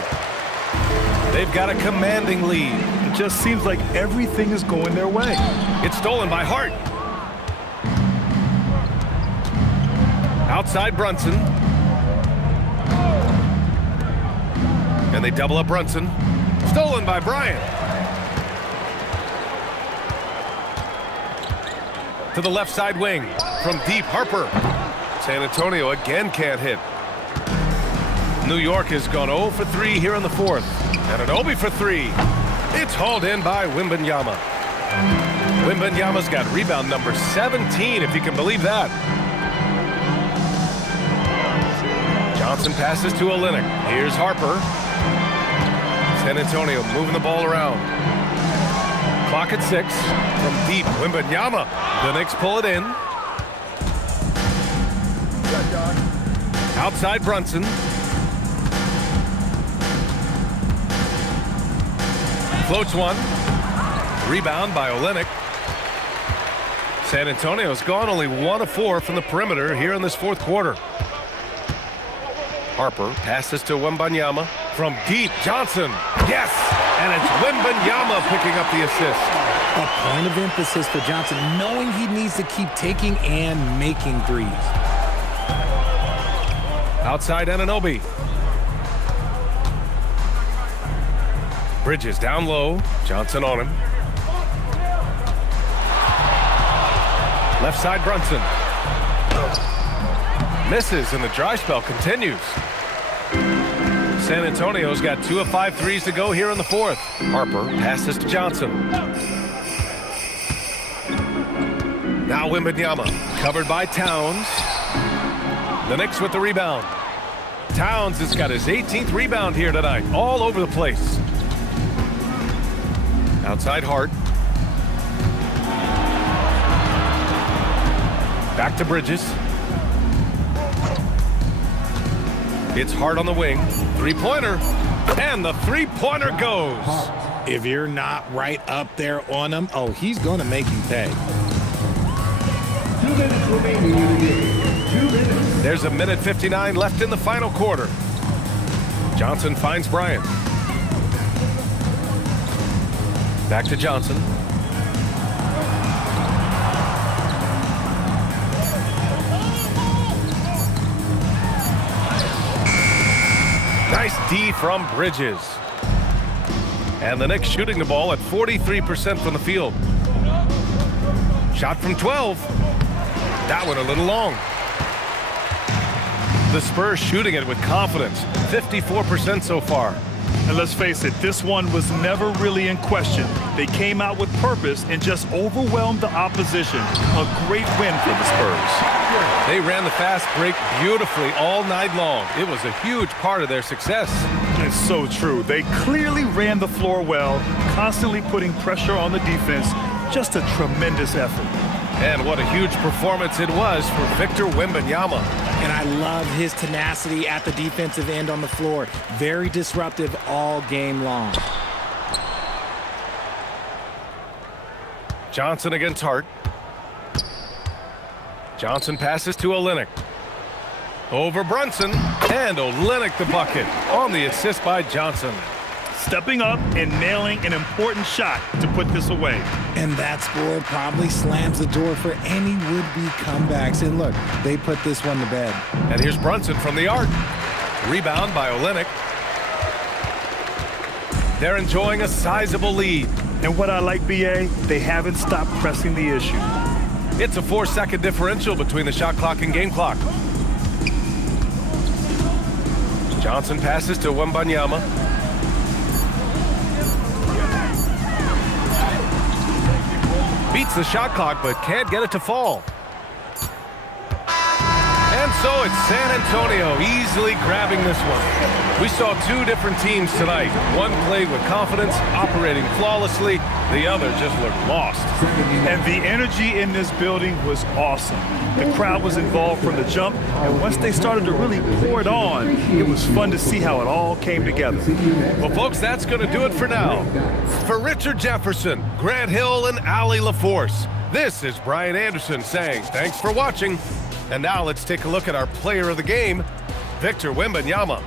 They've got a commanding lead. It just seems like everything is going their way. It's stolen by Hart. Outside Brunson. And they double up Brunson. Stolen by Bryant. To the left side wing. From deep, Harper. San Antonio again can't hit. New York has gone 0 for 3 here in the fourth. Anunoby for 3. It's hauled in by Wembanyama. Wembanyama's got rebound number 17, if you can believe that. Johnson passes to Olynyk. Here's Harper. San Antonio moving the ball around. Clock at 6. From deep, Wembanyama. The Knicks pull it in. Outside Brunson. Floats one. Rebound by Olynyk. San Antonio's gone only 1 of 4 from the perimeter here in this fourth quarter. Harper passes to Wembanyama. From deep, Johnson. Yes! And it's Wembanyama picking up the assist. A point of emphasis for Johnson, knowing he needs to keep taking and making threes. Outside Anunoby. Bridges down low. Johnson on him. Left side Brunson. Misses and the dry spell continues. San Antonio's got 2 of 5 threes to go here in the fourth. Harper passes to Johnson. Now Wembanyama, covered by Towns. The Knicks with the rebound. Towns has got his 18th rebound here tonight, all over the place. Outside Hart. Back to Bridges. It's Hart on the wing. Three-pointer. And the three-pointer goes. If you're not right up there on him, oh, he's going to make you pay. 2 minutes remaining in the game. 2 minutes. There's a minute 59 left in the final quarter. Johnson finds Bryant. Back to Johnson. Nice D from Bridges. And the Knicks shooting the ball at 43% from the field. Shot from 12. That one a little long. The Spurs shooting it with confidence. 54% so far. And let's face it, this one was never really in question. They came out with purpose and just overwhelmed the opposition. A great win for the Spurs. They ran the fast break beautifully all night long. It was a huge part of their success. It's so true. They clearly ran the floor well, constantly putting pressure on the defense. Just a tremendous effort. And what a huge performance it was for Victor Wembanyama. And I love his tenacity at the defensive end on the floor. Very disruptive all game long. Johnson against Hart. Johnson passes to Olynyk. Over Brunson. And Olynyk the bucket on the assist by Johnson. Stepping up and nailing an important shot to put this away. And that score probably slams the door for any would-be comebacks. And look, they put this one to bed. And here's Brunson from the arc. Rebound by Olynyk. They're enjoying a sizable lead. And what I like, BA, they haven't stopped pressing the issue. It's a 4-second differential between the shot clock and game clock. Johnson passes to Wembanyama. Beats the shot clock, but can't get it to fall. And so it's San Antonio easily grabbing this one. We saw two different teams tonight. One played with confidence, operating flawlessly. The other just looked lost. And the energy in this building was awesome. The crowd was involved from the jump, and once they started to really pour it on, it was fun to see how it all came together. Well, folks, that's going to do it for now. For Richard Jefferson, Grant Hill, and Allie LaForce, this is Brian Anderson saying thanks for watching. And now let's take a look at our player of the game, Victor Wembanyama.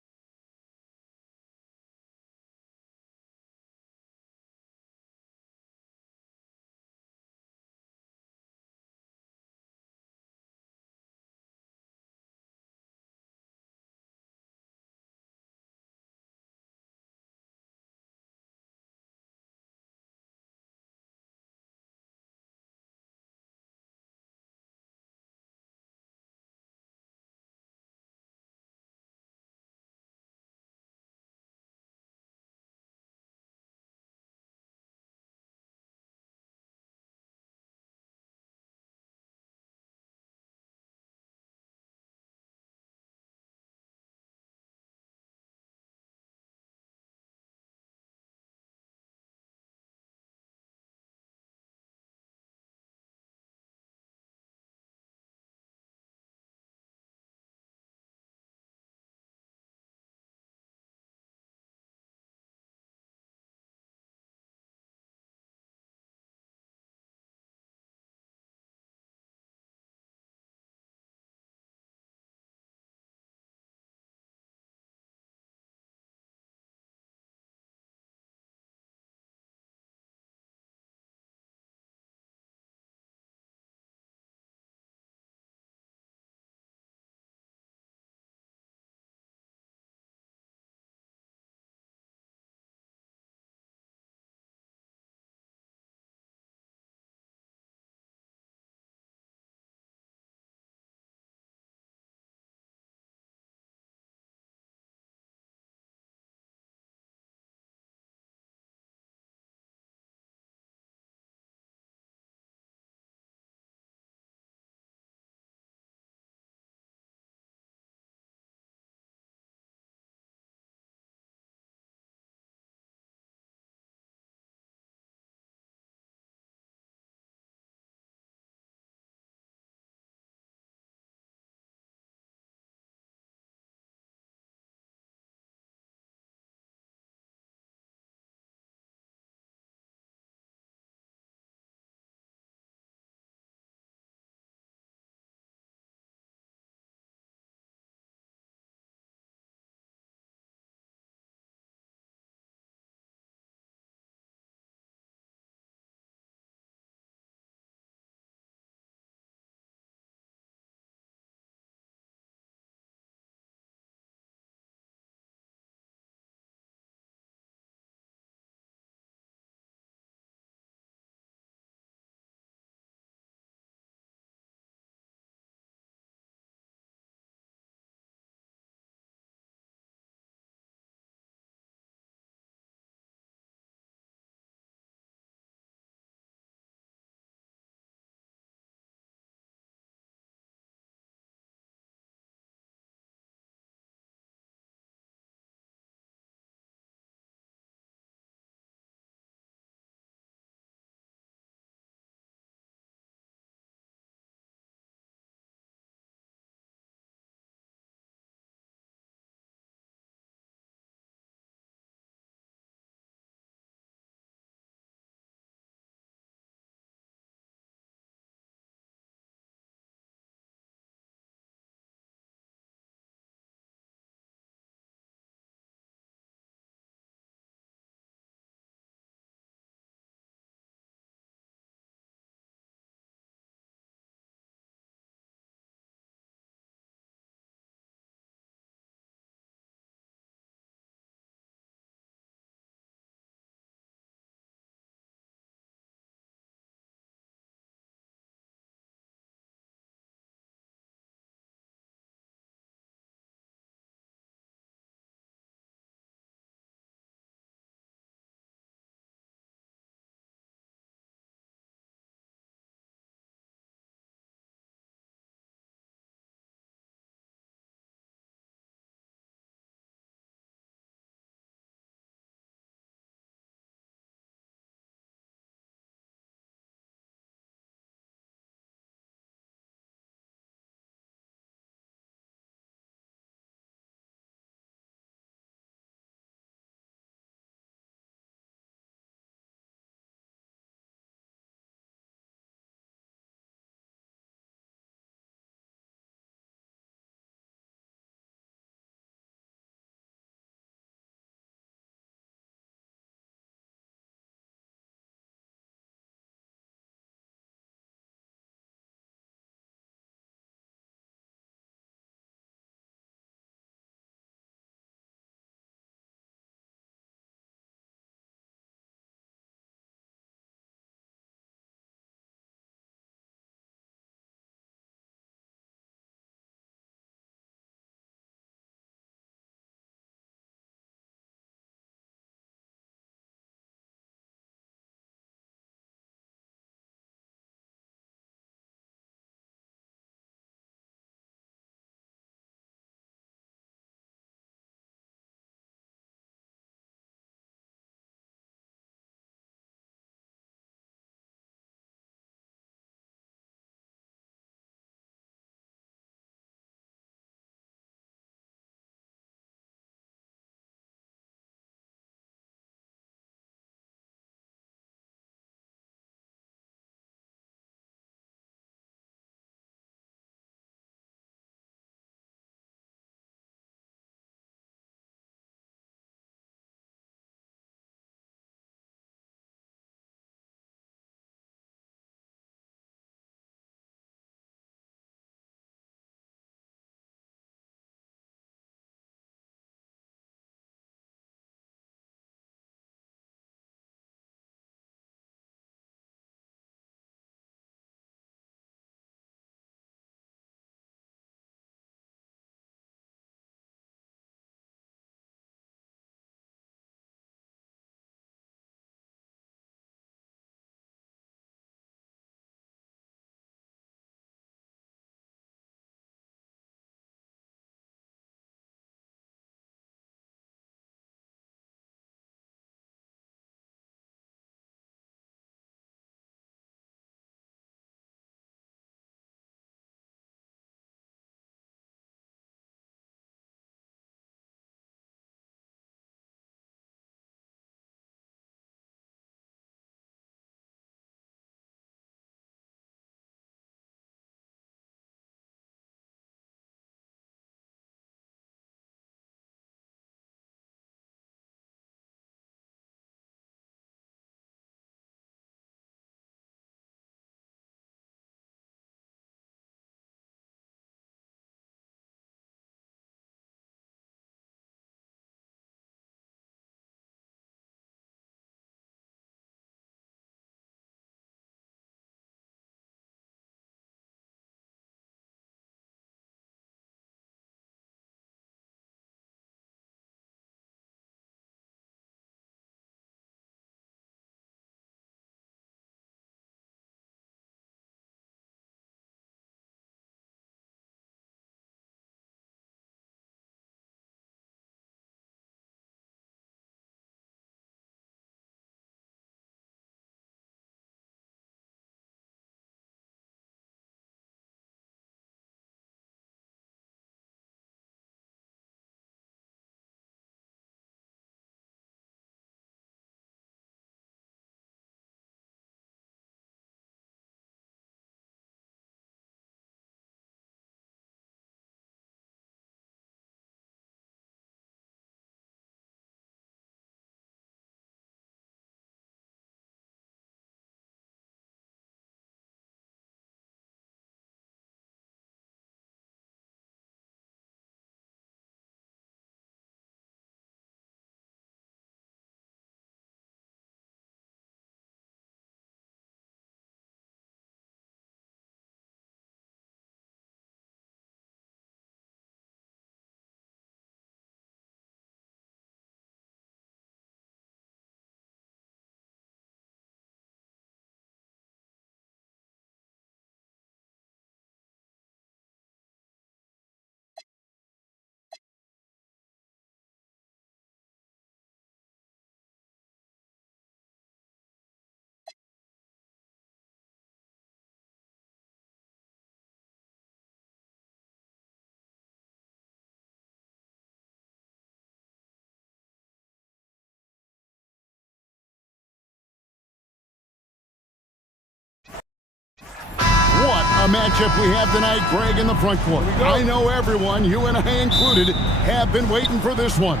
a matchup we have tonight, Greg, in the front court. I know everyone, you and I included, have been waiting for this one.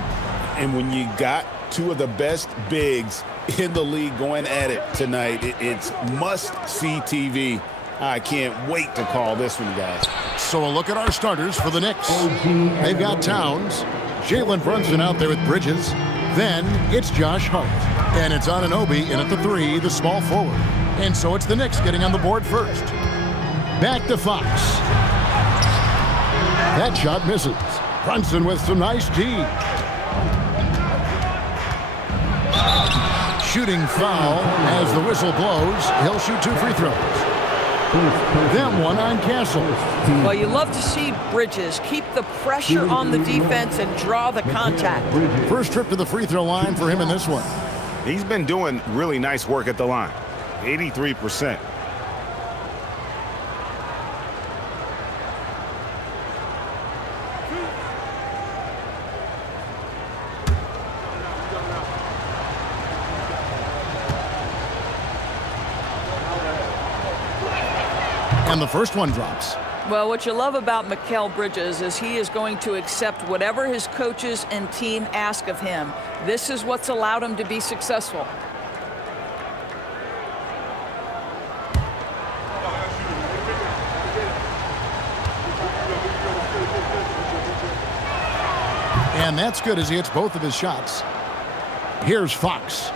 And when you got two of the best bigs in the league going at it tonight, it's must-see TV. I can't wait to call this one, guys. So a look at our starters for the Knicks. They've got Towns, Jalen Brunson out there with Bridges. Then it's Josh Hart. And it's Anunoby in at the 3, the small forward. And so it's the Knicks getting on the board first. Back to Fox. That shot misses. Brunson with some nice D. Shooting foul as the whistle blows. He'll shoot 2 free throws. Then one on Castle. Well, you love to see Bridges keep the pressure on the defense and draw the contact. First trip to the free throw line for him in this one. He's been doing really nice work at the line. 83%. And the first one drops. Well, what you love about Mikal Bridges is he is going to accept whatever his coaches and team ask of him. This is what's allowed him to be successful. And that's good as he hits both of his shots. Here's Fox.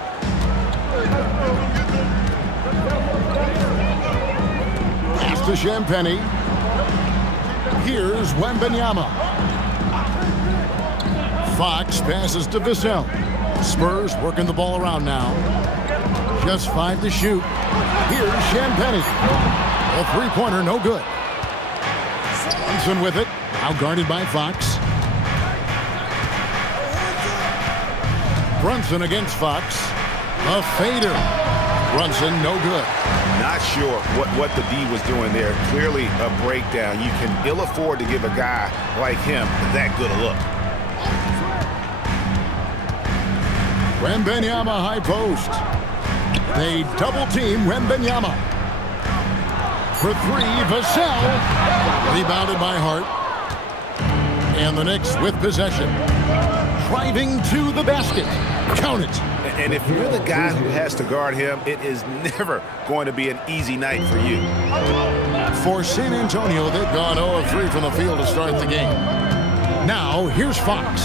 Pass to Champagnie. Here's Wembanyama. Fox passes to Vassell. Spurs working the ball around now. Just 5 to shoot. Here's Champagnie. A three-pointer, no good. Brunson with it. Now guarded by Fox. Brunson against Fox. A fader. Brunson, no good. Not sure what the D was doing there. Clearly a breakdown. You can ill afford to give a guy like him that good a look. Wembanyama high post. They double team Wembanyama. For 3, Vassell. Rebounded by Hart. And the Knicks with possession. Driving to the basket. Count it. And if you're the guy who has to guard him, it is never going to be an easy night for you. For San Antonio, they've gone 0 of 3 from the field to start the game. Now, here's Fox.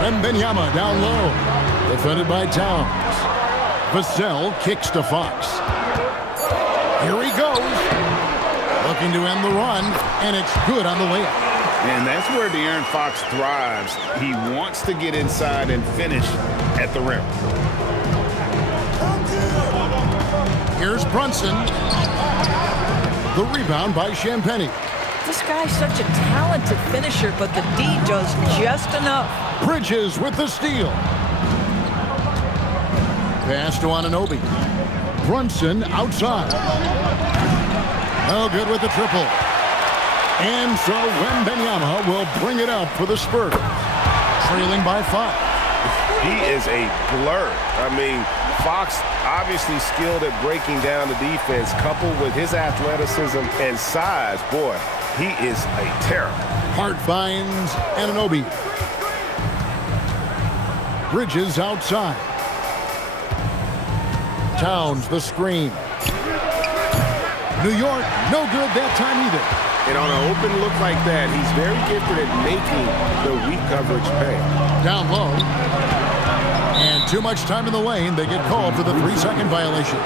Wembanyama down low. Defended by Towns. Vassell kicks to Fox. Here he goes. Looking to end the run, and it's good on the layup. And that's where De'Aaron Fox thrives. He wants to get inside and finish at the rim. Here's Brunson. The rebound by Champagnie. This guy's such a talented finisher, but the D does just enough. Bridges with the steal. Pass to Anunoby. Brunson outside. No good with the triple. And so Wembanyama will bring it up for the Spurs. Trailing by 5. He is a blur. I mean, Fox obviously skilled at breaking down the defense, coupled with his athleticism and size. Boy, he is a terror. Hart finds Anunoby. Bridges outside. Towns the screen. New York, no good that time either. And on an open look like that, he's very gifted at making the weak coverage pay. Down low. And too much time in the lane. They get called for the 3-second violation.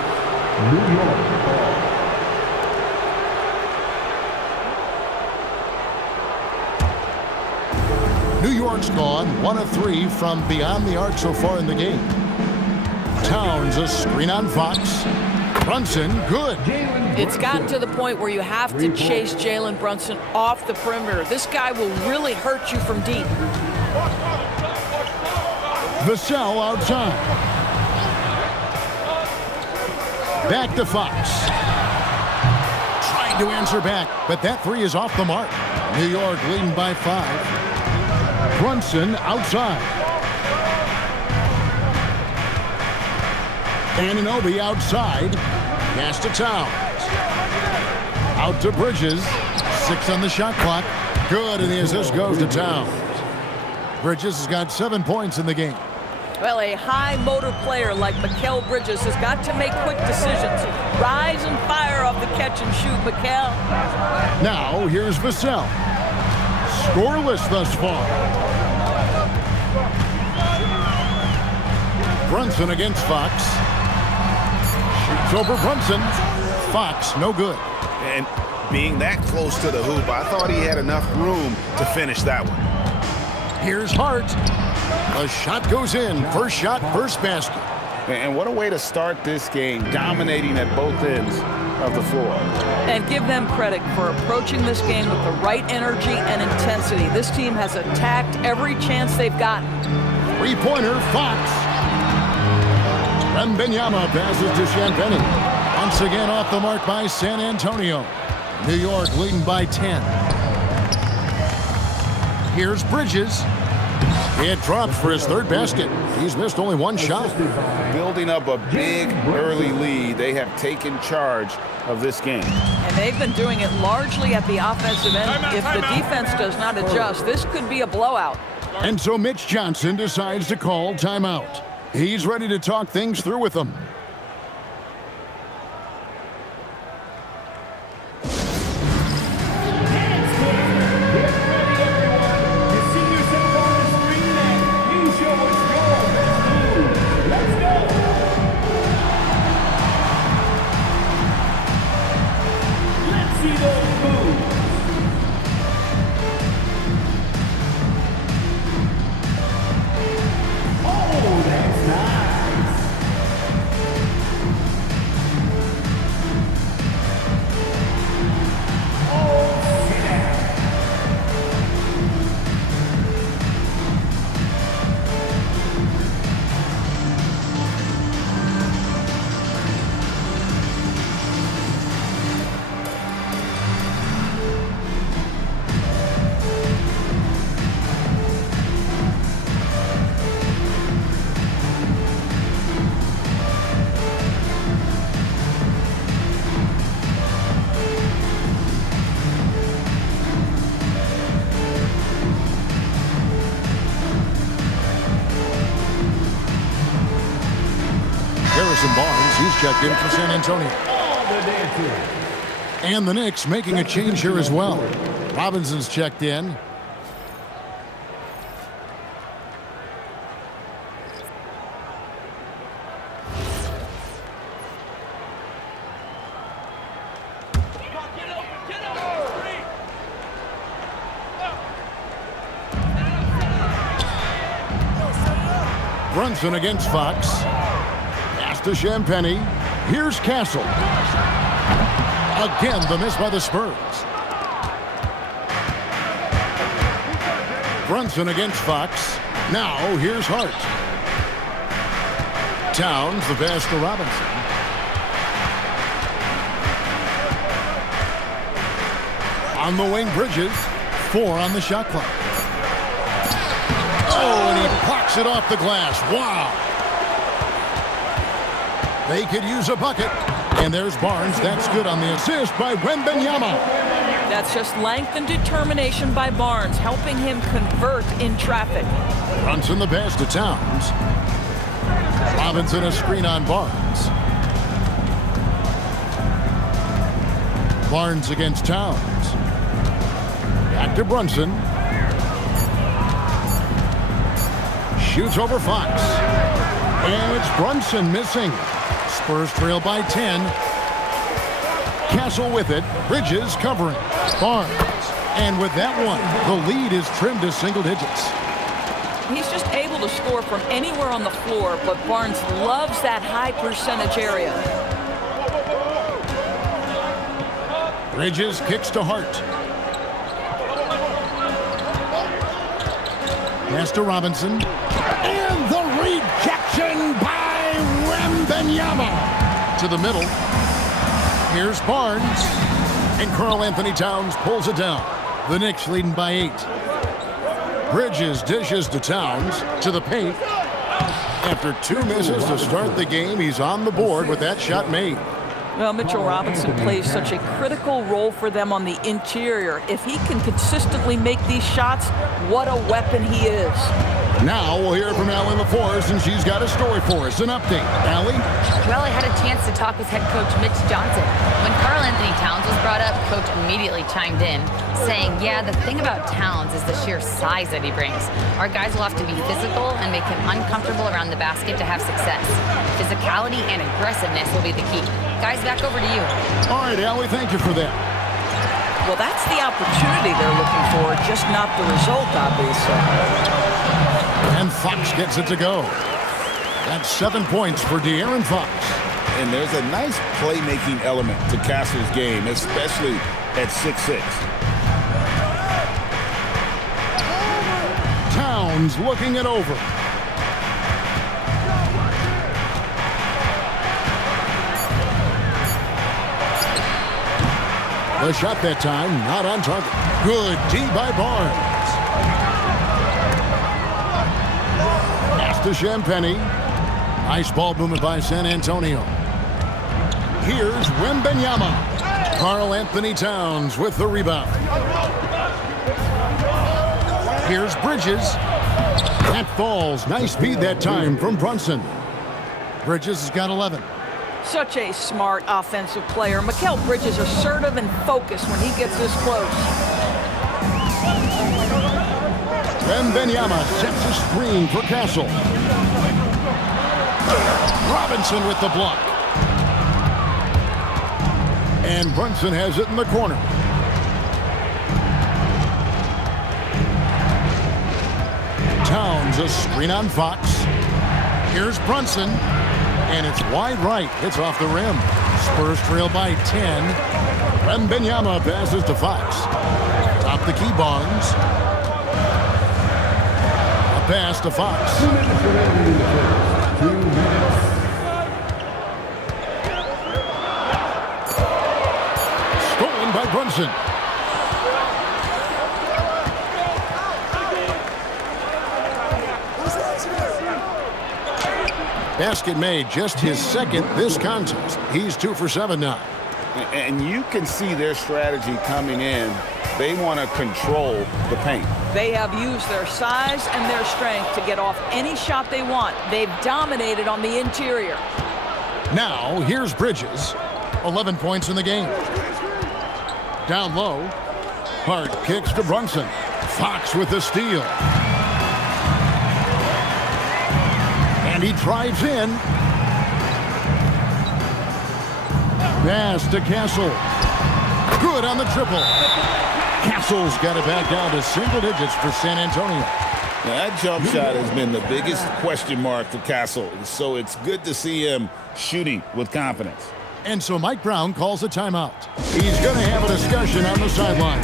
New York's gone 1 of 3 from beyond the arc so far in the game. Towns a screen on Fox. Brunson, good. It's gotten to the point where you have to chase Jalen Brunson off the perimeter. This guy will really hurt you from deep. Vassell outside. Back to Fox. Trying to answer back, but that 3 is off the mark. New York leading by 5. Brunson outside. Anunoby outside. Pass to Towns. Out to Bridges. 6 on the shot clock. Good, and the assist goes to Towns. Bridges has got 7 points in the game. Well, a high motor player like Mikal Bridges has got to make quick decisions. Rise and fire off the catch and shoot, Mikal. Now, here's Vassell. Scoreless thus far. Brunson against Fox. Shoots over Brunson. Fox, no good. And being that close to the hoop, I thought he had enough room to finish that one. Here's Hart. A shot goes in. First shot, first basket. And what a way to start this game, dominating at both ends of the floor. And give them credit for approaching this game with the right energy and intensity. This team has attacked every chance they've gotten. Three-pointer, Fox. Wembanyama passes to Champagnie. Once again off the mark by San Antonio. New York leading by 10. Here's Bridges. It drops for his third basket. He's missed only one shot. Building up a big early lead, they have taken charge of this game. And they've been doing it largely at the offensive end. If the defense does not adjust, this could be a blowout. And so Mitch Johnson decides to call timeout. He's ready to talk things through with them. Barnes, he's checked in for San Antonio. And the Knicks making a change here as well. Robinson's checked in. Brunson against Fox. To Champagnie. Here's Castle. Again, the miss by the Spurs. Brunson against Fox. Now, here's Hart. Towns, the pass to Robinson. On the wing, Bridges. 4 on the shot clock. Oh, and he blocks it off the glass. Wow. They could use a bucket. And there's Barnes. That's good on the assist by Wembanyama. That's just length and determination by Barnes, helping him convert in traffic. Brunson the pass to Towns. Robinson a screen on Barnes. Barnes against Towns. Back to Brunson. Shoots over Fox. And it's Brunson missing. Spurs trail by 10. Castle with it. Bridges covering. Barnes. And with that one, the lead is trimmed to single digits. He's just able to score from anywhere on the floor, but Barnes loves that high percentage area. Bridges kicks to Hart. Pass to Robinson. And the rejection by Wembanyama. To the middle. Here's Barnes. And Karl Anthony Towns pulls it down. The Knicks leading by 8. Bridges dishes to Towns to the paint. After 2 misses to start the game, he's on the board with that shot made. Well, Mitchell Robinson plays such a critical role for them on the interior. If he can consistently make these shots, what a weapon he is. Now we'll hear from Allie LaForce, and she's got a story for us. An update. Allie? Well, I had a chance to talk with head coach Mitch Johnson. When Karl Anthony Towns was brought up, coach immediately chimed in, saying, yeah, the thing about Towns is the sheer size that he brings. Our guys will have to be physical and make him uncomfortable around the basket to have success. Physicality and aggressiveness will be the key. Guys, back over to you. All right, Allie, thank you for that. Well, that's the opportunity they're looking for, just not the result, obviously. And Fox gets it to go. That's 7 points for De'Aaron Fox. And there's a nice playmaking element to Castle's game, especially at 6'6". Towns looking it over. The shot that time, not on target. Good D by Barnes. Pass to Champagny. Nice ball movement by San Antonio. Here's Wembanyama. Karl Anthony Towns with the rebound. Here's Bridges. That falls. Nice speed that time from Brunson. Bridges has got 11. Such a smart offensive player. Mikal Bridges assertive and focused when he gets this close. Wembanyama sets a screen for Castle. Robinson with the block. And Brunson has it in the corner. Towns a screen on Fox. Here's Brunson. And it's wide right. It's off the rim. Spurs trail by 10. Wembanyama passes to Fox. Top the key, Barnes. A pass to Fox. Stolen by Brunson. Basket made, just his second this contest. He's 2 for 7 now. And you can see their strategy coming in. They want to control the paint. They have used their size and their strength to get off any shot they want. They've dominated on the interior. Now, here's Bridges. 11 points in the game. Down low. Hart kicks to Brunson. Fox with the steal. And he drives in. Pass to Castle. Good on the triple. Castle's got it back down to single digits for San Antonio. Now, that jump shot has been the biggest question mark for Castle. So it's good to see him shooting with confidence. And so Mike Brown calls a timeout. He's going to have a discussion on the sideline.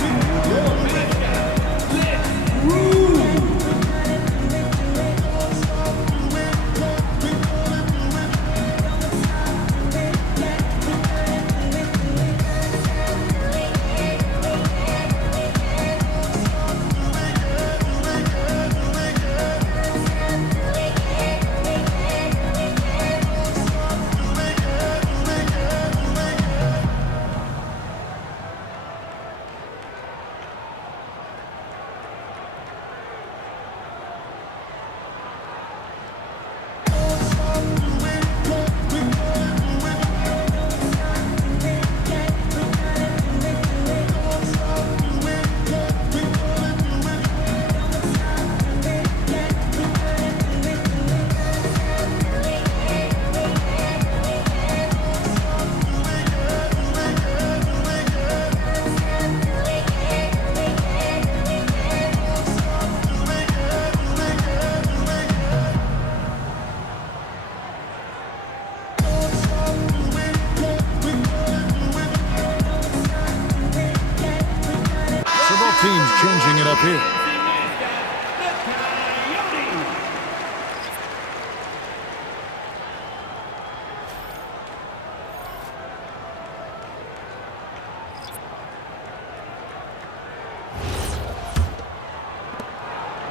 Teams changing it up here.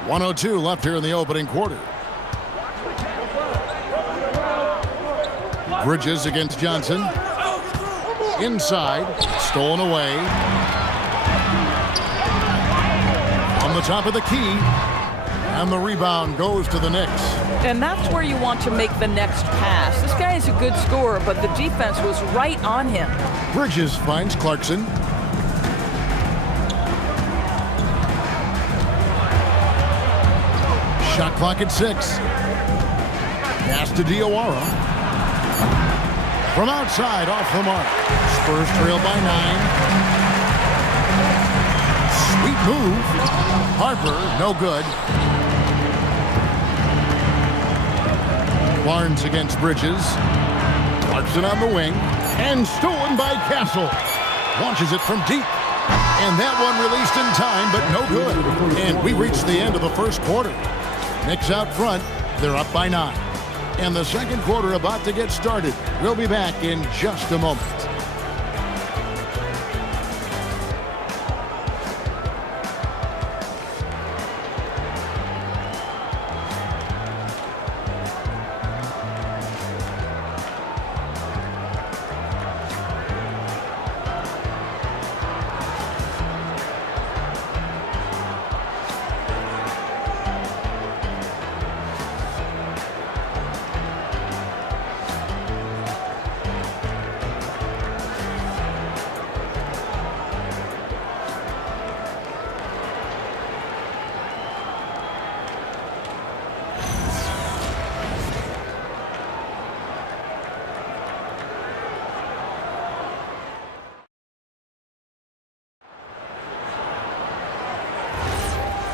.102 left here in the opening quarter. Bridges against Johnson. Inside, stolen away. On the top of the key. And the rebound goes to the Knicks. And that's where you want to make the next pass. This guy is a good scorer, but the defense was right on him. Bridges finds Clarkson. Shot clock at 6. Pass to Diawara. From outside, off the mark. Spurs trail by 9. Sweet move. Harper, no good. Barnes against Bridges. Clarkson on the wing. And stolen by Castle. Launches it from deep. And that one released in time, but no good. And we reached the end of the first quarter. Knicks out front. They're up by 9. And the second quarter about to get started. We'll be back in just a moment.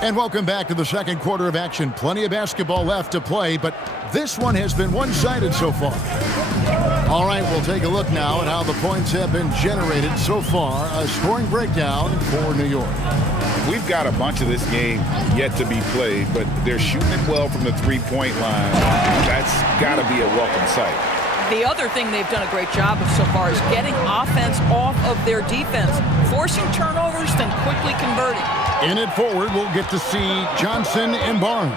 And welcome back to the second quarter of action. Plenty of basketball left to play, but this one has been one-sided so far. All right, we'll take a look now at how the points have been generated so far. A scoring breakdown for New York. We've got a bunch of this game yet to be played, but they're shooting it well from the three-point line. That's got to be a welcome sight. The other thing they've done a great job of so far is getting offense off of their defense, forcing turnovers, then quickly converting. In it forward, we'll get to see Johnson and Barnes.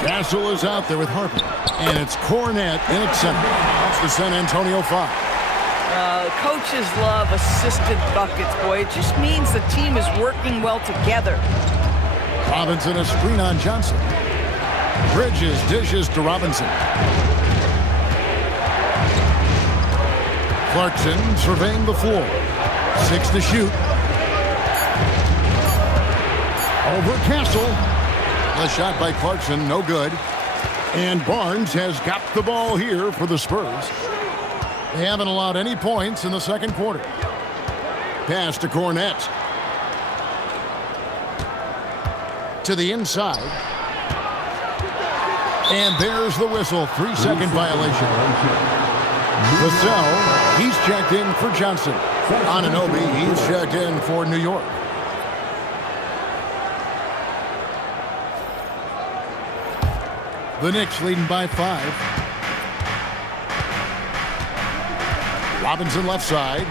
Castle is out there with Harper. And it's Cornette in at center. That's the San Antonio Foul. Coaches love assisted buckets, boy. It just means the team is working well together. Robinson a screen on Johnson. Bridges dishes to Robinson. Clarkson surveying the floor. 6 to shoot. Over Castle. A shot by Clarkson, no good. And Barnes has got the ball here for the Spurs. They haven't allowed any points in the second quarter. Pass to Cornette. To the inside. And there's the whistle. 3-second violation. Vassell, he's checked in for Johnson. Anunoby, he's checked in for New York. The Knicks leading by 5. Robinson left side.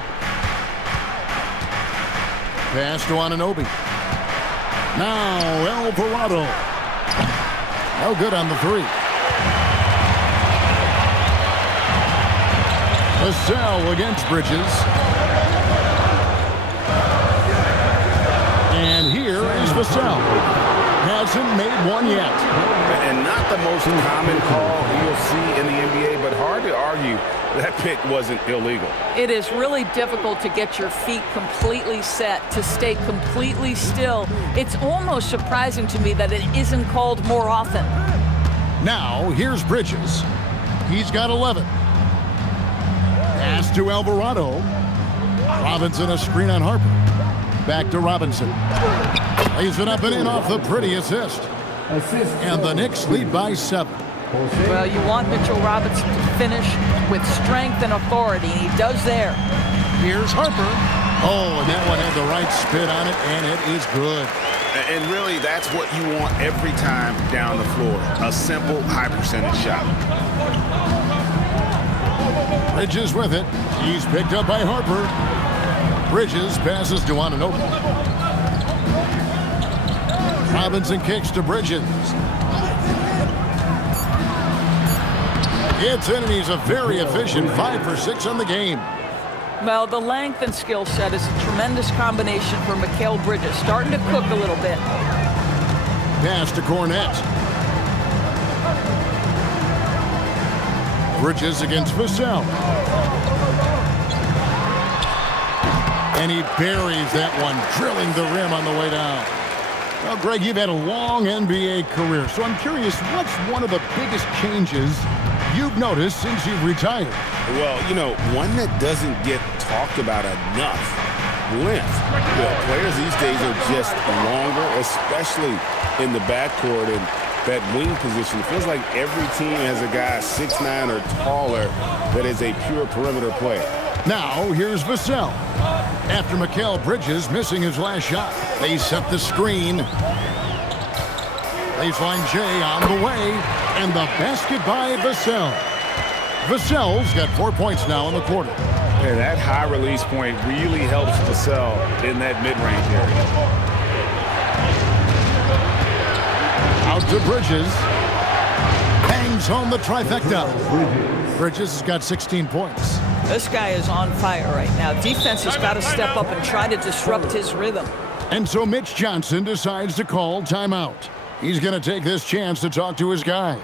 Pass to Anunoby. Now Alvarado. No good on the 3. Vassell against Bridges. And here is Vassell. Hasn't made one yet. And not the most common call you'll see in the NBA, but hard to argue that pick wasn't illegal. It is really difficult to get your feet completely set, to stay completely still. It's almost surprising to me that it isn't called more often. Now, here's Bridges. He's got 11. Pass to Alvarado. Robinson a screen on Harper. Back to Robinson. Lays it up and in off the pretty assist. And the Knicks lead by 7. Well, you want Mitchell Robinson to finish with strength and authority, and he does there. Here's Harper. Oh, and that one had the right spin on it, and it is good. And really, that's what you want every time down the floor. A simple, high-percentage shot. Bridges with it. He's picked up by Harper. Bridges passes to Anunoby. Robinson kicks to Bridges. It's in, and he's a very efficient 5 for 6 on the game. Well, the length and skill set is a tremendous combination for Mikal Bridges. Starting to cook a little bit. Pass to Cornette. Bridges against Vassell. And he buries that one, drilling the rim on the way down. Well, Greg, you've had a long NBA career, so I'm curious, what's one of the biggest changes you've noticed since you've retired? Well, you know, one that doesn't get talked about enough, length. Players these days are just longer, especially in the backcourt and that wing position. It feels like every team has a guy 6'9" or taller that is a pure perimeter player. Now, here's Vassell. After Mikal Bridges missing his last shot, they set the screen. Baseline J on the way, and the basket by Vassell. Vassell's got 4 points now in the quarter. Yeah, that high release point really helps Vassell in that mid-range area. Out to Bridges. Hangs home the trifecta. Bridges has got 16 points. This guy is on fire right now. Defense has got to step up and try to disrupt his rhythm. And so Mitch Johnson decides to call timeout. He's going to take this chance to talk to his guys.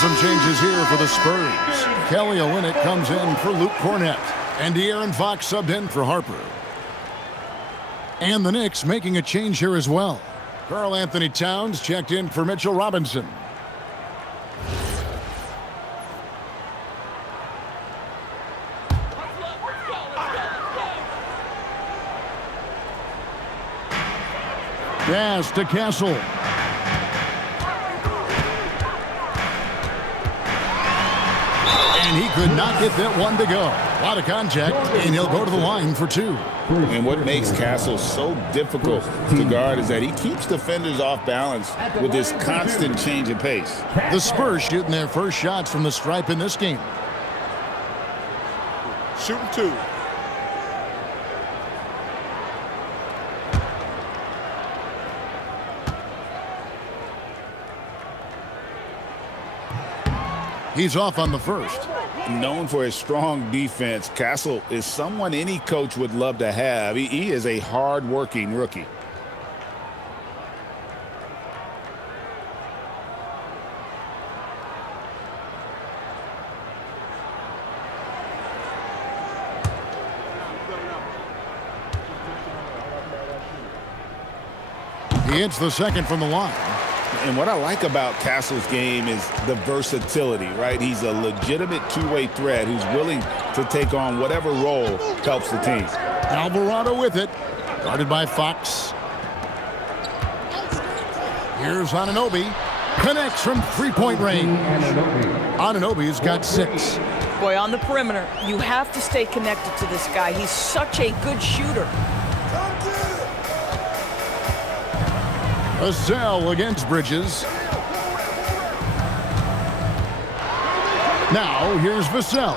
Some changes here for the Spurs. Kelly Olynyk comes in for Luke Cornette. And De'Aaron Fox subbed in for Harper. And the Knicks making a change here as well. Karl Anthony Towns checked in for Mitchell Robinson. Pass to Castle. And he could not get that one to go. A lot of contact, and he'll go to the line for two. And what makes Castle so difficult to guard is that he keeps defenders off balance with this constant change of pace. The Spurs shooting their first shots from the stripe in this game. Shooting two. He's off on the first. Known for his strong defense, Castle is someone any coach would love to have. He is a hard-working rookie. He hits the second from the line. And what I like about Castle's game is the versatility, right? He's a legitimate two-way threat who's willing to take on whatever role helps the team. Alvarado with it. Guarded by Fox. Here's Anunoby. Connects from three-point range. Anunoby's got 6. Boy, on the perimeter, you have to stay connected to this guy. He's such a good shooter. Vassell against Bridges. Now here's Vassell.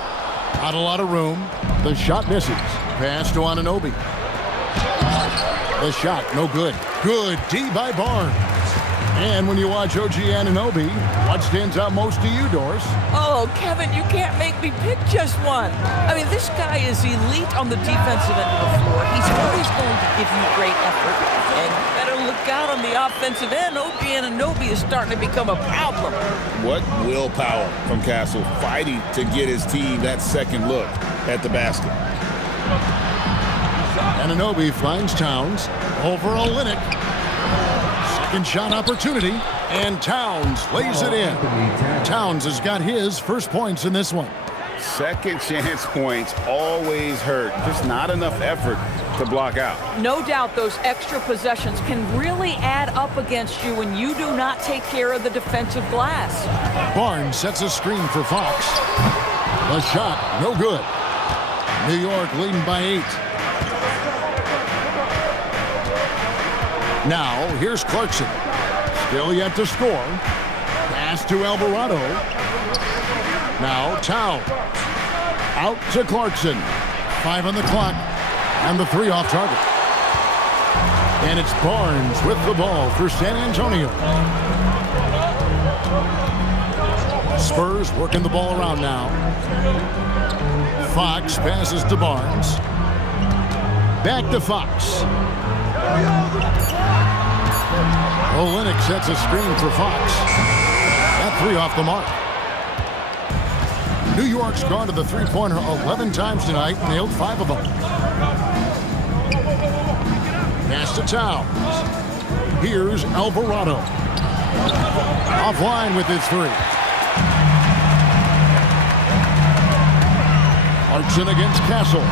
Not a lot of room. The shot misses. Pass to Anunoby. The shot no good. Good D by Barnes. And when you watch OG Anunoby, what stands out most to you, Doris? Oh, Kevin, you can't make me pick just one. I mean, this guy is elite on the defensive end of the floor. He's always going to give you great effort. And you better look out on the offensive end. OG Anunoby is starting to become a problem. What willpower from Castle, fighting to get his team that second look at the basket. Anunoby finds Towns over Olynyk. Second shot opportunity, and Towns lays it in. Towns has got his first points in this one. Second chance points always hurt. Just not enough effort to block out. No doubt those extra possessions can really add up against you when you do not take care of the defensive glass. Barnes sets a screen for Fox. The shot, no good. New York leading by 8. Now, here's Clarkson. Still yet to score. Pass to Alvarado. Now, Towns. Out to Clarkson. 5 on the clock. And the 3 off target. And it's Barnes with the ball for San Antonio. Spurs working the ball around now. Fox passes to Barnes. Back to Fox. Olynyk sets a screen for Fox. That 3 off the mark. New York's gone to the three-pointer 11 times tonight, nailed 5 of them. Pass to Towns. Here's Alvarado. Offline with his 3. Clarkson against Castle.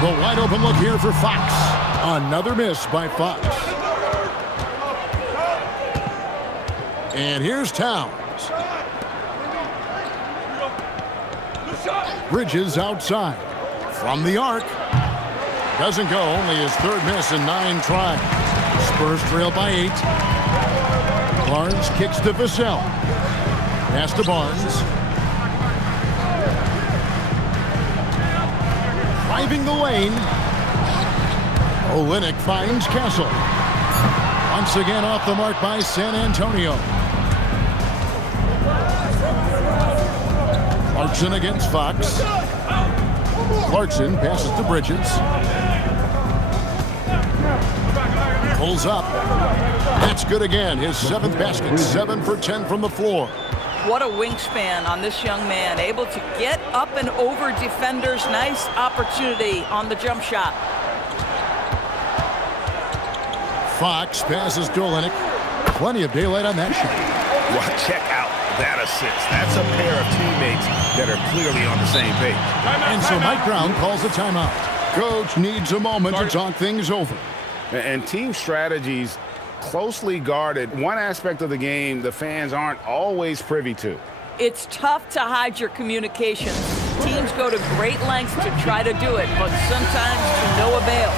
The wide open look here for Fox. Another miss by Fox. And here's Towns. Bridges outside. From the arc. Doesn't go. Only his 3rd miss in 9 tries. Spurs trail by 8. Barnes kicks to Vassell. Pass to Barnes. Driving the lane. Olynyk finds Castle. Once again off the mark by San Antonio. Clarkson against Fox. Clarkson passes to Bridges. Pulls up. That's good again. His 7th basket. 7 for 10 from the floor. What a wingspan on this young man. Able to get up and over defenders. Nice opportunity on the jump shot. Fox passes to Olynyk. Plenty of daylight on that shot. Well, check out that assist. That's a pair of teammates that are clearly on the same page. And so Mike Brown calls a timeout. Coach needs a moment to talk things over. And team strategies closely guarded. One aspect of the game the fans aren't always privy to. It's tough to hide your communications. Teams go to great lengths to try to do it, but sometimes to no avail.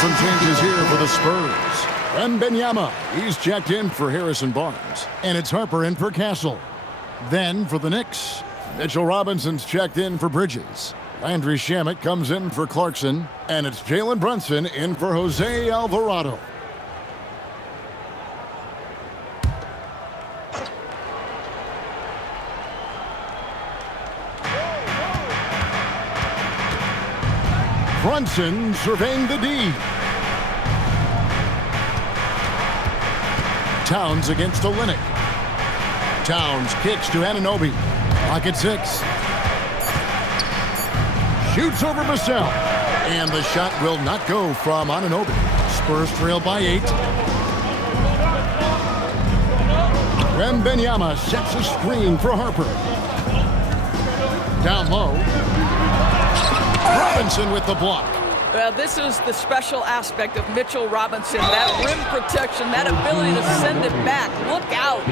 Some changes here for the Spurs. And Benyama, he's checked in for Harrison Barnes. And it's Harper in for Castle. Then for the Knicks, Mitchell Robinson's checked in for Bridges. Landry Shamet comes in for Clarkson. And it's Jalen Brunson in for Jose Alvarado. Brunson surveying the D. Towns against Olynyk. Towns kicks to Anunoby. Pocket 6. Shoots over Vassell. And the shot will not go from Anunoby. Spurs trail by 8. Wembanyama sets a screen for Harper. Down low. Robinson with the block. This is the special aspect of Mitchell Robinson. That rim protection, that ability to send it back. Look out.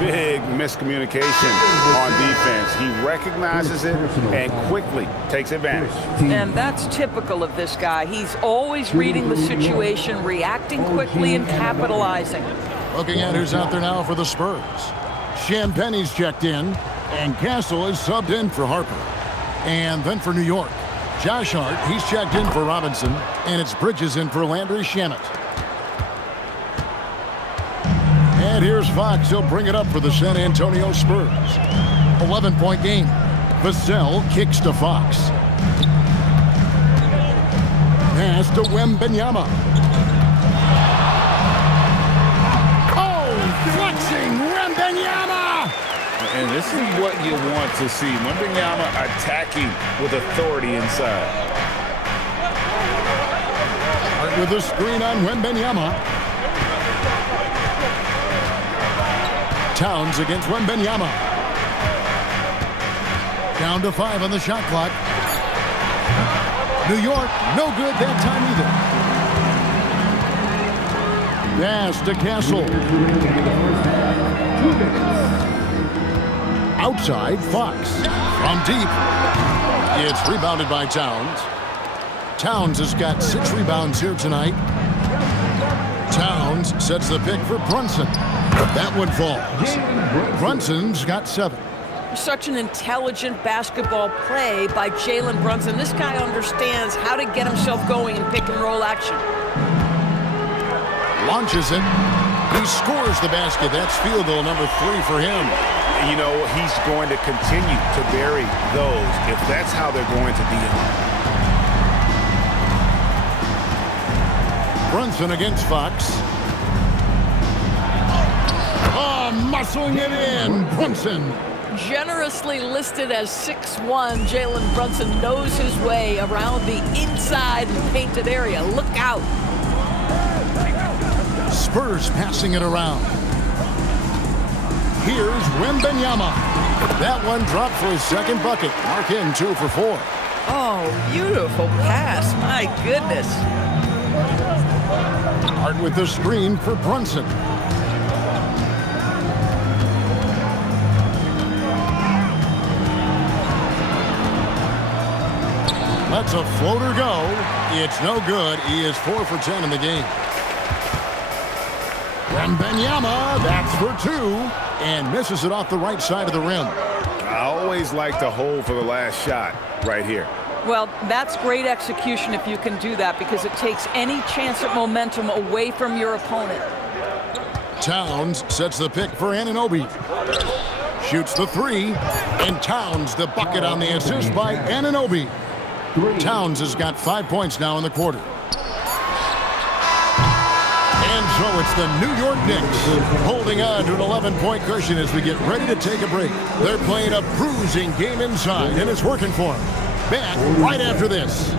Big miscommunication on defense. He recognizes it and quickly takes advantage. And that's typical of this guy. He's always reading the situation, reacting quickly, and capitalizing. Looking at who's out there now for the Spurs. Champagne's checked in, and Castle is subbed in for Harper. And then for New York, Josh Hart, he's checked in for Robinson, and it's Bridges in for Landry Shamet. And here's Fox. He'll bring it up for the San Antonio Spurs. 11-point game. Vassell kicks to Fox. Pass to Wembanyama. Flexing Wembanyama! And this is what you want to see. Wembanyama attacking with authority inside. Hart with a screen on Wembanyama. Towns against Wembanyama. Down to 5 on the shot clock. New York, no good that time either. Pass to Castle. Outside, Fox. From deep. It's rebounded by Towns. Towns has got 6 rebounds here tonight. Towns sets the pick for Brunson. That one falls. Brunson's got 7. Such an intelligent basketball play by Jalen Brunson. This guy understands how to get himself going in pick-and-roll action. Launches it. He scores the basket. That's field goal number 3 for him. You know, he's going to continue to bury those if that's how they're going to deal. Brunson against Fox. Oh, muscling it in. Brunson. Generously listed as 6'1", Jalen Brunson knows his way around the inside and painted area. Look out. Spurs passing it around. Here's Wembanyama. That one dropped for his second bucket. Mark in 2 for 4. Oh, beautiful pass. My goodness. Hart with the screen for Brunson. Lets a floater go. It's no good. He is 4 for 10 in the game. Wembanyama, that's for 2, and misses it off the right side of the rim. I always like to hold for the last shot right here. Well, that's great execution if you can do that, because it takes any chance at momentum away from your opponent. Towns sets the pick for Anunoby. Shoots the 3, and Towns the bucket on the assist by Anunoby. Towns has got 5 points now in the quarter. And so it's the New York Knicks holding on to an 11-point cushion as we get ready to take a break. They're playing a bruising game inside, and it's working for them. Back right after this.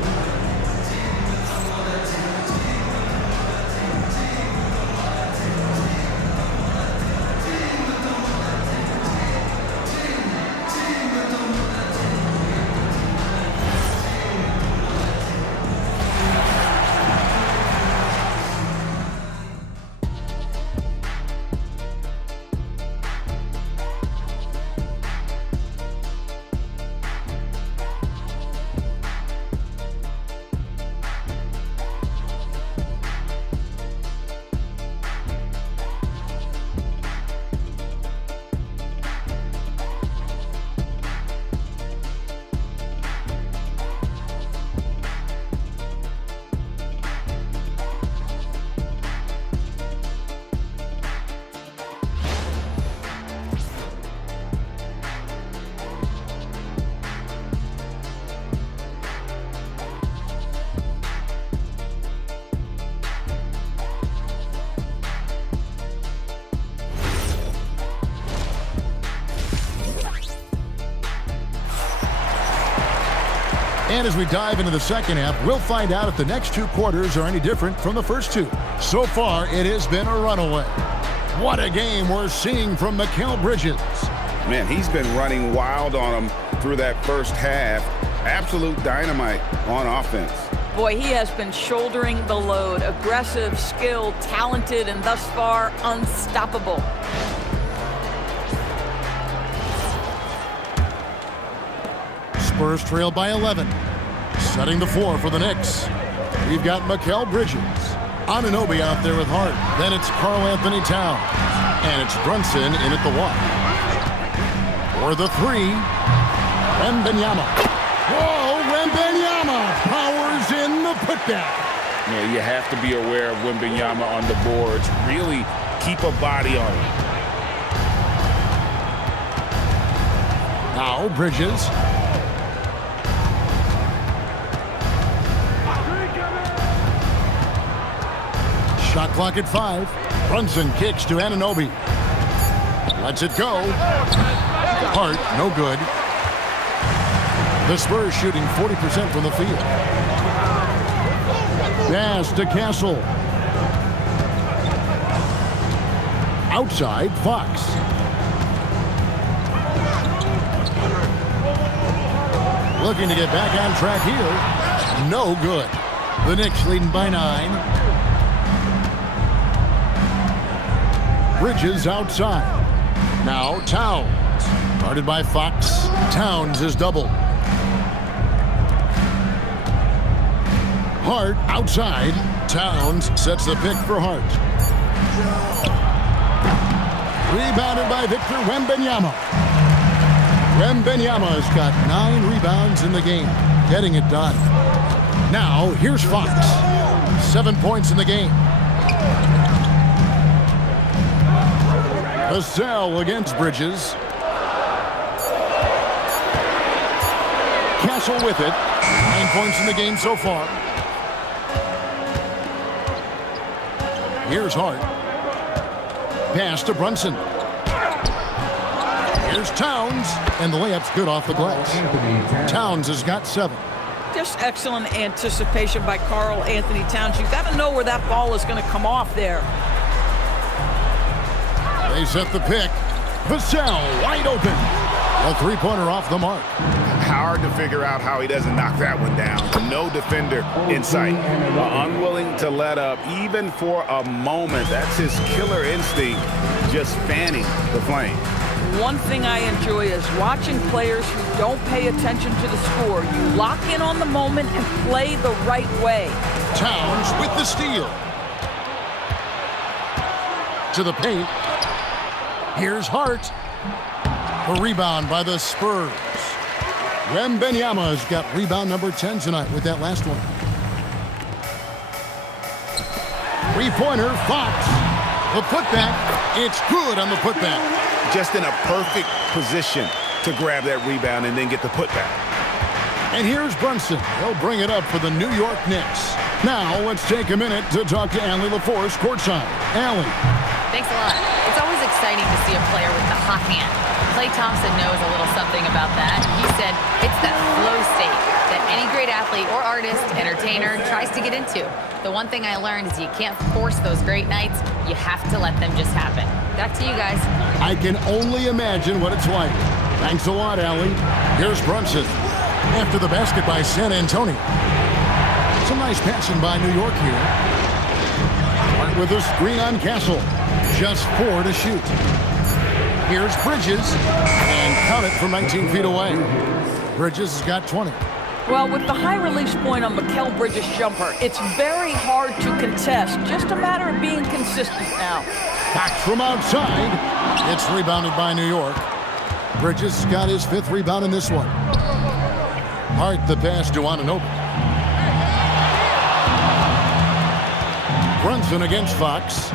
And as we dive into the second half, we'll find out if the next 2 quarters are any different from the first 2. So far, it has been a runaway. What a game we're seeing from Mikal Bridges. Man, he's been running wild on him through that first half. Absolute dynamite on offense. Boy, he has been shouldering the load. Aggressive, skilled, talented, and thus far unstoppable. Spurs trail by 11. Setting the floor for the Knicks. We've got Mikal Bridges. Anunoby out there with Hart. Then it's Karl Anthony Towns. And it's Brunson in at the 1. For the 3, Wembanyama. Whoa, Wembanyama powers in the putback. Yeah, you have to be aware of Wembanyama on the boards. Really keep a body on him. Now Bridges. Shot clock at 5. Brunson kicks to Anunoby. Lets it go. Hart, no good. The Spurs shooting 40% from the field. Pass to Castle. Outside, Fox. Looking to get back on track here. No good. The Knicks leading by 9. Bridges outside. Now Towns. Guarded by Fox. Towns is doubled. Hart outside. Towns sets the pick for Hart. Rebounded by Victor Wembanyama. Wembanyama has got 9 rebounds in the game. Getting it done. Now here's Fox. 7 points in the game. Vassell against Bridges. Castle with it. 9 points in the game so far. Here's Hart. Pass to Brunson. Here's Towns. And the layup's good off the glass. Towns has got 7. Just excellent anticipation by Karl Anthony Towns. You've got to know where that ball is going to come off there. They set the pick. Vassell wide open. A 3-pointer off the mark. Hard to figure out how he doesn't knock that one down. No defender in sight. Unwilling to let up even for a moment. That's his killer instinct, just fanning the flame. One thing I enjoy is watching players who don't pay attention to the score. You lock in on the moment and play the right way. Towns with the steal. To the paint. Here's Hart. A rebound by the Spurs. Wembanyama has got rebound number 10 tonight with that last one. 3-pointer, Fox. The putback. It's good on the putback. Just in a perfect position to grab that rebound and then get the putback. And here's Brunson. He'll bring it up for the New York Knicks. Now let's take a minute to talk to Allie LaForce courtside. Allie. Thanks a lot. It's always exciting to see a player with the hot hand. Klay Thompson knows a little something about that. He said it's that flow state that any great athlete or artist, entertainer, tries to get into. The one thing I learned is you can't force those great nights. You have to let them just happen. Back to you guys. I can only imagine what it's like. Thanks a lot, Allie. Here's Brunson. After the basket by San Antonio. Some nice passing by New York here. Hart with a screen on Castle. Just 4 to shoot. Here's Bridges. And count it from 19 feet away. Bridges has got 20. Well, with the high release point on Mikal Bridges' jumper, it's very hard to contest. Just a matter of being consistent now. Back from outside. It's rebounded by New York. Bridges got his 5th rebound in this one. Hart the pass to Anunoby. Brunson against Fox.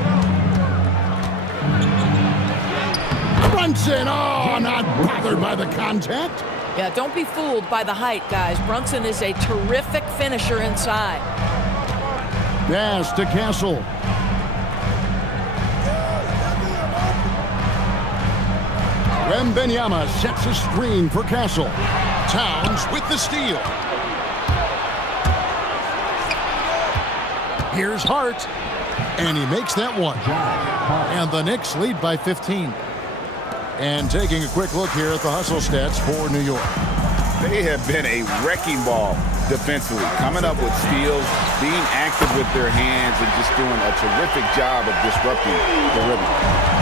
Brunson, oh, not bothered by the contact. Yeah, don't be fooled by the height, guys. Brunson is a terrific finisher inside. Pass to Castle. Wembanyama sets a screen for Castle. Towns with the steal. Here's Hart. And he makes that one. And the Knicks lead by 15. And taking a quick look here at the hustle stats for New York. They have been a wrecking ball defensively, coming up with steals, being active with their hands, and just doing a terrific job of disrupting the rhythm.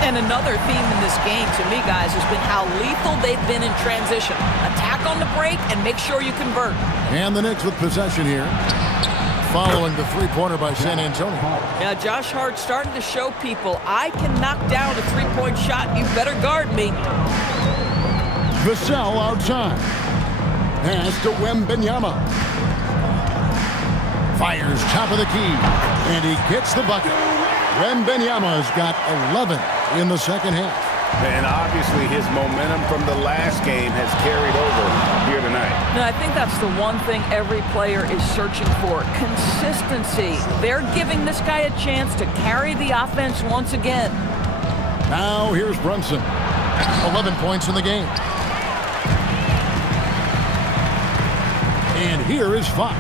And another theme in this game, to me, guys, has been how lethal they've been in transition. Attack on the break and make sure you convert. And the Knicks with possession here, following the three-pointer by San Antonio. Now, Josh Hart starting to show people, I can knock down a three-point shot. You better guard me. Vassell outside. Pass to Wembanyama. Fires top of the key. And he gets the bucket. Wembanyama's got 11 in the second half. And obviously his momentum from the last game has carried over here tonight. Now, I think that's the one thing every player is searching for, consistency. They're giving this guy a chance to carry the offense once again. Now here's Brunson. 11 points in the game. And here is Fox.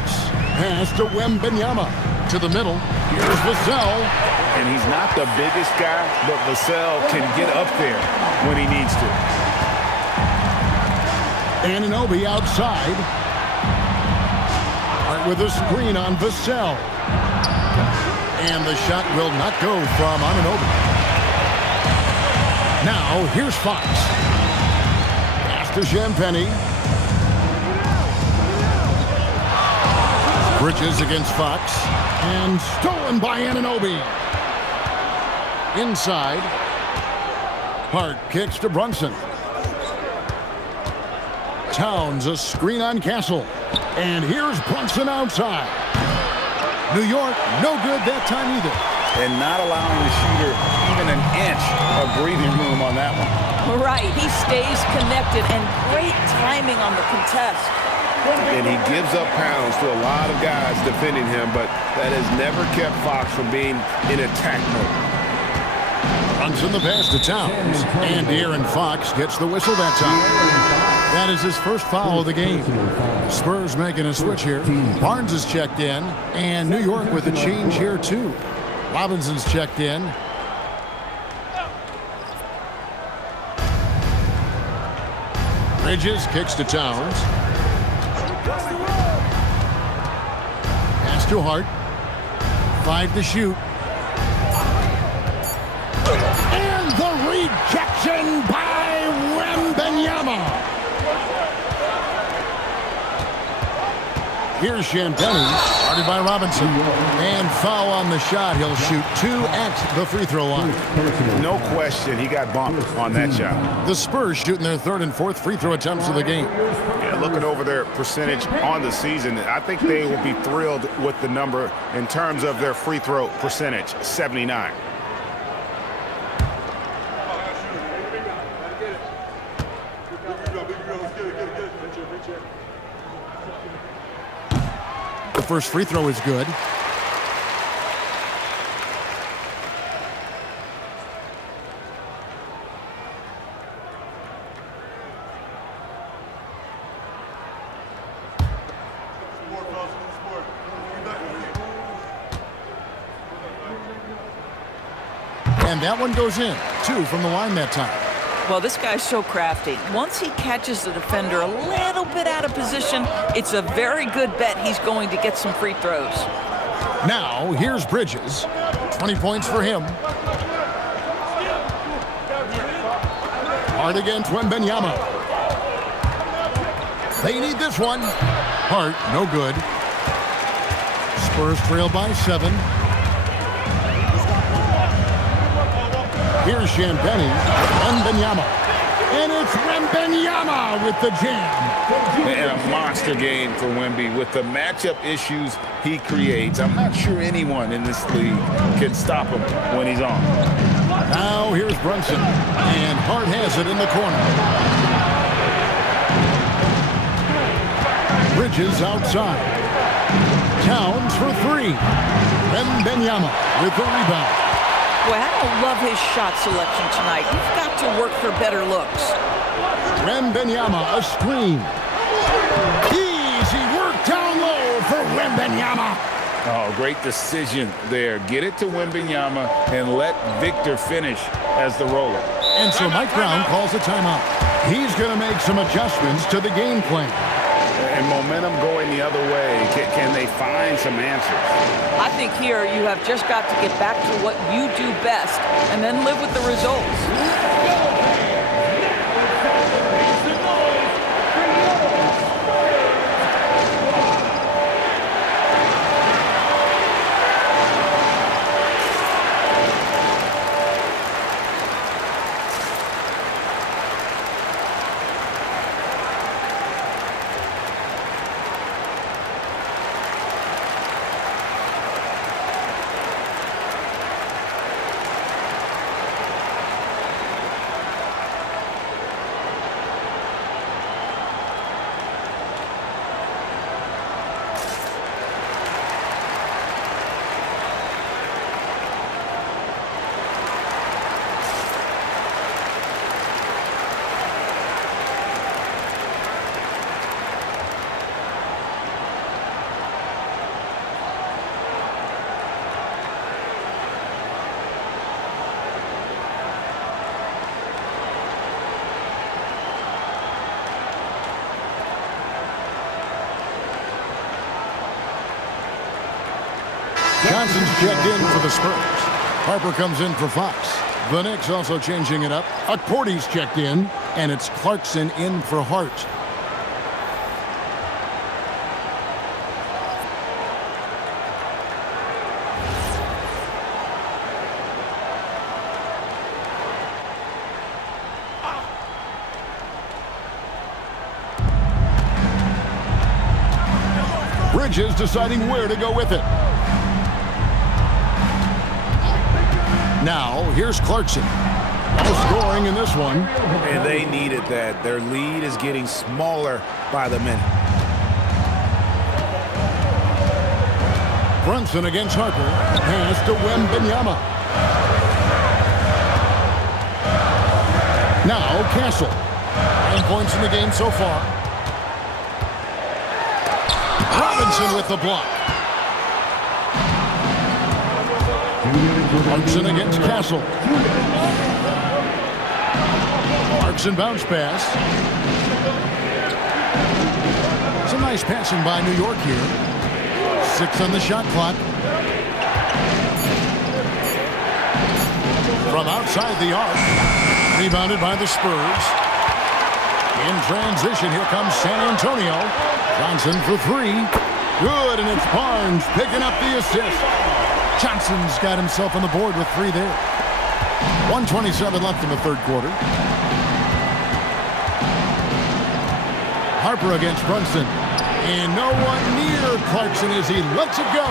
Pass to Wembanyama. To the middle. Here's Vassell. And he's not the biggest guy, but Vassell can get up there when he needs to. Anunoby outside. Hart with a screen on Vassell. And the shot will not go from Anunoby. Now, here's Fox. Pass to Champagny. Bridges against Fox. And stolen by Anunoby. Inside. Hart kicks to Brunson. Towns a screen on Castle. And here's Brunson outside. New York, no good that time either. And not allowing the shooter even an inch of breathing room on that one. Right, he stays connected, and great timing on the contest. And he gives up pounds to a lot of guys defending him, but that has never kept Fox from being in attack mode. Brunson the pass to Towns. And De'Aaron Fox gets the whistle that time. That is his first foul of the game. Spurs making a switch here. Barnes is checked in. And New York with a change here too. Robinson's checked in. Bridges kicks to Towns. Pass to Hart. 5 to shoot. And the rejection by Wembanyama. Here's Champagny, guarded by Robinson. And foul on the shot. He'll shoot 2 at the free throw line. No question, he got bumped on that shot. The Spurs shooting their 3rd and 4th free throw attempts of the game. Yeah, looking over their percentage on the season, I think they will be thrilled with the number in terms of their free throw percentage, 79. The first free throw is good. And that one goes in. 2 from the line that time. Well, this guy's so crafty. Once he catches the defender a little bit out of position, it's a very good bet he's going to get some free throws. Now, here's Bridges. 20 points for him. Hart against Wembanyama. They need this one. Hart, no good. Spurs trail by 7. Here's Champagny. Wembanyama. And it's Wembanyama with the jam. And a monster game for Wemby with the matchup issues he creates. I'm not sure anyone in this league can stop him when he's on. Now here's Brunson. And Hart has it in the corner. Bridges outside. Towns for 3. Wembanyama with the rebound. Boy, I don't love his shot selection tonight. You've got to work for better looks. Wembanyama, a screen. Easy work down low for Wembanyama. Oh, great decision there. Get it to Wembanyama and let Victor finish as the roller. And so Mike Brown calls a timeout. He's going to make some adjustments to the game plan. And momentum going the other way. Can they find some answers? I think here you have just got to get back to what you do best and then live with the results. Johnson's checked in for the Spurs. Harper comes in for Fox. The Knicks also changing it up. Porty's checked in, and it's Clarkson in for Hart. Bridges deciding where to go with it. Now, here's Clarkson. No scoring in this one. And they needed that. Their lead is getting smaller by the minute. Brunson against Harper. Pass to Wembanyama. Now, Castle. 9 points in the game so far. Robinson with the block. Clarkson against Castle. Clarkson bounce pass. Some nice passing by New York here. 6 on the shot clock. From outside the arc. Rebounded by the Spurs. In transition, here comes San Antonio. Johnson for 3. Good, and it's Barnes picking up the assist. Johnson's got himself on the board with 3 there. 1:27 left in the third quarter. Harper against Brunson. And no one near Clarkson as he lets it go.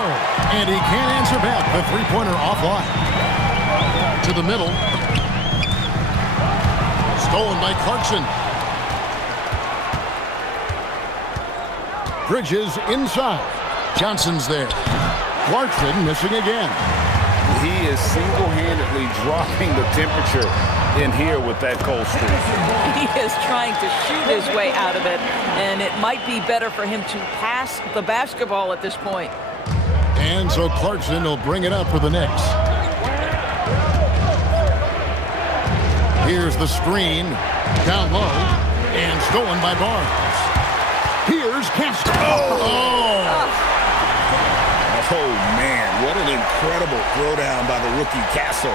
And he can't answer back. The three-pointer offline. To the middle. Stolen by Clarkson. Bridges inside. Johnson's there. Clarkson missing again. He is single-handedly dropping the temperature in here with that cold streak. He is trying to shoot his way out of it, and it might be better for him to pass the basketball at this point. And so Clarkson will bring it up for the Knicks. Here's the screen. Down low. And stolen by Barnes. Here's Castle. Oh, man, what an incredible throwdown by the rookie Castle.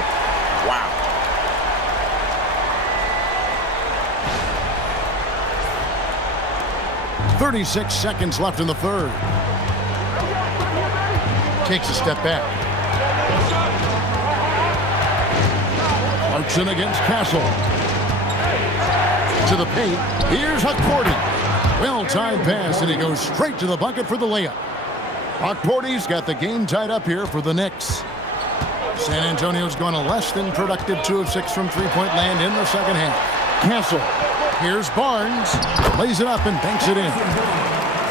Wow. .36 seconds left in the third. Takes a step back. Clarkson against Castle. To the paint. Here's Porty. Well-timed pass, and he goes straight to the bucket for the layup. Porty's got the game tied up here for the Knicks. San Antonio's gone a less than productive 2 of 6 from three-point land in the second half. Castle. Here's Barnes. Lays it up and banks it in.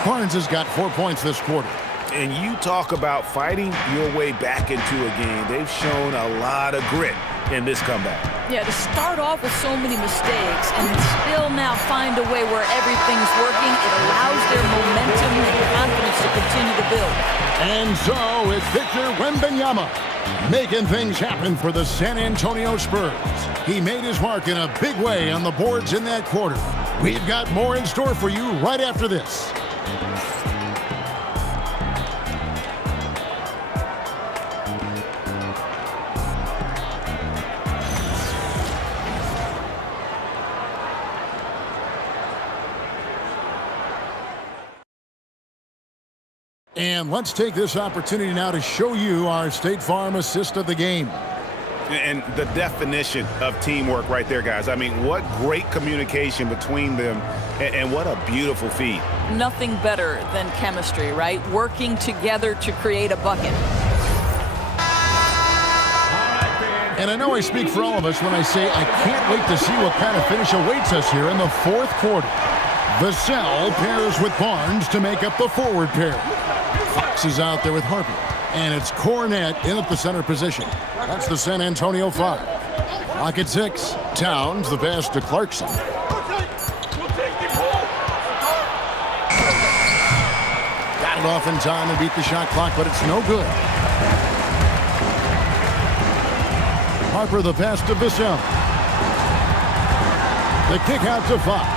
Barnes has got 4 points this quarter. And you talk about fighting your way back into a game. They've shown a lot of grit in this comeback. Yeah, to start off with so many mistakes and still now find a way where everything's working, it allows their momentum and confidence to continue to build. And so it's Victor Wembanyama making things happen for the San Antonio Spurs. He made his mark in a big way on the boards in that quarter. We've got more in store for you right after this. And let's take this opportunity now to show you our State Farm assist of the game. And the definition of teamwork right there, guys. I mean, what great communication between them, and what a beautiful feed. Nothing better than chemistry, right? Working together to create a bucket. And I know I speak for all of us when I say I can't wait to see what kind of finish awaits us here in the fourth quarter. Vassell pairs with Barnes to make up the forward pair. Fox is out there with Harper. And it's Cornette in at the center position. That's the San Antonio 5. Clock at 6. Towns the pass to Clarkson. Got it off in time and beat the shot clock, but it's no good. Harper the pass to Vassell. The kick out to Fox.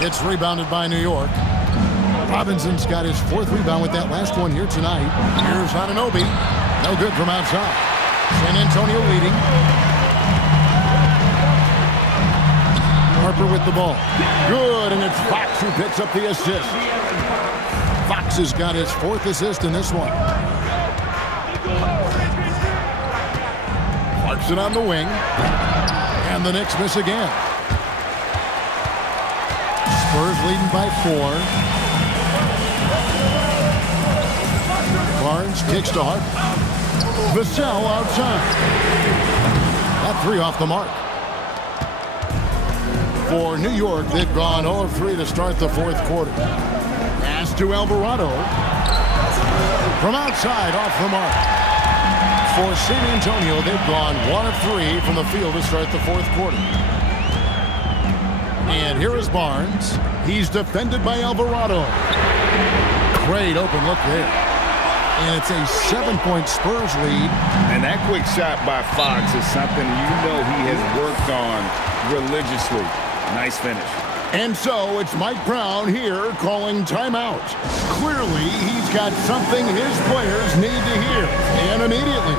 It's rebounded by New York. Robinson's got his fourth rebound with that last one here tonight. Here's Anunoby. No good from outside. San Antonio leading. Harper with the ball. Good, and it's Fox who picks up the assist. Fox has got his fourth assist in this one. Clarkson on the wing. And the Knicks miss again. Spurs leading by 4. Barnes kicks to Harper. Vassell outside. That three off the mark. For New York, they've gone 0 of 3 to start the fourth quarter. Pass to Alvarado. From outside, off the mark. For San Antonio, they've gone 1 of 3 from the field to start the fourth quarter. And here is Barnes. He's defended by Alvarado. Great open look there. And it's a 7-point Spurs lead. And that quick shot by Fox is something you know he has worked on religiously. Nice finish. And so it's Mike Brown here calling timeout. Clearly, he's got something his players need to hear. And immediately.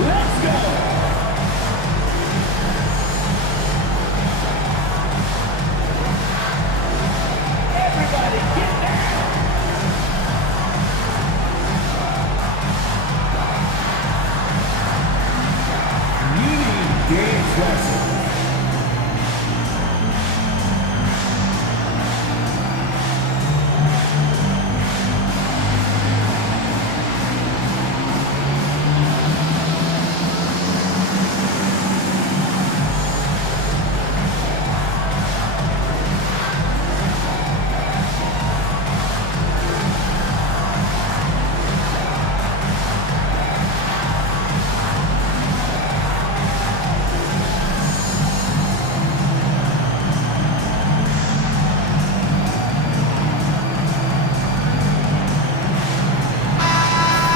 Let's go! Everybody get down! Community Dance Wrestling.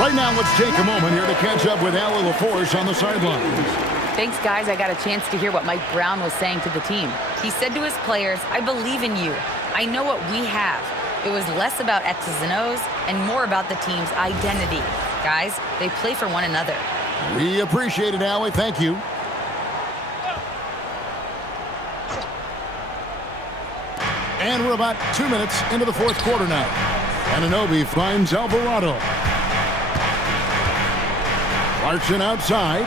Right now, let's take a moment here to catch up with Allie LaForce on the sidelines. Thanks, guys. I got a chance to hear what Mike Brown was saying to the team. He said to his players, I believe in you. I know what we have. It was less about X's and O's and more about the team's identity. Guys, they play for one another. We appreciate it, Allie. Thank you. And we're about 2 minutes into the fourth quarter now. Anunoby finds Alvarado. Clarkson outside.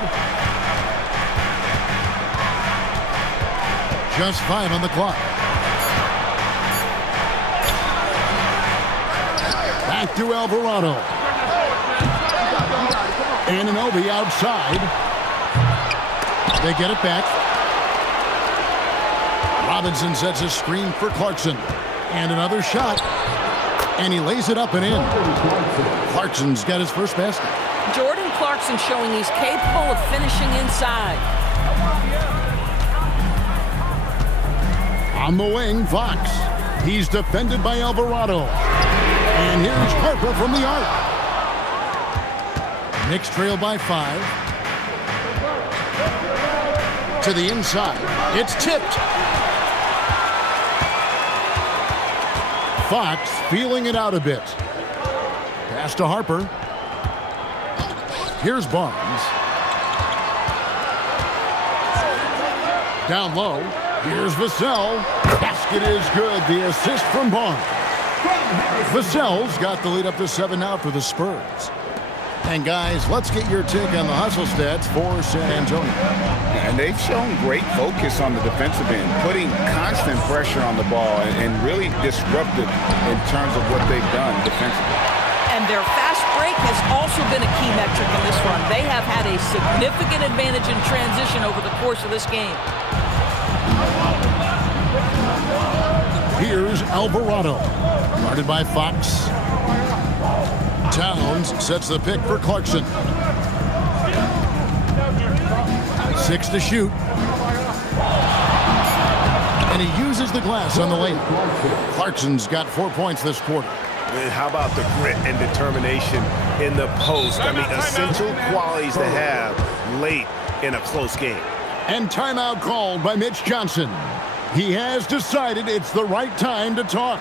Just 5 on the clock. Back to Alvarado. Anunoby outside. They get it back. Robinson sets a screen for Clarkson. And another shot. And he lays it up and in. Clarkson's got his first basket. Jordan Clarkson showing he's capable of finishing inside. On the wing, Fox. He's defended by Alvarado. And here's Harper from the arc. Knicks trail by 5. To the inside. It's tipped. Fox feeling it out a bit. Pass to Harper. Here's Barnes. Down low. Here's Vassell. Basket is good. The assist from Barnes. Vassell's got the lead up to 7 now for the Spurs. And guys, let's get your take on the hustle stats for San Antonio. And they've shown great focus on the defensive end, putting constant pressure on the ball and really disruptive in terms of what they've done defensively. And their fast break has also been a key metric in this run. They have had a significant advantage in transition over the course of this game. Here's Alvarado, guarded by Fox. Towns sets the pick for Clarkson. 6 to shoot. And he uses the glass on the lane. Clarkson's got 4 points this quarter. And how about the grit and determination in the post? I mean, essential qualities to have late in a close game. And timeout called by Mitch Johnson. He has decided it's the right time to talk.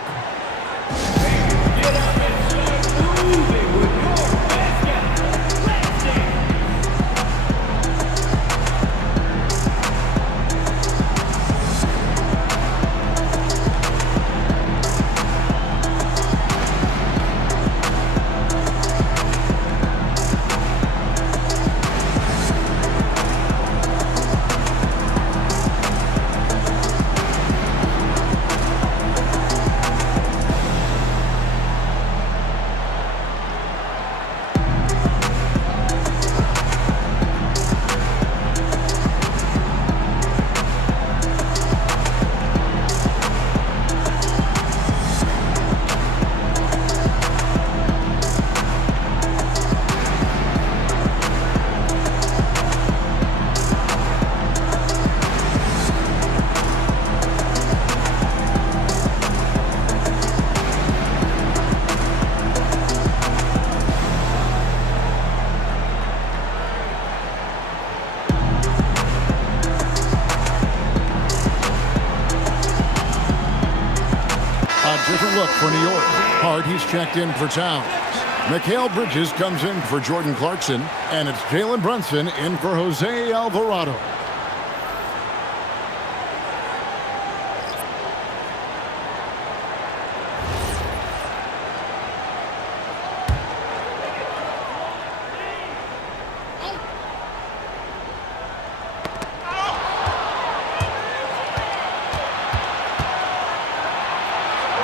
Different look for New York. Hart, he's checked in for Towns. Mikal Bridges comes in for Jordan Clarkson. And it's Jalen Brunson in for Jose Alvarado.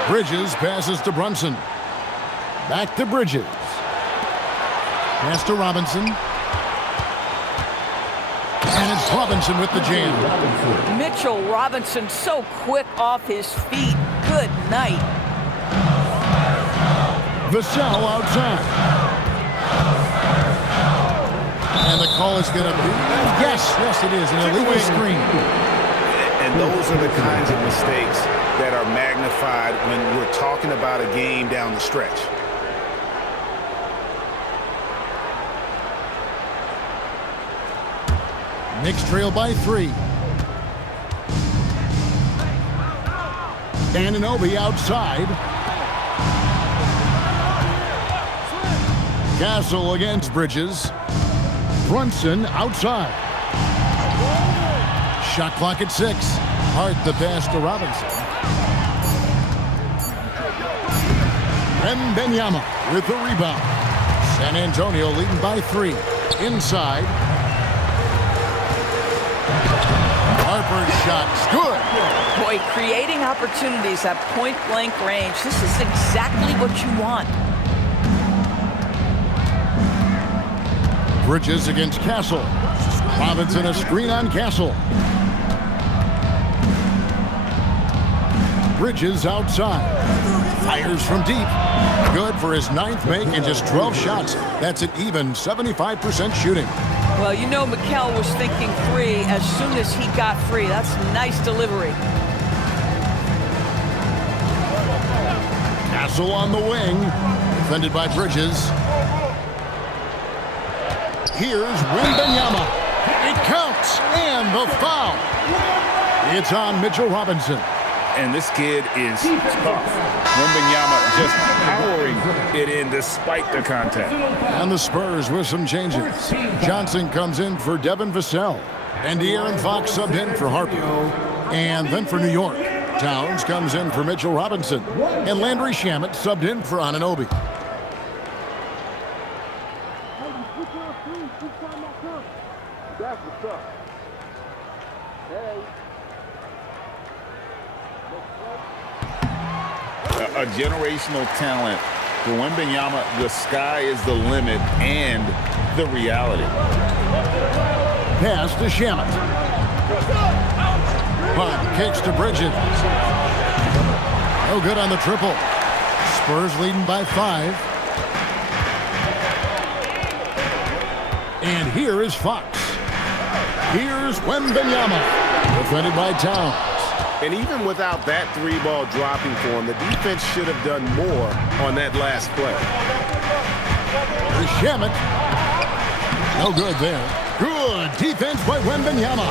Bridges passes to Brunson. Back to Bridges. Pass to Robinson. And it's Robinson with the jam. Mitchell Robinson so quick off his feet. Good night. Vassell outside. And the call is going to be, yes, it is, an illegal screen. And those are the kinds of mistakes that are magnified when we're talking about a game down the stretch. Knicks trail by 3. Anunoby outside. Castle against Bridges. Brunson outside. Shot clock at 6. Hart the pass to Robinson. Wembanyama with the rebound. San Antonio leading by 3. Inside. Harper's shot's good. Boy, creating opportunities at point-blank range. This is exactly what you want. Bridges against Castle. Robinson a screen on Castle. Bridges outside. Fires from deep. Good for his 9th make and just 12 shots. That's an even 75% shooting. Well, you know Mikel was thinking 3 as soon as he got free. That's nice delivery. Castle on the wing. Defended by Bridges. Here's Wembanyama. It counts. And the foul. It's on Mitchell Robinson. And this kid is tough. Wembanyama just powering it in despite the contact. And the Spurs with some changes. Johnson comes in for Devin Vassell. And De'Aaron Fox subbed in for Harper. And then for New York, Towns comes in for Mitchell Robinson. And Landry Shamet subbed in for Anunoby. A generational talent. For Wembanyama, the sky is the limit and the reality. Pass to Shamet. Punt kicks to Bridges. No good on the triple. Spurs leading by 5. And here is Fox. Here's Wembanyama. Defended by Towns. And even without that 3-ball dropping for him, the defense should have done more on that last play. Here's Shamet. No good there. Good defense by Wembanyama.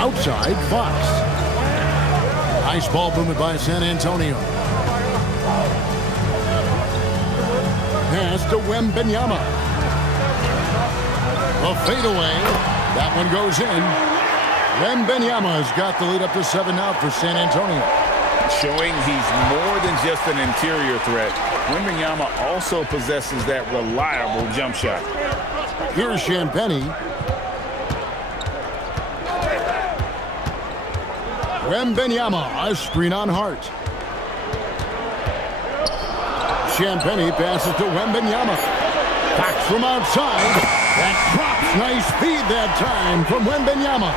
Outside, Fox. Nice ball movement by San Antonio. Pass to Wembanyama. A fadeaway. That one goes in. Wembanyama has got the lead up to 7 now for San Antonio. Showing he's more than just an interior threat. Wembanyama also possesses that reliable jump shot. Here's Champagnie. Wembanyama, a screen on Hart. Champagnie passes to Wembanyama. Fox from outside. That drops. Nice feed that time from Wembanyama.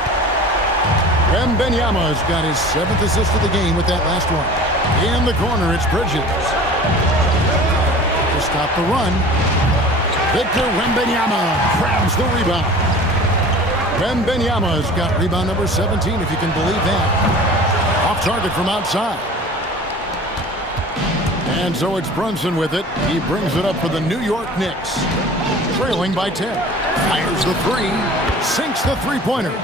Wembanyama has got his 7th assist of the game with that last one. In the corner, it's Bridges. To stop the run. Victor Wembanyama grabs the rebound. Wembanyama has got rebound number 17, if you can believe that. Off target from outside. And so it's Brunson with it. He brings it up for the New York Knicks. Trailing by 10. Fires the 3. Sinks the three-pointer.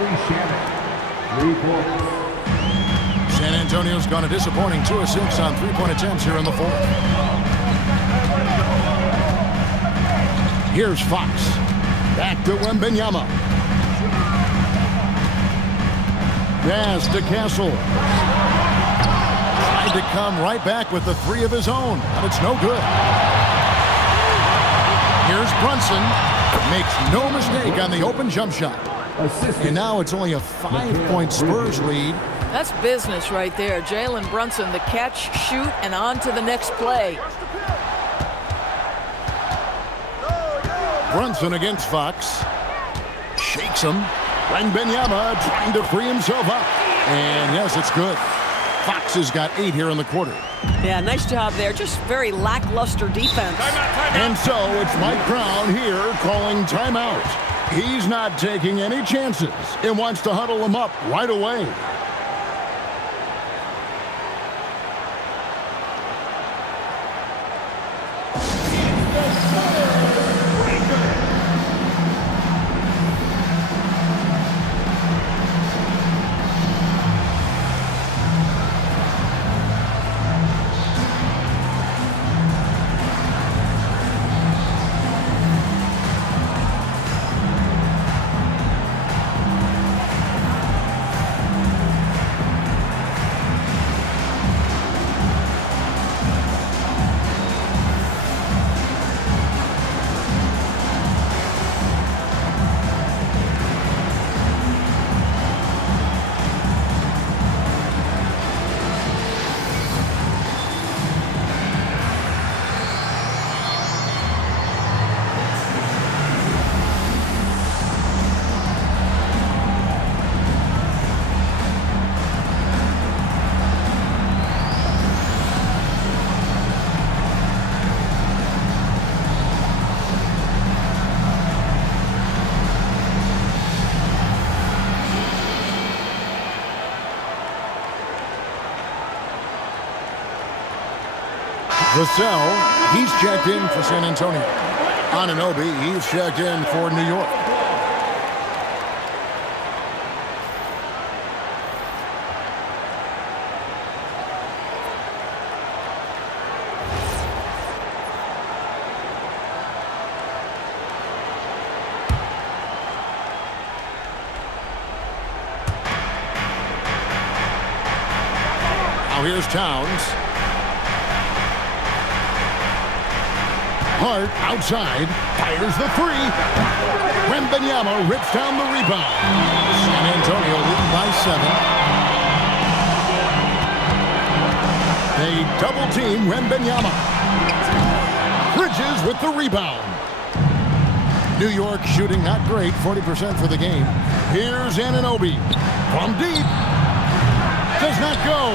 San Antonio's gone a disappointing 2 of 6 on 3-point attempts here in the 4th. Here's Fox. Back to Wembanyama. Pass to Castle. Tried to come right back with the 3 of his own, but it's no good. Here's Brunson. Makes no mistake on the open jump shot. And now it's only a 5-point Spurs lead. That's business right there. Jalen Brunson, the catch, shoot, and on to the next play. Brunson against Fox. Shakes him. Wembanyama trying to free himself up. And yes, it's good. Fox has got 8 here in the quarter. Yeah, nice job there. Just very lackluster defense. And so it's Mike Brown here calling timeout. He's not taking any chances and wants to huddle him up right away. Vassell, he's checked in for San Antonio. Anunoby, he's checked in for New York. Now here's Towns. Hart outside, fires the three. Wembanyama rips down the rebound. San Antonio leading by 7. They double team Wembanyama. Bridges with the rebound. New York shooting not great, 40% for the game. Here's Anunoby from deep. Does not go.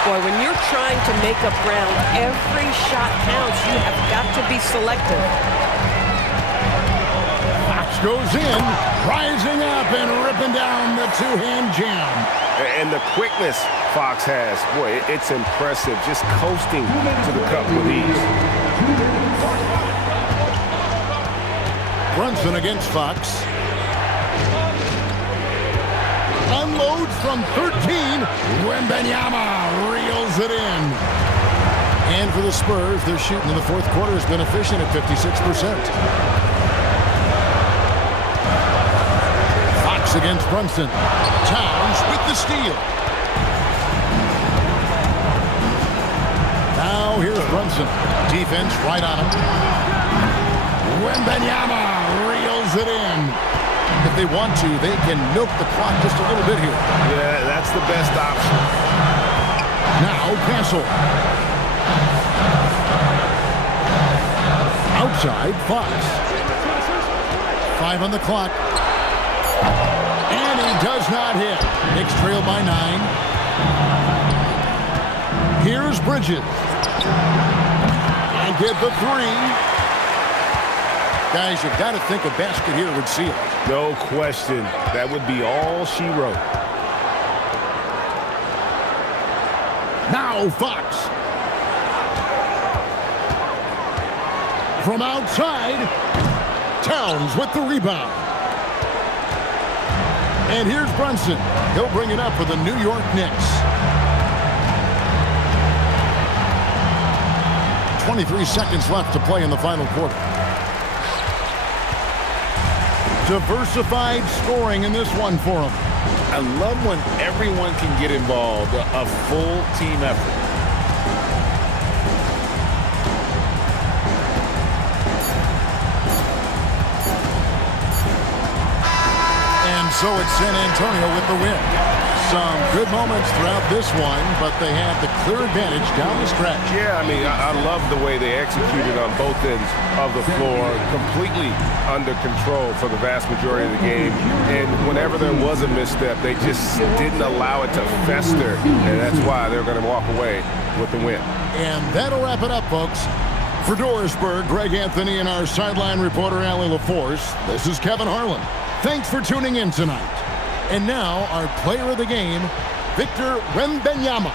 Boy, when you're trying to make up ground, every shot counts. You have got to be selective. Fox goes in, rising up and ripping down the two-hand jam. And the quickness Fox has, boy, it's impressive. Just coasting to the cup with ease. Brunson against Fox. Unloads from 13. Wembanyama reels it in. And for the Spurs, their shooting in the fourth quarter has been efficient at 56%. Fox against Brunson. Towns with the steal. Now here's Brunson. Defense right on him. Wembanyama reels it in. If they want to, they can milk the clock just a little bit here. Yeah, that's the best option. Now Castle. Outside, Fox. 5 on the clock. And he does not hit. Knicks trail by 9. Here's Bridges. And get the 3. Guys, you've got to think a basket here would seal it. No question. That would be all she wrote. Now Fox. From outside, Towns with the rebound. And here's Brunson. He'll bring it up for the New York Knicks. 23 seconds left to play in the final quarter. Diversified scoring in this one for them. I love when everyone can get involved, a full team effort. And so it's San Antonio with the win. Some good moments throughout this one, but they had the clear advantage down the stretch. Yeah, I mean, I love the way they executed on both ends of the floor, completely under control for the vast majority of the game. And whenever there was a misstep, they just didn't allow it to fester, and that's why they're going to walk away with the win. And that'll wrap it up, folks. For Dorisburg, Greg Anthony, and our sideline reporter, Allie LaForce, this is Kevin Harlan. Thanks for tuning in tonight. And now, our player of the game, Victor Wembanyama.